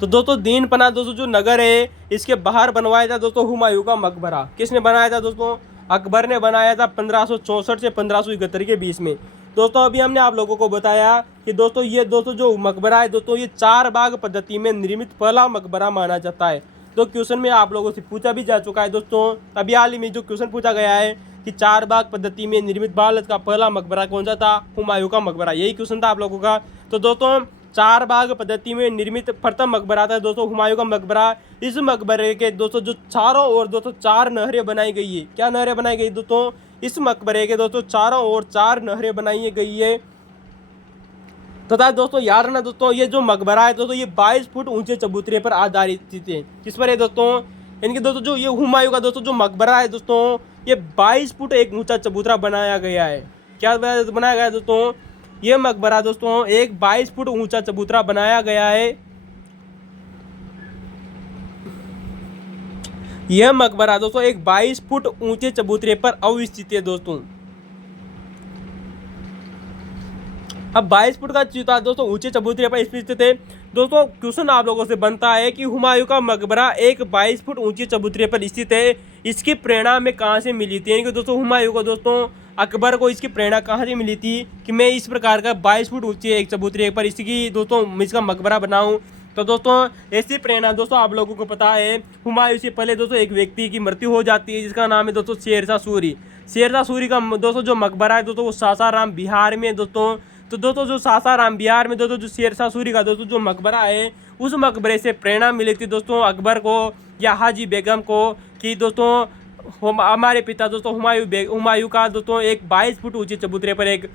तो दोस्तों दीनपनाह दोस्तों जो नगर है इसके बाहर बनवाया था दोस्तों हुमायूं का मकबरा। किसने बनाया था दोस्तों, अकबर ने बनाया था 1564 से 1571 के बीच में। दोस्तों अभी हमने आप लोगों को बताया कि दोस्तों ये दोस्तों जो मकबरा है दोस्तों ये 4 बाग पद्धति में निर्मित पहला मकबरा माना जाता है। तो क्वेश्चन में आप लोगों से पूछा भी जा चुका है दोस्तों, अभी हाल ही में जो क्वेश्चन पूछा गया है कि 4 बाग पद्धति में निर्मित भारत का पहला मकबरा कौन सा था, हुमायूं का मकबरा, यही क्वेश्चन था आप लोगों का। तो दोस्तों 4 बाग पद्धति में निर्मित प्रथम मकबरा था दोस्तों हुमायूं का मकबरा। इस मकबरे के दोस्तों जो चारों ओर दोस्तों 4 नहरें बनाई गई है। क्या नहरें बनाई गई दोस्तों, इस मकबरे के दोस्तों चारों ओर 4 नहरें बनाई गई है। तथा दोस्तों याद रखना दोस्तों, ये जो मकबरा है दोस्तों, ये 22 फुट ऊंचे चबूतरे पर आधारित थे। किस पर है दोस्तों? इनके दोस्तों जो ये हुमायूं का दोस्तों जो मकबरा है दोस्तों, ये 22 फुट एक ऊंचा चबूतरा बनाया गया है। क्या बनाया गया है दोस्तों? ये मकबरा दोस्तों एक 22 फुट ऊंचा चबूतरा बनाया गया है। यह मकबरा दोस्तों एक 22 फुट ऊंचे चबूतरे पर अवस्थित है दोस्तों। अब 22 फुट का चूता दोस्तों ऊंचे चबूतरे पर स्थित है। दोस्तों क्वेश्चन आप लोगों से बनता है कि हुमायूं का मकबरा एक 22 फुट ऊंचे चबूतरे पर स्थित है, इसकी प्रेरणा में कहाँ से मिली थी? यानी कि दोस्तों हुमायूं को दोस्तों अकबर को इसकी प्रेरणा कहाँ से मिली थी कि मैं इस प्रकार का 22 फुट ऊंचे एक चबूतरे पर इसका मकबरा बनाऊं? तो दोस्तों ऐसी प्रेरणा दोस्तों आप लोगों को पता है, हुमायूं से पहले दोस्तों एक व्यक्ति की मृत्यु हो जाती है जिसका नाम है दोस्तों शेरशाह सूरी। शेरशाह सूरी का दोस्तों जो मकबरा है दोस्तों वो सासाराम बिहार में दोस्तों। तो दोस्तों जो सासाराम बिहार में दोस्तों जो शेरशाह सूरी का दोस्तों जो मकबरा है, उस मकबरे से प्रेरणा मिली थी दोस्तों अकबर को या हाजी बेगम को कि दोस्तों हमारे पिता दोस्तों हुमायूं का दोस्तों एक 22 फुट ऊंचे चबूतरे पर एक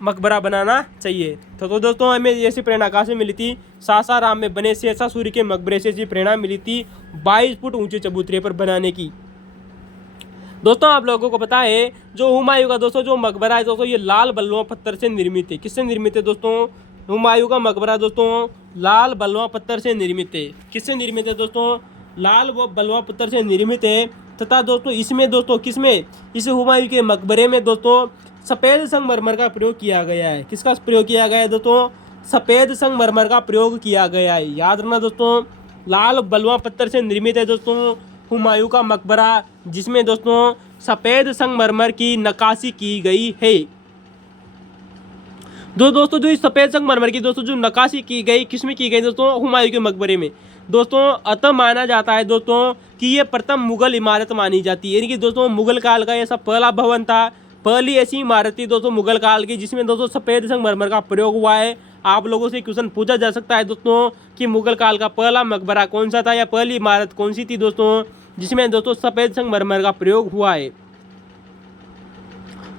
मकबरा बनाना चाहिए। तो दोस्तों हमें ऐसी प्रेरणा कहाँ से मिली थी? सासाराम में बने शेरशाह सूरी के मकबरे से ऐसी प्रेरणा मिली थी 22 फुट ऊंचे चबूतरे पर बनाने की। दोस्तों आप लोगों को पता है जो हुमायूं का दोस्तों जो मकबरा है दोस्तों, ये लाल बलुआ पत्थर से निर्मित है। किससे निर्मित है दोस्तों? हुमायूं का मकबरा दोस्तों लाल बलुआ पत्थर से निर्मित है। किससे निर्मित है दोस्तों? लाल व बलुआ पत्थर से निर्मित है। तथा दोस्तों इसमें दोस्तों किसमें, इस हुमायूं के मकबरे में दोस्तों सफ़ेद संगमरमर का प्रयोग किया गया है। किसका प्रयोग किया गया है दोस्तों? सफ़ेद संगमरमर का प्रयोग किया गया है। याद रखना दोस्तों, लाल बलुआ पत्थर से निर्मित है दोस्तों हुमायूं का मकबरा, जिसमें दोस्तों सफ़ेद संगमरमर की नक्काशी की गई है। दोस्तों जो इस सफ़ेद संगमरमर की दोस्तों जो नक्काशी की गई, किसमें की गई दोस्तों? हुमायूं के मकबरे में। दोस्तों अतः माना जाता है दोस्तों कि ये प्रथम मुगल इमारत मानी जाती है। यानी कि दोस्तों मुगल काल का ऐसा पहला भवन था, पहली ऐसी इमारत थी दोस्तों मुगल काल की जिसमें दोस्तों सफ़ेद संगमरमर का प्रयोग हुआ है। आप लोगों से क्वेश्चन पूछा जा सकता है दोस्तों कि मुगल काल का पहला मकबरा कौन सा था या पहली इमारत कौन सी थी दोस्तों जिसमें दोस्तों सफ़ेद संगमरमर का प्रयोग हुआ है?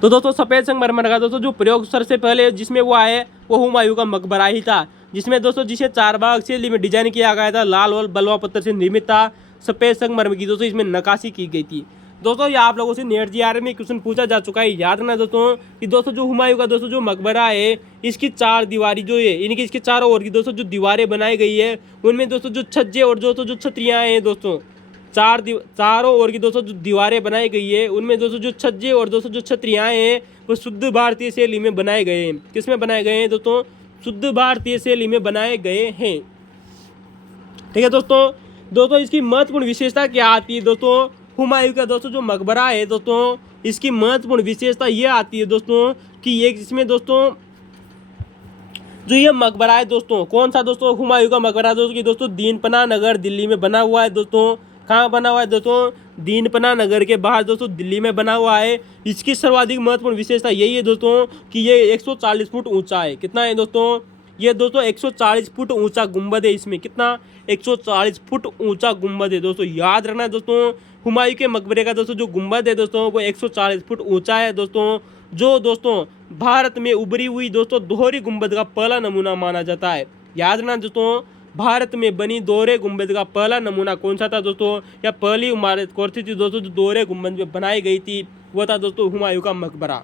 तो दोस्तों सफ़ेद संगमरमर का दोस्तों जो प्रयोग सबसे पहले जिसमें हुआ है वो हुमायूं का मकबरा ही था, जिसमें दोस्तों जिसे 4 भाग शैली में डिजाइन किया गया था, लाल और बलुआ पत्थर से निर्मित था, सफ़ेद संगमरमर की दोस्तों इसमें नक्काशी की गई थी। दोस्तों ये आप लोगों से नेट जीआर में क्वेश्चन पूछा जा चुका है। याद रखना दोस्तों कि दोस्तों जो हुमायूं का दोस्तों जो मकबरा है, इसकी 4 दीवारी जो है, यानी कि इसके चारों ओर की दोस्तों जो दीवारें बनाई गई है, उनमें दोस्तों जो छज्जे और दोस्तों जो छतरियाँ हैं दोस्तों, चारों ओर की दोस्तों जो दीवारें बनाई गई है, उनमें दोस्तों जो छज्जे और दोस्तों जो छतरियाँ हैं वो शुद्ध भारतीय शैली में बनाए गए हैं। किस में बनाए गए हैं दोस्तों? शुद्ध भारतीय शैली में बनाए गए हैं। ठीक है दोस्तों इसकी महत्वपूर्ण विशेषता क्या आती है दोस्तों? हुमायूं का दोस्तों जो मकबरा है दोस्तों, इसकी महत्वपूर्ण विशेषता ये आती है दोस्तों कि ये इसमें दोस्तों जो ये मकबरा है दोस्तों, कौन सा दोस्तों? हुमायूं का मकबरा दोस्तों कि दोस्तों दीनपना नगर दिल्ली में बना हुआ है दोस्तों। कहाँ बना हुआ है दोस्तों? दीनपना नगर के बाहर दोस्तों दिल्ली में बना हुआ है। इसकी सर्वाधिक महत्वपूर्ण विशेषता यही है दोस्तों कि ये 140 फुट ऊंचा है। कितना है दोस्तों? ये दोस्तों 140 फुट ऊंचा गुंबद है। इसमें कितना? 140 फुट ऊंचा गुंबद है दोस्तों। याद रखना दोस्तों, हुमायूं के मकबरे का दोस्तों जो गुंबद है दोस्तों वो 140 फुट ऊंचा है दोस्तों, जो दोस्तों भारत में उभरी हुई दोस्तों दोहरी गुंबद का पहला नमूना माना जाता है। याद रखना दोस्तों, भारत में बनी दोहरे गुंबद का पहला नमूना कौन सा था दोस्तों, या पहली इमारत कौन सी थी दोस्तों जो दोहरे गुंबद में बनाई गई थी? वो था दोस्तों हुमायूं का मकबरा।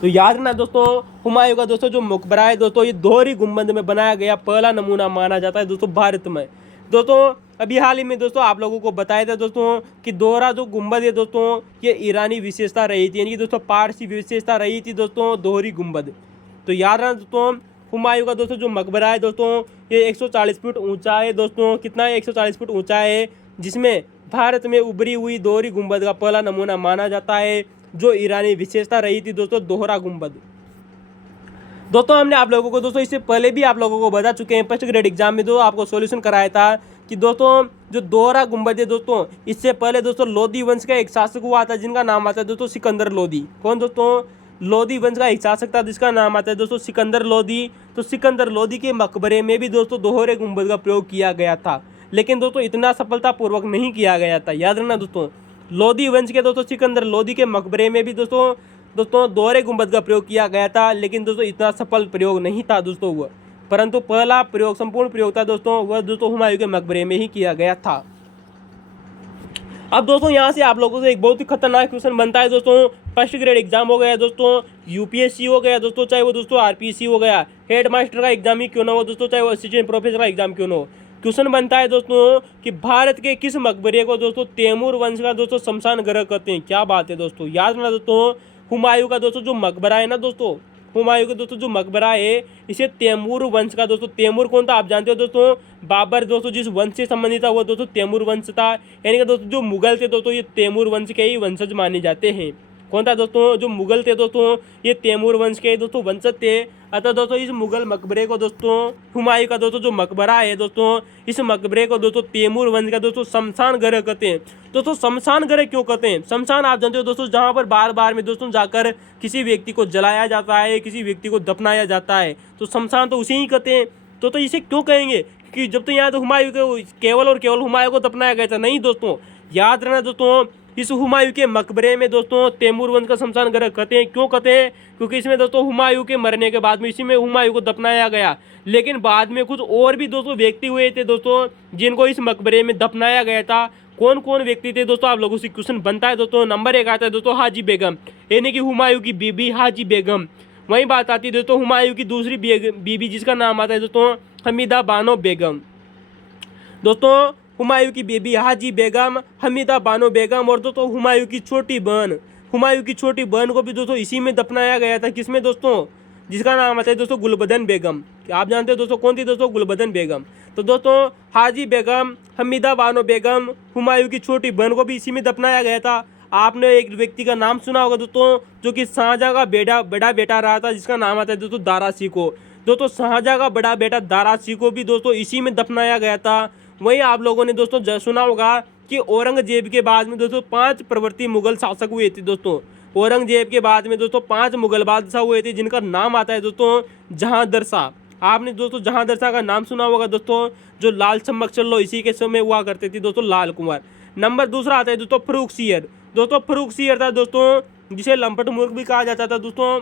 तो याद रखना दोस्तों, हुमायूं का दोस्तों जो मकबरा है दोस्तों, ये दोहरी गुंबद में बनाया गया पहला नमूना माना जाता है दोस्तों भारत में। दोस्तों अभी हाल ही में दोस्तों आप लोगों को बताया था दोस्तों कि दोहरा जो गुंबद है दोस्तों, ये ईरानी विशेषता रही थी, यानी कि दोस्तों पारसी विशेषता रही थी दोस्तों दोहरी गुंबद। तो याद रखना दोस्तों, हुमायूं का दोस्तों जो मकबरा है दोस्तों, ये 140 फुट ऊंचा है दोस्तों। कितना है? 140 फुट ऊंचा है, जिसमें भारत में उभरी हुई दोहरी गुंबद का पहला नमूना माना जाता है, जो ईरानी विशेषता रही थी दोस्तों दोहरा गुंबद। दोस्तों हमने आप लोगों को दोस्तों इससे पहले भी आप लोगों को बता चुके हैं, फर्स्ट ग्रेड एग्जाम में जो आपको सॉल्यूशन कराया था कि दोस्तों जो दोहरा गुंबद है दोस्तों, इससे पहले दोस्तों लोधी वंश का एक शासक हुआ था जिनका नाम आता है दोस्तों सिकंदर लोधी। कौन दोस्तों? लोधी वंश का एक शासक था जिसका नाम आता है दोस्तों सिकंदर लोधी। तो सिकंदर लोधी के मकबरे में भी दोस्तों दोहरे गुंबद का प्रयोग किया गया था, लेकिन दोस्तों इतना सफलतापूर्वक नहीं किया गया था। याद रखना दोस्तों, लोधी वंश के दोस्तों सिकंदर लोधी के मकबरे में भी दोस्तों दोस्तों दोहरे गुंबद का प्रयोग किया गया था, लेकिन दोस्तों इतना सफल प्रयोग नहीं था दोस्तों वह, परंतु पहला प्रयोग, संपूर्ण प्रयोग था दोस्तों, वह दोस्तों हुमायूं के मकबरे में ही किया गया था। अब दोस्तों यहाँ से आप लोगों से एक बहुत ही खतरनाक क्वेश्चन बनता है दोस्तों। फर्स्ट ग्रेड एग्जाम हो गया दोस्तों, यूपीएससी हो गया दोस्तों, चाहे वो दोस्तों आरपीएससी हो गया, हेड मास्टर का एग्जाम ही क्यों ना हो दोस्तों, चाहे वो असिस्टेंट प्रोफेसर का एग्जाम क्यों ना हो, क्वेश्चन बनता है दोस्तों कि भारत के किस मकबरे को दोस्तों तैमूर वंश का दोस्तों शमशान गृह कहते हैं। क्या बात है दोस्तों, याद रखना दोस्तों, हुमायूं का दोस्तों जो मकबरा है ना दोस्तों, हुमायूं का दोस्तों जो मकबरा है, इसे तैमूर वंश का दोस्तों, तैमूर कौन था आप जानते हो दोस्तों, बाबर दोस्तों जिस वंश से संबंधित था वो दोस्तों तैमूर वंश था। यानी कि दोस्तों जो मुगल थे दोस्तों ये तैमूर वंश के ही वंशज माने जाते हैं। कौन था दोस्तों, जो मुगल थे दोस्तों ये तैमूर वंश के दोस्तों वंशज थे। अतः दोस्तों इस मुगल मकबरे को दोस्तों, हुमायूं का दोस्तों जो मकबरा है दोस्तों, इस मकबरे को दोस्तों तैमूर वंश का दोस्तों शमशान गृह कहते हैं। दोस्तों शमशान गृह क्यों कहते हैं, शमशान आप जानते हो दोस्तों जहाँ पर बार बार में दोस्तों जाकर किसी व्यक्ति को जलाया जाता है, किसी व्यक्ति को दफनाया जाता है, तो शमशान तो उसे ही कहते हैं। तो इसे क्यों कहेंगे कि जब तो यहाँ तो हुमायूं को केवल और केवल हुमायूं को दफनाया गया था, नहीं दोस्तों, याद रखना दोस्तों, इस हुमायूं के मकबरे में दोस्तों तैमूर वंश का शमशान गृह कहते हैं। क्यों कहते हैं, क्योंकि इसमें दोस्तों हुमायूं के मरने के बाद में इसी में हुमायूं को दफनाया गया। लेकिन बाद में कुछ और भी दोस्तों व्यक्ति हुए थे दोस्तों जिनको इस मकबरे में दफनाया गया था। कौन कौन व्यक्ति थे दोस्तों, आप लोगों से क्वेश्चन बनता है दोस्तों। नंबर 1 आता है दोस्तों हाजी बेगम, यानी कि हुमायूं की बीबी हाजी बेगम। वहीं बात आती है दोस्तों हुमायूं की दूसरी बीबी जिसका नाम आता है दोस्तों हमीदा बानो बेगम। दोस्तों हुमायूं की बीबी हाजी बेगम, हमीदा बानो बेगम और दोस्तों हुमायूं की छोटी बहन, हुमायूं की छोटी बहन को भी दोस्तों इसी में दफनाया गया था। किसमें दोस्तों, जिसका नाम आता है दोस्तों गुलबदन बेगम। आप जानते हो दोस्तों कौन थी दोस्तों, गुलबदन बेगम। तो दोस्तों हाजी बेगम, हमीदा बानो बेगम, हुमायूं की छोटी बहन को भी इसी में दफनाया गया था। आपने एक व्यक्ति का नाम सुना होगा दोस्तों जो कि शाहजहां का बड़ा बेटा रहा था, जिसका नाम आता है दोस्तों दारा सिकोह। दोस्तों शाहजहां का बड़ा बेटा दारा सिकोह भी दोस्तों इसी में दफनाया गया था। वहीं आप लोगों ने दोस्तों सुना होगा कि औरंगजेब के बाद में दोस्तों 5 प्रवर्ती मुगल शासक हुए थे दोस्तों। औरंगजेब के बाद में दोस्तों 5 मुगल बादशाह हुए थे जिनका नाम आता है दोस्तों जहांदर शाह। आपने दोस्तों जहांदर शाह का नाम सुना होगा दोस्तों, जो लाल चम्मक चलो इसी के समय हुआ करते थे दोस्तों लाल कुंवर। नंबर 2 आता है दोस्तों फर्रुखसियर। दोस्तों फर्रुखसियर था दोस्तों जिसे लंपट मुल्क भी कहा जाता था दोस्तों।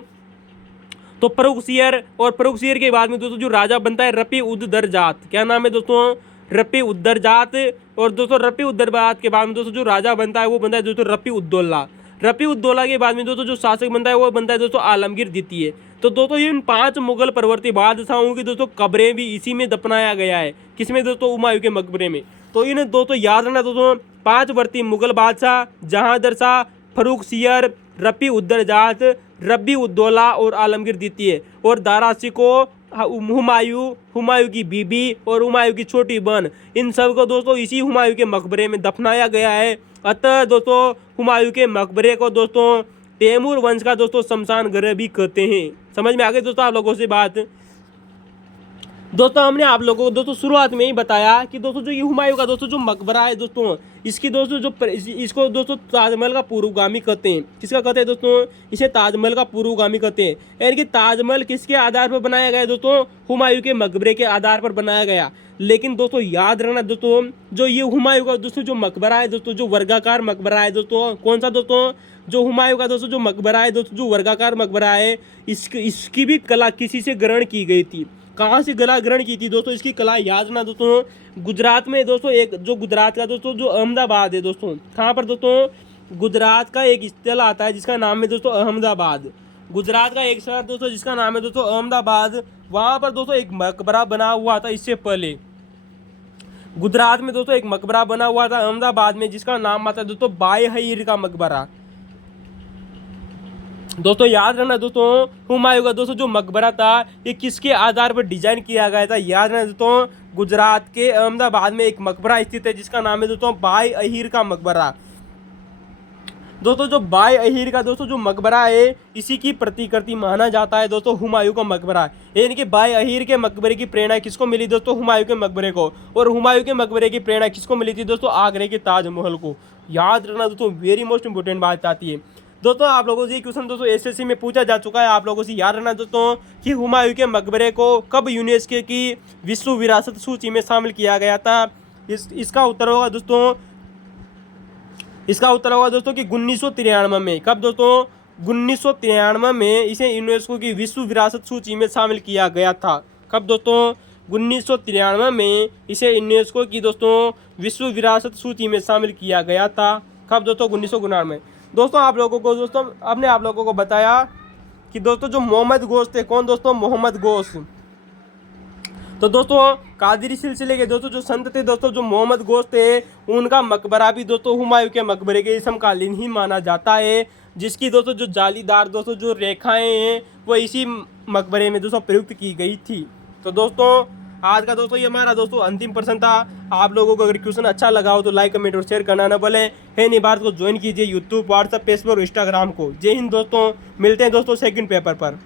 तो फर्रुखसियर, और फर्रुखसियर के बाद में दोस्तों जो राजा बनता है रफी उद दरजात। क्या नाम है दोस्तों, रफी उद दरजात। और दोस्तों रफी उद दरजात के बाद में दोस्तों जो राजा बनता है वो बनता है दोस्तों रफी उद्दौला। रफी उद्दौला के बाद में दोस्तों जो शासक बनता है वो बनता है दोस्तों आलमगीर द्वितीय। तो दोस्तों इन 5 मुगल प्रवर्ती बादशाहों की दोस्तों कब्रें भी इसी में दफनाया गया है। किसमें दोस्तों, हुमायूं के मकबरे में। तो इन्हें दोस्तों याद रखना दोस्तों, 5 वर्ती मुगल बादशाह जहांदर शाह, फर्रुखसियर, रफी उद दरजात, रफी उद्दौला और आलमगीर द्वितीय, और दारा सिकोह, हुमायूं, हुमायूं की बीबी और हुमायूं की छोटी बहन, इन सब को दोस्तों इसी हुमायूं के मकबरे में दफनाया गया है। अतः दोस्तों हुमायूं के मकबरे को दोस्तों तैमूर वंश का दोस्तों शमशान गृह भी कहते हैं। समझ में आ गई दोस्तों आप लोगों से बात। दोस्तों हमने आप लोगों को दोस्तों शुरुआत में ही बताया कि दोस्तों जो ये हुमायूं का दोस्तों जो मकबरा है दोस्तों, इसकी दोस्तों जो इसको दोस्तों ताजमहल का पूर्वगामी कहते हैं। किसका कहते हैं दोस्तों, इसे ताजमहल का पूर्वगामी कहते हैं। यानी कि ताजमहल किसके आधार पर बनाया गया दोस्तों, हुमायूं के मकबरे के आधार पर बनाया गया। लेकिन दोस्तों याद रखना दोस्तों, जो ये हुमायूं का दोस्तों जो मकबरा है दोस्तों, जो वर्गाकार मकबरा है दोस्तों, कौन सा दोस्तों, जो हुमायूं का दोस्तों जो मकबरा है दोस्तों, जो वर्गाकार मकबरा है, इसकी भी कला किसी से ग्रहण की गई थी। कहाँ से कला ग्रहण की थी दोस्तों, इसकी कला याद रखना दोस्तों, गुजरात में दोस्तों, एक जो गुजरात का दोस्तों जो अहमदाबाद है दोस्तों, कहाँ पर दोस्तों, गुजरात का एक स्थल आता है जिसका नाम है दोस्तों अहमदाबाद। गुजरात का एक शहर दोस्तों जिसका नाम है दोस्तों अहमदाबाद, वहाँ पर दोस्तों एक मकबरा बना हुआ था। इससे पहले गुजरात में दोस्तों एक मकबरा बना हुआ था अहमदाबाद में, जिसका नाम आता है दोस्तों बाय हईर का मकबरा। दोस्तों याद रखना दोस्तों, हुमायूं का दोस्तों जो मकबरा था ये किसके आधार पर डिजाइन किया गया था, याद रखना दोस्तों, गुजरात के अहमदाबाद में एक मकबरा स्थित है जिसका नाम है दोस्तों बाय अहीर का मकबरा। दोस्तों जो बाय अहीर का दोस्तों जो मकबरा है, इसी की प्रतिकृति माना जाता है दोस्तों हुमायूं का मकबरा। यानी कि बाय अहीर के मकबरे की प्रेरणा किसको मिली दोस्तों, हुमायूं के मकबरे को। और हुमायूं के मकबरे की प्रेरणा किसको मिली थी दोस्तों, आगरे के ताजमहल को। याद रखना दोस्तों, वेरी मोस्ट इंपोर्टेंट बात आती है दोस्तों। आप लोगों से ये क्वेश्चन दोस्तों एसएससी में पूछा जा चुका है। आप लोगों से याद रखना दोस्तों कि हुमायूं के मकबरे को कब यूनेस्को की विश्व विरासत सूची में शामिल किया गया था। इसका उत्तर होगा दोस्तों, कि 1993 में। कब दोस्तों, 1993 में इसे यूनेस्को की विश्व विरासत सूची में शामिल किया गया था। कब दोस्तों? 1993 में इसे यूनेस्को की दोस्तों विश्व विरासत सूची में शामिल किया गया था। कब दोस्तों? 1993 में। दोस्तों आप लोगों को दोस्तों हमने आप लोगों को बताया कि दोस्तों जो मोहम्मद गौस थे, कौन दोस्तों? मोहम्मद गौस। तो दोस्तों कादरी सिलसिले के दोस्तों जो संत थे दोस्तों, जो मोहम्मद गौस थे, उनका मकबरा भी दोस्तों हुमायूं के मकबरे के समकालीन ही माना जाता है, जिसकी दोस्तों जो जालीदार दोस्तों जो रेखाएं हैं वो इसी मकबरे में दोस्तों प्रयुक्त की गई थी। तो दोस्तों आज का दोस्तों ये हमारा दोस्तों अंतिम प्रश्न था। आप लोगों को अगर क्वेश्चन अच्छा लगा हो तो लाइक, कमेंट और शेयर करना न भूलें। है नहीं भारत को ज्वाइन कीजिए यूट्यूब, व्हाट्सएप, फेसबुक और इंस्टाग्राम को। जय हिंद दोस्तों, मिलते हैं दोस्तों सेकंड पेपर पर।